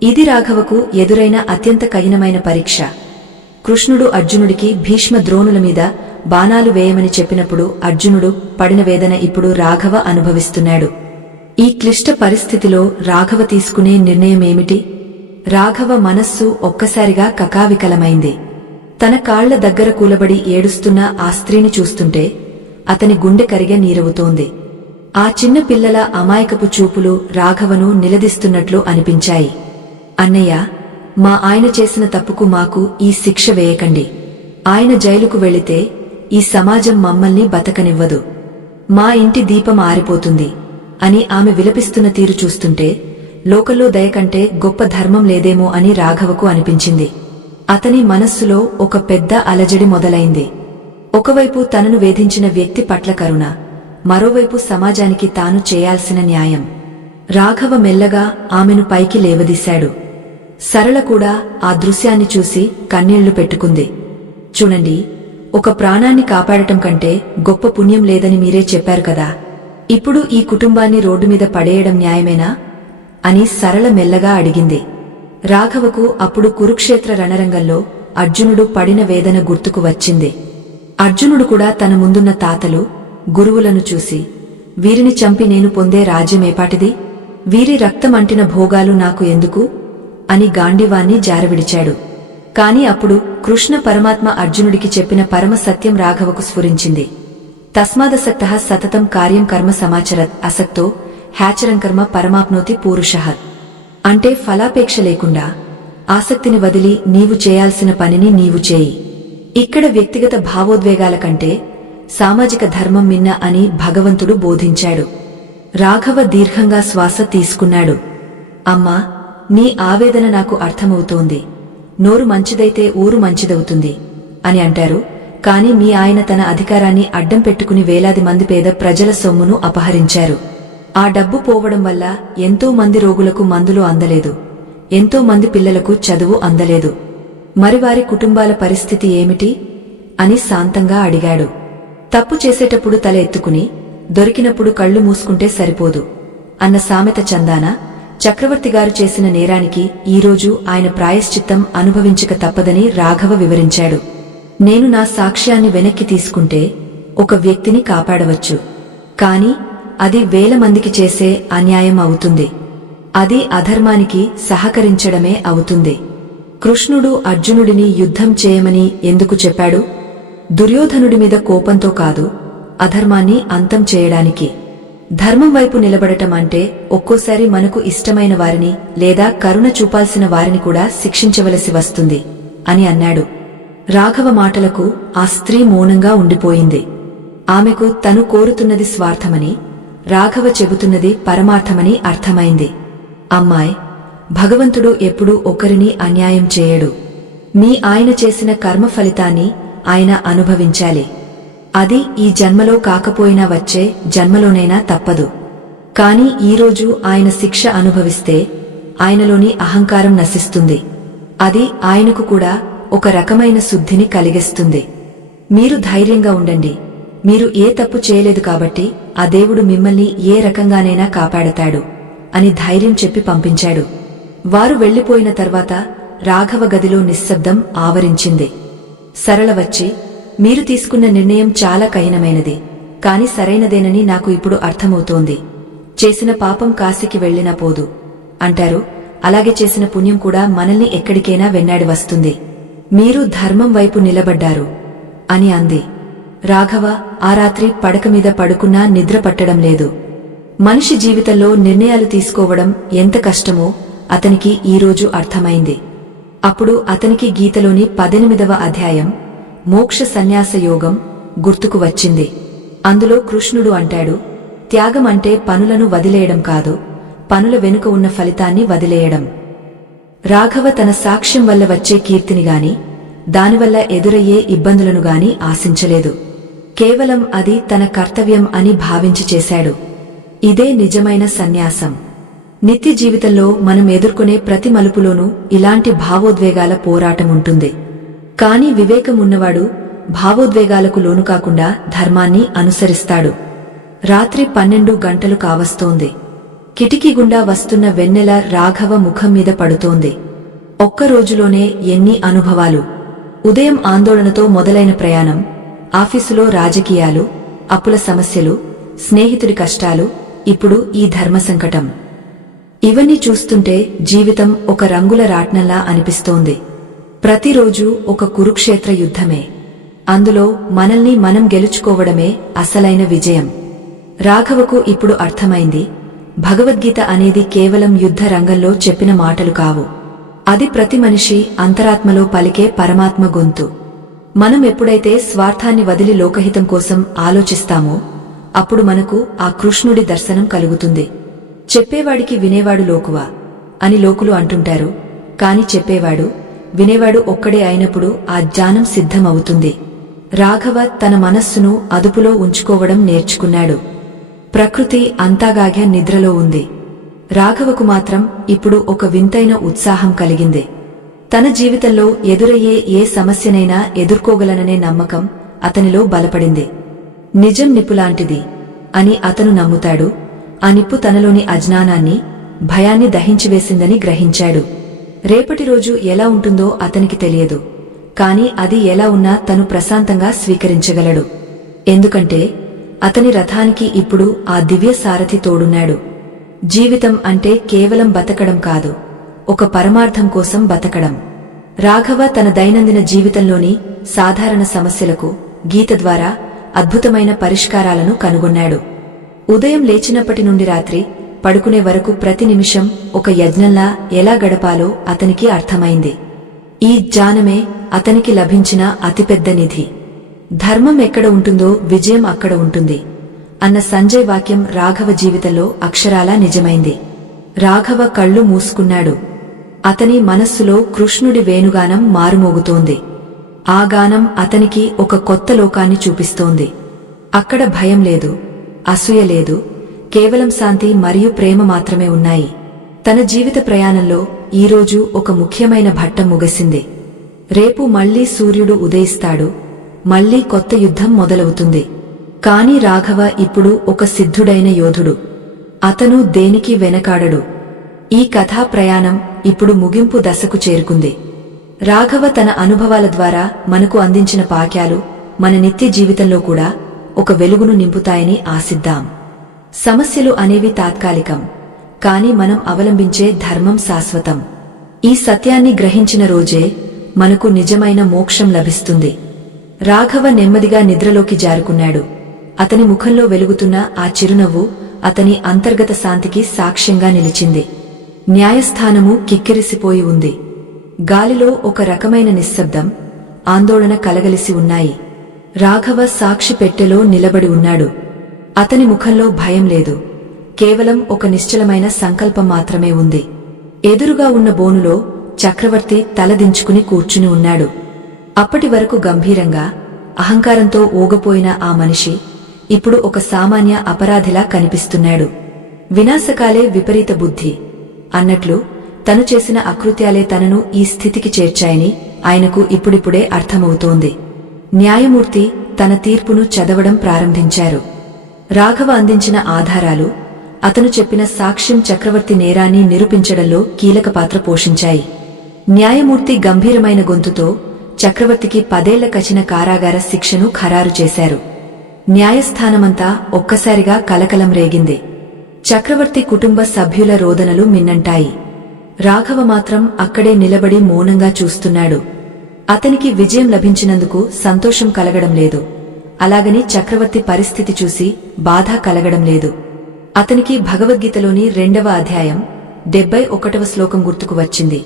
ఇది రాఘవకు ఎదురైన అత్యంత కఠినమైన పరీక్ష. కృష్ణుడు అర్జునుడికి భీష్మ ద్రోణుల మీద బాణాలు వేయమని చెప్పినప్పుడు అర్జునుడు పడిన వేదన ఇప్పుడు రాఘవ అనుభవిస్తున్నాడు. ఈ క్లిష్ట పరిస్థితిలో రాఘవ తీసుకునే నిర్ణయమేమిటి? రాఘవ మనస్సు ఒక్కసారిగా కకావికలమైంది. తన కాళ్ల దగ్గర కూలబడి ఏడుస్తున్న ఆ స్త్రీని చూస్తుంటే అతని గుండె కరిగే నీరవుతోంది. ఆ చిన్న పిల్లల అమాయకపు చూపులు రాఘవను నిలదీస్తున్నట్లు అనిపించాయి. అన్నయ్య, మా ఆయన చేసిన తప్పుకు మాకు ఈ శిక్ష వేయకండి. ఆయన జైలుకు వెళితే ఈ సమాజం మమ్మల్ని బతకనివ్వదు. మా ఇంటి దీపం ఆరిపోతుంది అని ఆమె విలపిస్తున్న తీరు చూస్తుంటే లోకంలో దయ కంటే గొప్ప ధర్మం లేదేమో అని రాఘవకు అనిపించింది. అతని మనస్సులో ఒక పెద్ద అలజడి మొదలైంది. ఒకవైపు తనను వేధించిన వ్యక్తి పట్ల కరుణ, మరోవైపు సమాజానికి తాను చేయాల్సిన న్యాయం. రాఘవ మెల్లగా ఆమెను పైకి లేవదీశాడు. సరళ కూడా ఆ దృశ్యాన్ని చూసి కన్నీళ్లు పెట్టుకుంది. చూడండి, ఒక ప్రాణాన్ని కాపాడటం కంటే గొప్ప పుణ్యం లేదని మీరే చెప్పారు కదా. ఇప్పుడు ఈ కుటుంబాన్ని రోడ్డు మీద పడేయడం న్యాయమేనా అని సరళ మెల్లగా అడిగింది. రాఘవకు అప్పుడు కురుక్షేత్ర రణరంగంలో అర్జునుడు పడిన వేదన గుర్తుకు వచ్చింది. అర్జునుడు కూడా తన ముందున్న తాతలు, గురువులను చూసి, వీరిని చంపి నేను పొందే రాజ్యమేపాటిది? వీరి రక్తమంటిన భోగాలు నాకు ఎందుకు అని గాండివాన్ని జారవిడిచాడు. కాని అప్పుడు కృష్ణ పరమాత్మ అర్జునుడికి చెప్పిన పరమ సత్యం రాఘవకు స్ఫురించింది. తస్మాదసక్తః సతతం కార్యం కర్మ సమాచరత్ అసక్తో హ్యాచరం కర్మ పరమాప్నోతి పూరుషః. అంటే ఫలాపేక్ష లేకుండా ఆసక్తిని వదిలి నీవు చేయాల్సిన పనిని నీవు చేయి. ఇక్కడ వ్యక్తిగత భావోద్వేగాల కంటే సామాజిక ధర్మం మిన్న అని భగవంతుడు బోధించాడు. రాఘవ దీర్ఘంగా శ్వాస తీసుకున్నాడు. అమ్మా, నీ ఆవేదన నాకు అర్థమవుతోంది. నోరు మంచిదైతే ఊరు మంచిదవుతుంది అని అంటారు. కాని మీ ఆయన తన అధికారాన్ని అడ్డం పెట్టుకుని వేలాది మంది పేద ప్రజల సొమ్మును అపహరించారు. ఆ డబ్బు పోవడం వల్ల ఎంతో మంది రోగులకు మందులు అందలేదు, ఎంతో మంది పిల్లలకు చదువు అందలేదు. మరి వారి కుటుంబాల పరిస్థితి ఏమిటి అని శాంతంగా అడిగాడు. తప్పు చేసేటప్పుడు తల ఎత్తుకుని దొరికినప్పుడు కళ్ళు మూసుకుంటే సరిపోదు అన్న సామెత చందాన చక్రవర్తిగారు చేసిన నేరానికి ఈరోజు ఆయన ప్రాయశ్చిత్తం అనుభవించక తప్పదని రాఘవ వివరించాడు. నేను నా సాక్ష్యాన్ని వెనక్కి తీసుకుంటే ఒక వ్యక్తిని కాపాడవచ్చు, కాని అది వేల మందికి చేసే అన్యాయం అవుతుంది. అది అధర్మానికి సహకరించడమే అవుతుంది. కృష్ణుడు అర్జునుడిని యుద్ధం చేయమని ఎందుకు చెప్పాడు? దుర్యోధనుడి మీద కోపంతో కాదు, అధర్మాన్ని అంతం చేయడానికి. ధర్మం వైపు నిలబడటం అంటే ఒక్కోసారి మనకు ఇష్టమైన వారిని లేదా కరుణ చూపాల్సిన వారిని కూడా శిక్షించవలసి వస్తుంది అని అన్నాడు. రాఘవ మాటలకు ఆ స్త్రీ మౌనంగా ఉండిపోయింది. ఆమెకు తను కోరుతున్నది స్వార్థమని, రాఘవ చెబుతున్నది పరమార్థమని అర్థమైంది. అమ్మాయ్, భగవంతుడు ఎప్పుడూ ఒకరిని అన్యాయం చేయడు. మీ ఆయన చేసిన కర్మ ఫలితాన్ని ఆయన అనుభవించాలి. అది ఈ జన్మలో కాకపోయినా వచ్చే జన్మలోనైనా తప్పదు. కాని ఈరోజు ఆయన శిక్ష అనుభవిస్తే ఆయనలోని అహంకారం నశిస్తుంది. అది ఆయనకు కూడా ఒక రకమైన శుద్ధిని కలిగిస్తుంది. మీరు ధైర్యంగా ఉండండి. మీరు ఏ తప్పు చేయలేదు కాబట్టి ఆ దేవుడు మిమ్మల్ని ఏ రకంగానైనా కాపాడతాడు అని ధైర్యం చెప్పి పంపించాడు. వారు వెళ్లిపోయిన తర్వాత రాఘవ గదిలో నిశ్శబ్దం ఆవరించింది. సరళ వచ్చి, మీరు తీసుకున్న నిర్ణయం చాలా కఠినమైనది, కాని సరైనదేనని నాకు ఇప్పుడు అర్థమవుతోంది. చేసిన పాపం కాశీకి వెళ్లినా పోదు అంటారు, అలాగే చేసిన పుణ్యం కూడా మనల్ని ఎక్కడికైనా వెన్నాడి వస్తుంది. మీరు ధర్మం వైపు నిలబడ్డారు అని అంది. రాఘవ ఆ రాత్రి పడక మీద పడుకున్నా నిద్ర పట్టడం లేదు. మనిషి జీవితంలో నిర్ణయాలు తీసుకోవడం ఎంత కష్టమో అతనికి ఈరోజు అర్థమైంది. అప్పుడు అతనికి గీతలోని 18వ అధ్యాయం మోక్ష సన్యాస యోగం గుర్తుకు వచ్చింది. అందులో కృష్ణుడు అంటాడు, త్యాగం అంటే పనులను వదిలేయడం కాదు, పనుల వెనుక ఉన్న ఫలితాన్ని వదిలేయడం. రాఘవ తన సాక్ష్యం వల్ల వచ్చే కీర్తినిగాని, దానివల్ల ఎదురయ్యే ఇబ్బందులను గాని ఆశించలేదు. కేవలం అది తన కర్తవ్యం అని భావించి చేశాడు. ఇదే నిజమైన సన్యాసం. నిత్య జీవితంలో మనం ఎదుర్కొనే ప్రతి మలుపులోనూ ఇలాంటి భావోద్వేగాల పోరాటం ఉంటుంది. కాని వివేకం ఉన్నవాడు భావోద్వేగాలకు లోను కాకుండా ధర్మాన్ని అనుసరిస్తాడు. రాత్రి 12 గంటలు కావస్తోంది. కిటికీ గుండా వస్తున్న వెన్నెల రాఘవ ముఖం మీద పడుతోంది. ఒక్క రోజులోనే ఎన్ని అనుభవాలు! ఉదయం ఆందోళనతో మొదలైన ప్రయాణం, ఆఫీసులో రాజకీయాలు, అప్పుల సమస్యలు, స్నేహితుడి కష్టాలు, ఇప్పుడు ఈ ధర్మ సంకటం. ఇవన్నీ చూస్తుంటే జీవితం ఒక రంగుల రాట్నంలా అనిపిస్తోంది. ప్రతిరోజు ఒక కురుక్షేత్ర యుద్ధమే. అందులో మనల్ని మనం గెలుచుకోవడమే అసలైన విజయం. రాఘవకు ఇప్పుడు అర్థమైంది, భగవద్గీత అనేది కేవలం యుద్ధ రంగంలో చెప్పిన మాటలు కావు. అది ప్రతి మనిషి అంతరాత్మలో పలికే పరమాత్మ గొంతు. మనం ఎప్పుడైతే స్వార్థాన్ని వదిలి లోకహితం కోసం ఆలోచిస్తామో అప్పుడు మనకు ఆ కృష్ణుడి దర్శనం కలుగుతుంది. చెప్పేవాడికి వినేవాడు లోకువా అని లోకులు అంటుంటారు. కాని చెప్పేవాడు, వినేవాడు ఒక్కడే అయినప్పుడు ఆ జ్ఞానం సిద్ధమవుతుంది. రాఘవ తన మనస్సును అదుపులో ఉంచుకోవడం నేర్చుకున్నాడు. ప్రకృతి అంతాగాగ్య నిద్రలో ఉంది. రాఘవకు మాత్రం ఇప్పుడు ఒక వింతైన ఉత్సాహం కలిగింది. తన జీవితంలో ఎదురయ్యే ఏ సమస్యనైనా ఎదుర్కోగలననే నమ్మకం అతనిలో బలపడింది. నిజం నిప్పులాంటిది అని అతను నమ్ముతాడు. ఆ నిప్పు తనలోని అజ్ఞానాన్ని, భయాన్ని దహించివేసిందని గ్రహించాడు. రేపటి రోజు ఎలా ఉంటుందో అతనికి తెలియదు. కాని అది ఎలా ఉన్నా తను ప్రశాంతంగా స్వీకరించగలడు. ఎందుకంటే అతని రథానికి ఇప్పుడు ఆ దివ్య సారథి తోడున్నాడు. జీవితం అంటే కేవలం బతకడం కాదు, ఒక పరమార్థం కోసం బతకడం. రాఘవ తన దైనందిన జీవితంలోని సాధారణ సమస్యలకు గీత ద్వారా అద్భుతమైన పరిష్కారాలను కనుగొన్నాడు. ఉదయం లేచినప్పటి నుండి రాత్రి పడుకునే వరకు ప్రతి నిమిషం ఒక యజ్ఞంలా ఎలా గడపాలో అతనికి అర్థమైంది. ఈ జ్ఞానమే అతనికి లభించిన అతిపెద్ద నిధి. ధర్మం ఎక్కడ ఉంటుందో విజయం అక్కడ ఉంటుంది అన్న సంజయ్ వాక్యం రాఘవ జీవితంలో అక్షరాలా నిజమైంది. రాఘవ కళ్ళు మూసుకున్నాడు. అతని మనస్సులో కృష్ణుడి వేణుగానం మారుమోగుతోంది. ఆ గానం అతనికి ఒక కొత్త లోకాన్ని చూపిస్తోంది. అక్కడ భయం లేదు, అసూయ లేదు, కేవలం శాంతి మరియు ప్రేమ మాత్రమే ఉన్నాయి. తన జీవిత ప్రయాణంలో ఈరోజు ఒక ముఖ్యమైన ఘట్టం ముగిసింది. రేపు మళ్లీ సూర్యుడు ఉదయిస్తాడు, మళ్లీ కొత్త యుద్ధం మొదలవుతుంది. కాని రాఘవ ఇప్పుడు ఒక సిద్ధుడైన యోధుడు. అతను దేనికి వెనకాడడు. ఈ కథా ప్రయాణం ఇప్పుడు ముగింపు దశకు చేరుకుంది. రాఘవ తన అనుభవాల ద్వారా మనకు అందించిన పాఠాలు మన నిత్య జీవితంలో కూడా ఒక వెలుగును నింపుతాయని ఆశిద్దాం. సమస్యలు అనేవి తాత్కాలికం, కాని మనం అవలంబించే ధర్మం శాశ్వతం. ఈ సత్యాన్ని గ్రహించిన రోజే మనకు నిజమైన మోక్షం లభిస్తుంది. రాఘవ నెమ్మదిగా నిద్రలోకి జారుకున్నాడు. అతని ముఖంలో వెలుగుతున్న ఆ చిరునవ్వు అతని అంతర్గత శాంతికి సాక్ష్యంగా నిలిచింది. న్యాయస్థానము కిక్కిరిసిపోయి ఉంది. గాలిలో ఒక రకమైన నిశ్శబ్దం, ఆందోళన కలగలిసి ఉన్నాయి. రాఘవ సాక్షి పెట్టెలో నిలబడి ఉన్నాడు. అతని ముఖంలో భయం లేదు, కేవలం ఒక నిశ్చలమైన సంకల్పం మాత్రమే ఉంది. ఎదురుగా ఉన్న బోనులో చక్రవర్తి తలదించుకుని కూర్చుని ఉన్నాడు. అప్పటి వరకు గంభీరంగా, అహంకారంతో ఊగపోయిన ఆ మనిషి ఇప్పుడు ఒక సామాన్య అపరాధిలా కనిపిస్తున్నాడు. వినాశకాలే విపరీత బుద్ధి అన్నట్లు తను చేసిన అకృత్యాలే తనను ఈ స్థితికి చేర్చాయని ఆయనకు ఇప్పుడిప్పుడే అర్థమవుతోంది. న్యాయమూర్తి తన తీర్పును చదవడం ప్రారంభించారు. రాఘవ అందించిన ఆధారాలు, అతను చెప్పిన సాక్ష్యం చక్రవర్తి నేరాన్ని నిరూపించడంలో కీలక పాత్ర పోషించాయి. న్యాయమూర్తి గంభీరమైన గొంతుతో చక్రవర్తికి 10 ఏళ్ల కఠిన కారాగార శిక్షను ఖరారు చేశారు. న్యాయస్థానమంతా ఒక్కసారిగా కలకలం రేగింది. చక్రవర్తి కుటుంబ సభ్యుల రోదనలు మిన్నంటాయి. రాఘవ మాత్రం అక్కడే నిలబడి మౌనంగా చూస్తున్నాడు. అతనికి విజయం లభించినందుకు సంతోషం కలగడం లేదు, అలాగని చక్రవర్తి పరిస్థితి చూసి బాధ కలగడం లేదు. అతనికి భగవద్గీతలోని 2వ అధ్యాయం 71వ శ్లోకం గుర్తుకు వచ్చింది.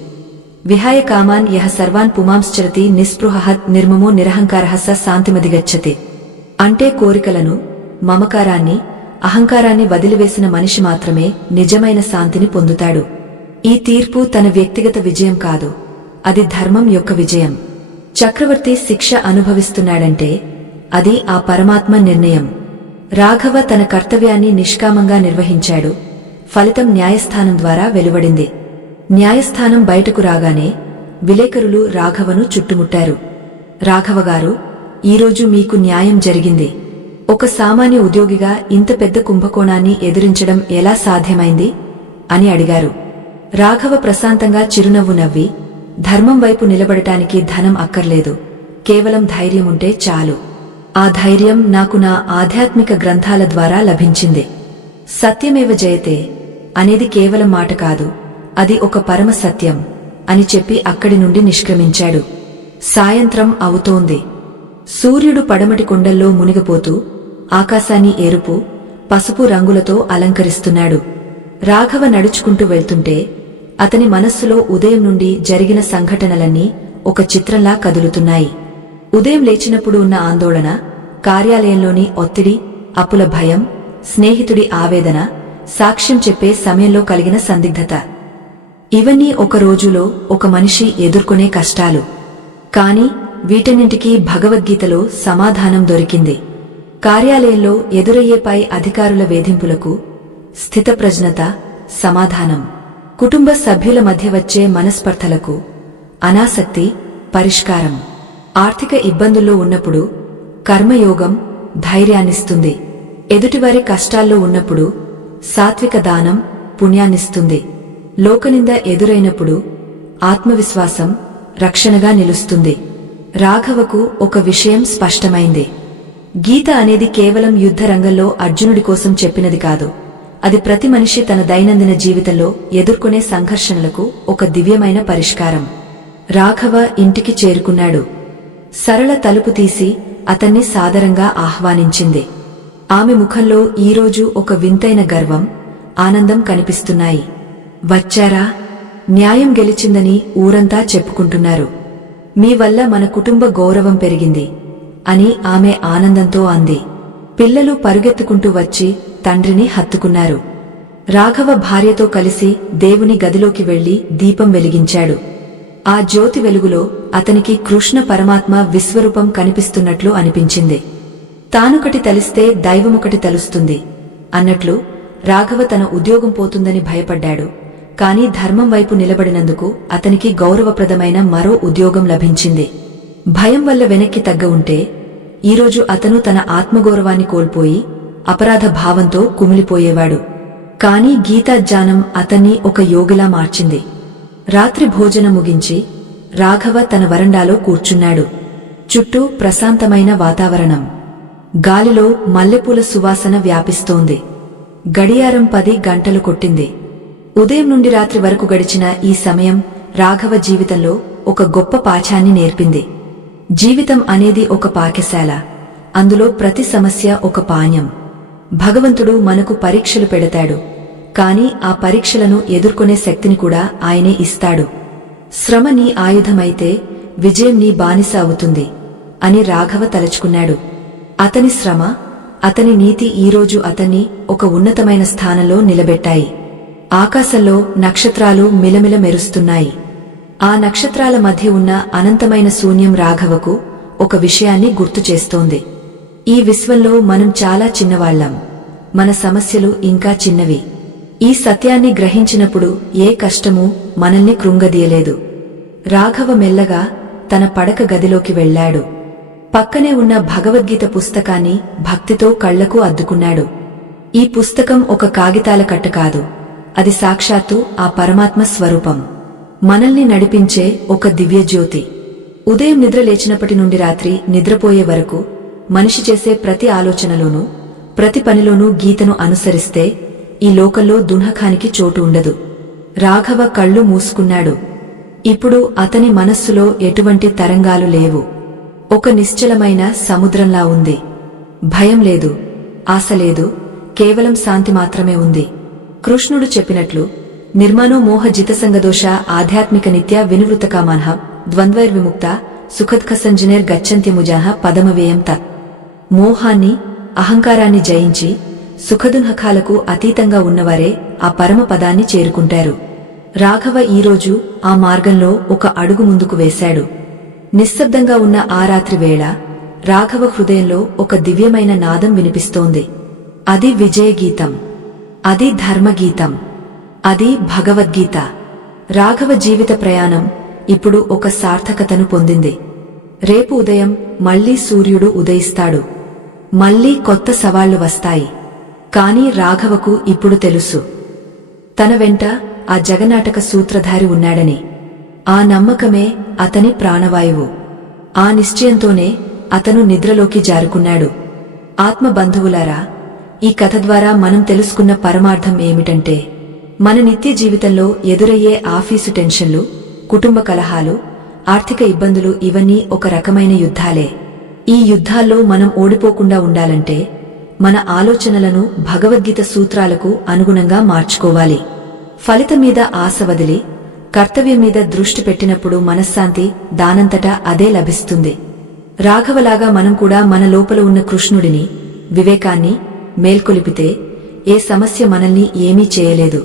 విహాయ కామాన్ యహ సర్వాన్ పుమాంశ్చరతి నిస్పృహః నిర్మమో నిరహంకారః స శాంతిమధిగచ్చతి. అంటే కోరికలను, మమకారాన్ని, అహంకారాన్ని వదిలివేసిన మనిషి మాత్రమే నిజమైన శాంతిని పొందుతాడు. ఈ తీర్పు తన వ్యక్తిగత విజయం కాదు, అది ధర్మం యొక్క విజయం. చక్రవర్తి శిక్ష అనుభవిస్తున్నాడంటే అది ఆ పరమాత్మ నిర్ణయం. రాఘవ తన కర్తవ్యాన్ని నిష్కామంగా నిర్వహించాడు. ఫలితం న్యాయస్థానం ద్వారా వెలువడింది. న్యాయస్థానం బయటకు రాగానే విలేకరులు రాఘవను చుట్టుముట్టారు. రాఘవగారు, ఈరోజు మీకు న్యాయం జరిగింది. ఒక సామాన్య ఉద్యోగిగా ఇంత పెద్ద కుంభకోణాన్ని ఎదిరించడం ఎలా సాధ్యమైంది అని అడిగారు. రాఘవ ప్రశాంతంగా చిరునవ్వు నవ్వి, ధర్మం వైపు నిలబడటానికి ధనం అక్కర్లేదు, కేవలం ధైర్యముంటే చాలు. ఆ ధైర్యం నాకు నా ఆధ్యాత్మిక గ్రంథాల ద్వారా లభించింది. సత్యమేవ జయతే అనేది కేవలం మాట కాదు, అది ఒక పరమ సత్యం అని చెప్పి అక్కడి నుండి నిష్క్రమించాడు. సాయంత్రం అవుతోంది. సూర్యుడు పడమటి కొండల్లో మునిగిపోతూ ఆకాశాన్ని ఎరుపు, పసుపు రంగులతో అలంకరిస్తున్నాడు. రాఘవ నడుచుకుంటూ వెళ్తుంటే అతని మనస్సులో ఉదయం నుండి జరిగిన సంఘటనలన్నీ ఒక చిత్రంలా కదులుతున్నాయి. ఉదయం లేచినప్పుడు ఉన్న ఆందోళన, కార్యాలయంలోని ఒత్తిడి, అప్పుల భయం, స్నేహితుడి ఆవేదన, సాక్ష్యం చెప్పే సమయంలో కలిగిన సందిగ్ధత. ఇవన్నీ ఒక రోజులో ఒక మనిషి ఎదుర్కొనే కష్టాలు. కాని వీటన్నింటికీ భగవద్గీతలో సమాధానం దొరికింది. కార్యాలయంలో ఎదురయ్యే పై అధికారుల వేధింపులకు స్థితప్రజ్ఞత సమాధానం. కుటుంబ సభ్యుల మధ్య వచ్చే మనస్పర్ధలకు అనాసక్తి పరిష్కారం. ఆర్థిక ఇబ్బందుల్లో ఉన్నప్పుడు కర్మయోగం ధైర్యాన్నిస్తుంది. ఎదుటివారి కష్టాల్లో ఉన్నప్పుడు సాత్విక దానం పుణ్యాన్నిస్తుంది. లోకనింద ఎదురైనప్పుడు ఆత్మవిశ్వాసం రక్షణగా నిలుస్తుంది. రాఘవకు ఒక విషయం స్పష్టమైంది. గీత అనేది కేవలం యుద్ధ రంగంలో అర్జునుడి కోసం చెప్పినది కాదు, అది ప్రతి మనిషి తన దైనందిన జీవితంలో ఎదుర్కొనే సంఘర్షణలకు ఒక దివ్యమైన పరిష్కారం. రాఘవ ఇంటికి చేరుకున్నాడు. సరళ తలుపు తీసి అతన్ని సాదరంగా ఆహ్వానించింది. ఆమె ముఖంలో ఈరోజు ఒక వింతైన గర్వం, ఆనందం కనిపిస్తున్నాయి. వచ్చారా? న్యాయం గెలిచిందని ఊరంతా చెప్పుకుంటున్నారు. మీ వల్ల మన కుటుంబ గౌరవం పెరిగింది అని ఆమె ఆనందంతో అంది. పిల్లలు పరుగెత్తుకుంటూ వచ్చి తండ్రిని హత్తుకున్నారు. రాఘవ భార్యతో కలిసి దేవుని గదిలోకి వెళ్లి దీపం వెలిగించాడు. ఆ జ్యోతి వెలుగులో అతనికి కృష్ణ పరమాత్మ విశ్వరూపం కనిపిస్తున్నట్లు అనిపించింది. తానొకటి తలిస్తే దైవమొకటి తలుస్తుంది అన్నట్లు రాఘవ తన ఉద్యోగం పోతుందని భయపడ్డాడు. కాని ధర్మం వైపు నిలబడినందుకు అతనికి గౌరవప్రదమైన మరో ఉద్యోగం లభించింది. భయం వల్ల వెనక్కి తగ్గ ఉంటే ఈరోజు అతను తన ఆత్మగౌరవాన్ని కోల్పోయి అపరాధ భావంతో కుమిలిపోయేవాడు. కాని గీతాజ్ఞానం అతన్ని ఒక యోగిలా మార్చింది. రాత్రి భోజనం ముగించి రాఘవ తన వరండాలో కూర్చున్నాడు. చుట్టూ ప్రశాంతమైన వాతావరణం. గాలిలో మల్లెపూల సువాసన వ్యాపిస్తోంది. గడియారం 10 గంటలు కొట్టింది. ఉదయం నుండి రాత్రి వరకు గడిచిన ఈ సమయం రాఘవ జీవితంలో ఒక గొప్ప పాఠాన్ని నేర్పింది. జీవితం అనేది ఒక పాఠశాల. అందులో ప్రతి సమస్య ఒక పాణ్యం. భగవంతుడు మనకు పరీక్షలు పెడతాడు, కాని ఆ పరీక్షలను ఎదుర్కొనే శక్తిని కూడా ఆయనే ఇస్తాడు. శ్రమ నీ ఆయుధమైతే విజయం నీ బానిస అవుతుంది అని రాఘవ తలుచుకున్నాడు. అతని శ్రమ, అతని నీతి ఈరోజు అతన్ని ఒక ఉన్నతమైన స్థానంలో నిలబెట్టాయి. ఆకాశంలో నక్షత్రాలు మిలమిల మెరుస్తున్నాయి. ఆ నక్షత్రాల మధ్య ఉన్న అనంతమైన శూన్యం రాఘవకు ఒక విషయాన్ని గుర్తు చేస్తోంది. ఈ విశ్వంలో మనం చాలా చిన్నవాళ్లం. మన సమస్యలు ఇంకా చిన్నవి. ఈ సత్యాన్ని గ్రహించినప్పుడు ఏ కష్టమూ మనల్ని కృంగదీయలేదు. రాఘవ మెల్లగా తన పడక గదిలోకి వెళ్లాడు. పక్కనే ఉన్న భగవద్గీత పుస్తకాన్ని భక్తితో కళ్లకు అద్దుకున్నాడు. ఈ పుస్తకం ఒక కాగితాల కట్ట కాదు, అది సాక్షాత్తు ఆ పరమాత్మ స్వరూపం. మనల్ని నడిపించే ఒక దివ్యజ్యోతి. ఉదయం నిద్ర లేచినప్పటి నుండి రాత్రి నిద్రపోయే వరకు మనిషి చేసే ప్రతి ఆలోచనలోనూ, ప్రతి పనిలోనూ గీతను అనుసరిస్తే ఈ లోకంలో దున్హకానికి చోటు ఉండదు. రాఘవ కళ్ళు మూసుకున్నాడు. ఇప్పుడు అతని మనస్సులో ఎటువంటి తరంగాలు లేవు. ఒక నిశ్చలమైన సముద్రంలా ఉంది. భయం లేదు, ఆశ లేదు, కేవలం శాంతి మాత్రమే ఉంది. కృష్ణుడు చెప్పినట్లు నిర్మాణో మోహ జితసంగదోష ఆధ్యాత్మిక నిత్య వినివృతకామాన్హ ద్వంద్వైర్విముక్త సుఖద్ఖసంజనేర్ గచ్చంత్యముజాహ పదమవేయం తత్. మోహాన్ని, అహంకారాన్ని జయించి సుఖదున్హకాలకు అతీతంగా ఉన్నవారే ఆ పరమ పదాన్ని చేరుకుంటారు. రాఘవ ఈరోజు ఆ మార్గంలో ఒక అడుగు ముందుకు వేశాడు. నిశ్శబ్దంగా ఉన్న ఆ రాత్రి వేళ రాఘవ హృదయంలో ఒక దివ్యమైన నాదం వినిపిస్తోంది. అది విజయగీతం, అది ధర్మగీతం, అది భగవద్గీత. రాఘవ జీవిత ప్రయాణం ఇప్పుడు ఒక సార్థకతను పొందింది. రేపు ఉదయం మళ్లీ సూర్యుడు ఉదయిస్తాడు. మళ్లీ కొత్త సవాళ్లు వస్తాయి. కాని రాఘవకు ఇప్పుడు తెలుసు, తన వెంట ఆ జగన్నాటక సూత్రధారి ఉన్నాడని. ఆ నమ్మకమే అతని ప్రాణవాయువు. ఆ నిశ్చయంతోనే అతను నిద్రలోకి జారుకున్నాడు. ఆత్మబంధువులారా, ఈ కథ ద్వారా మనం తెలుసుకున్న పరమార్థం ఏమిటంటే, మన నిత్య జీవితంలో ఎదురయ్యే ఆఫీసు టెన్షన్లు, కుటుంబ కలహాలు, ఆర్థిక ఇబ్బందులు ఇవన్నీ ఒక రకమైన యుద్ధాలే. ఈ యుద్ధాల్లో మనం ఓడిపోకుండా ఉండాలంటే మన ఆలోచనలను భగవద్గీత సూత్రాలకు అనుగుణంగా మార్చుకోవాలి. ఫలితం మీద ఆశ వదిలి కర్తవ్యం మీద దృష్టి పెట్టినప్పుడు మనశ్శాంతి దానంతటా అదే లభిస్తుంది. రాఘవలాగా మనం కూడా మన లోపల ఉన్న కృష్ణుడిని, వివేకాన్ని మేల్కొలిపితే ఏ సమస్య మనల్ని ఏమీ చేయలేదు.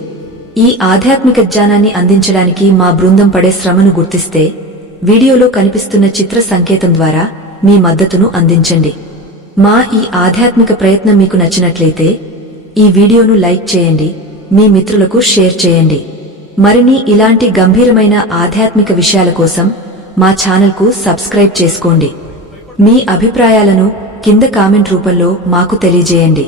ఈ ఆధ్యాత్మిక జ్ఞానాన్ని అందించడానికి మా బృందం పడే శ్రమను గుర్తిస్తే వీడియోలో కనిపిస్తున్న చిత్ర సంకేతం ద్వారా మీ మద్దతును అందించండి. మా ఈ ఆధ్యాత్మిక ప్రయత్నం మీకు నచ్చినట్లయితే ఈ వీడియోను లైక్ చేయండి, మీ మిత్రులకు షేర్ చేయండి. మరిన్ని ఇలాంటి గంభీరమైన ఆధ్యాత్మిక విషయాల కోసం మా ఛానల్కు సబ్స్క్రైబ్ చేసుకోండి. మీ అభిప్రాయాలను కింద కామెంట్ రూపంలో మాకు తెలియజేయండి.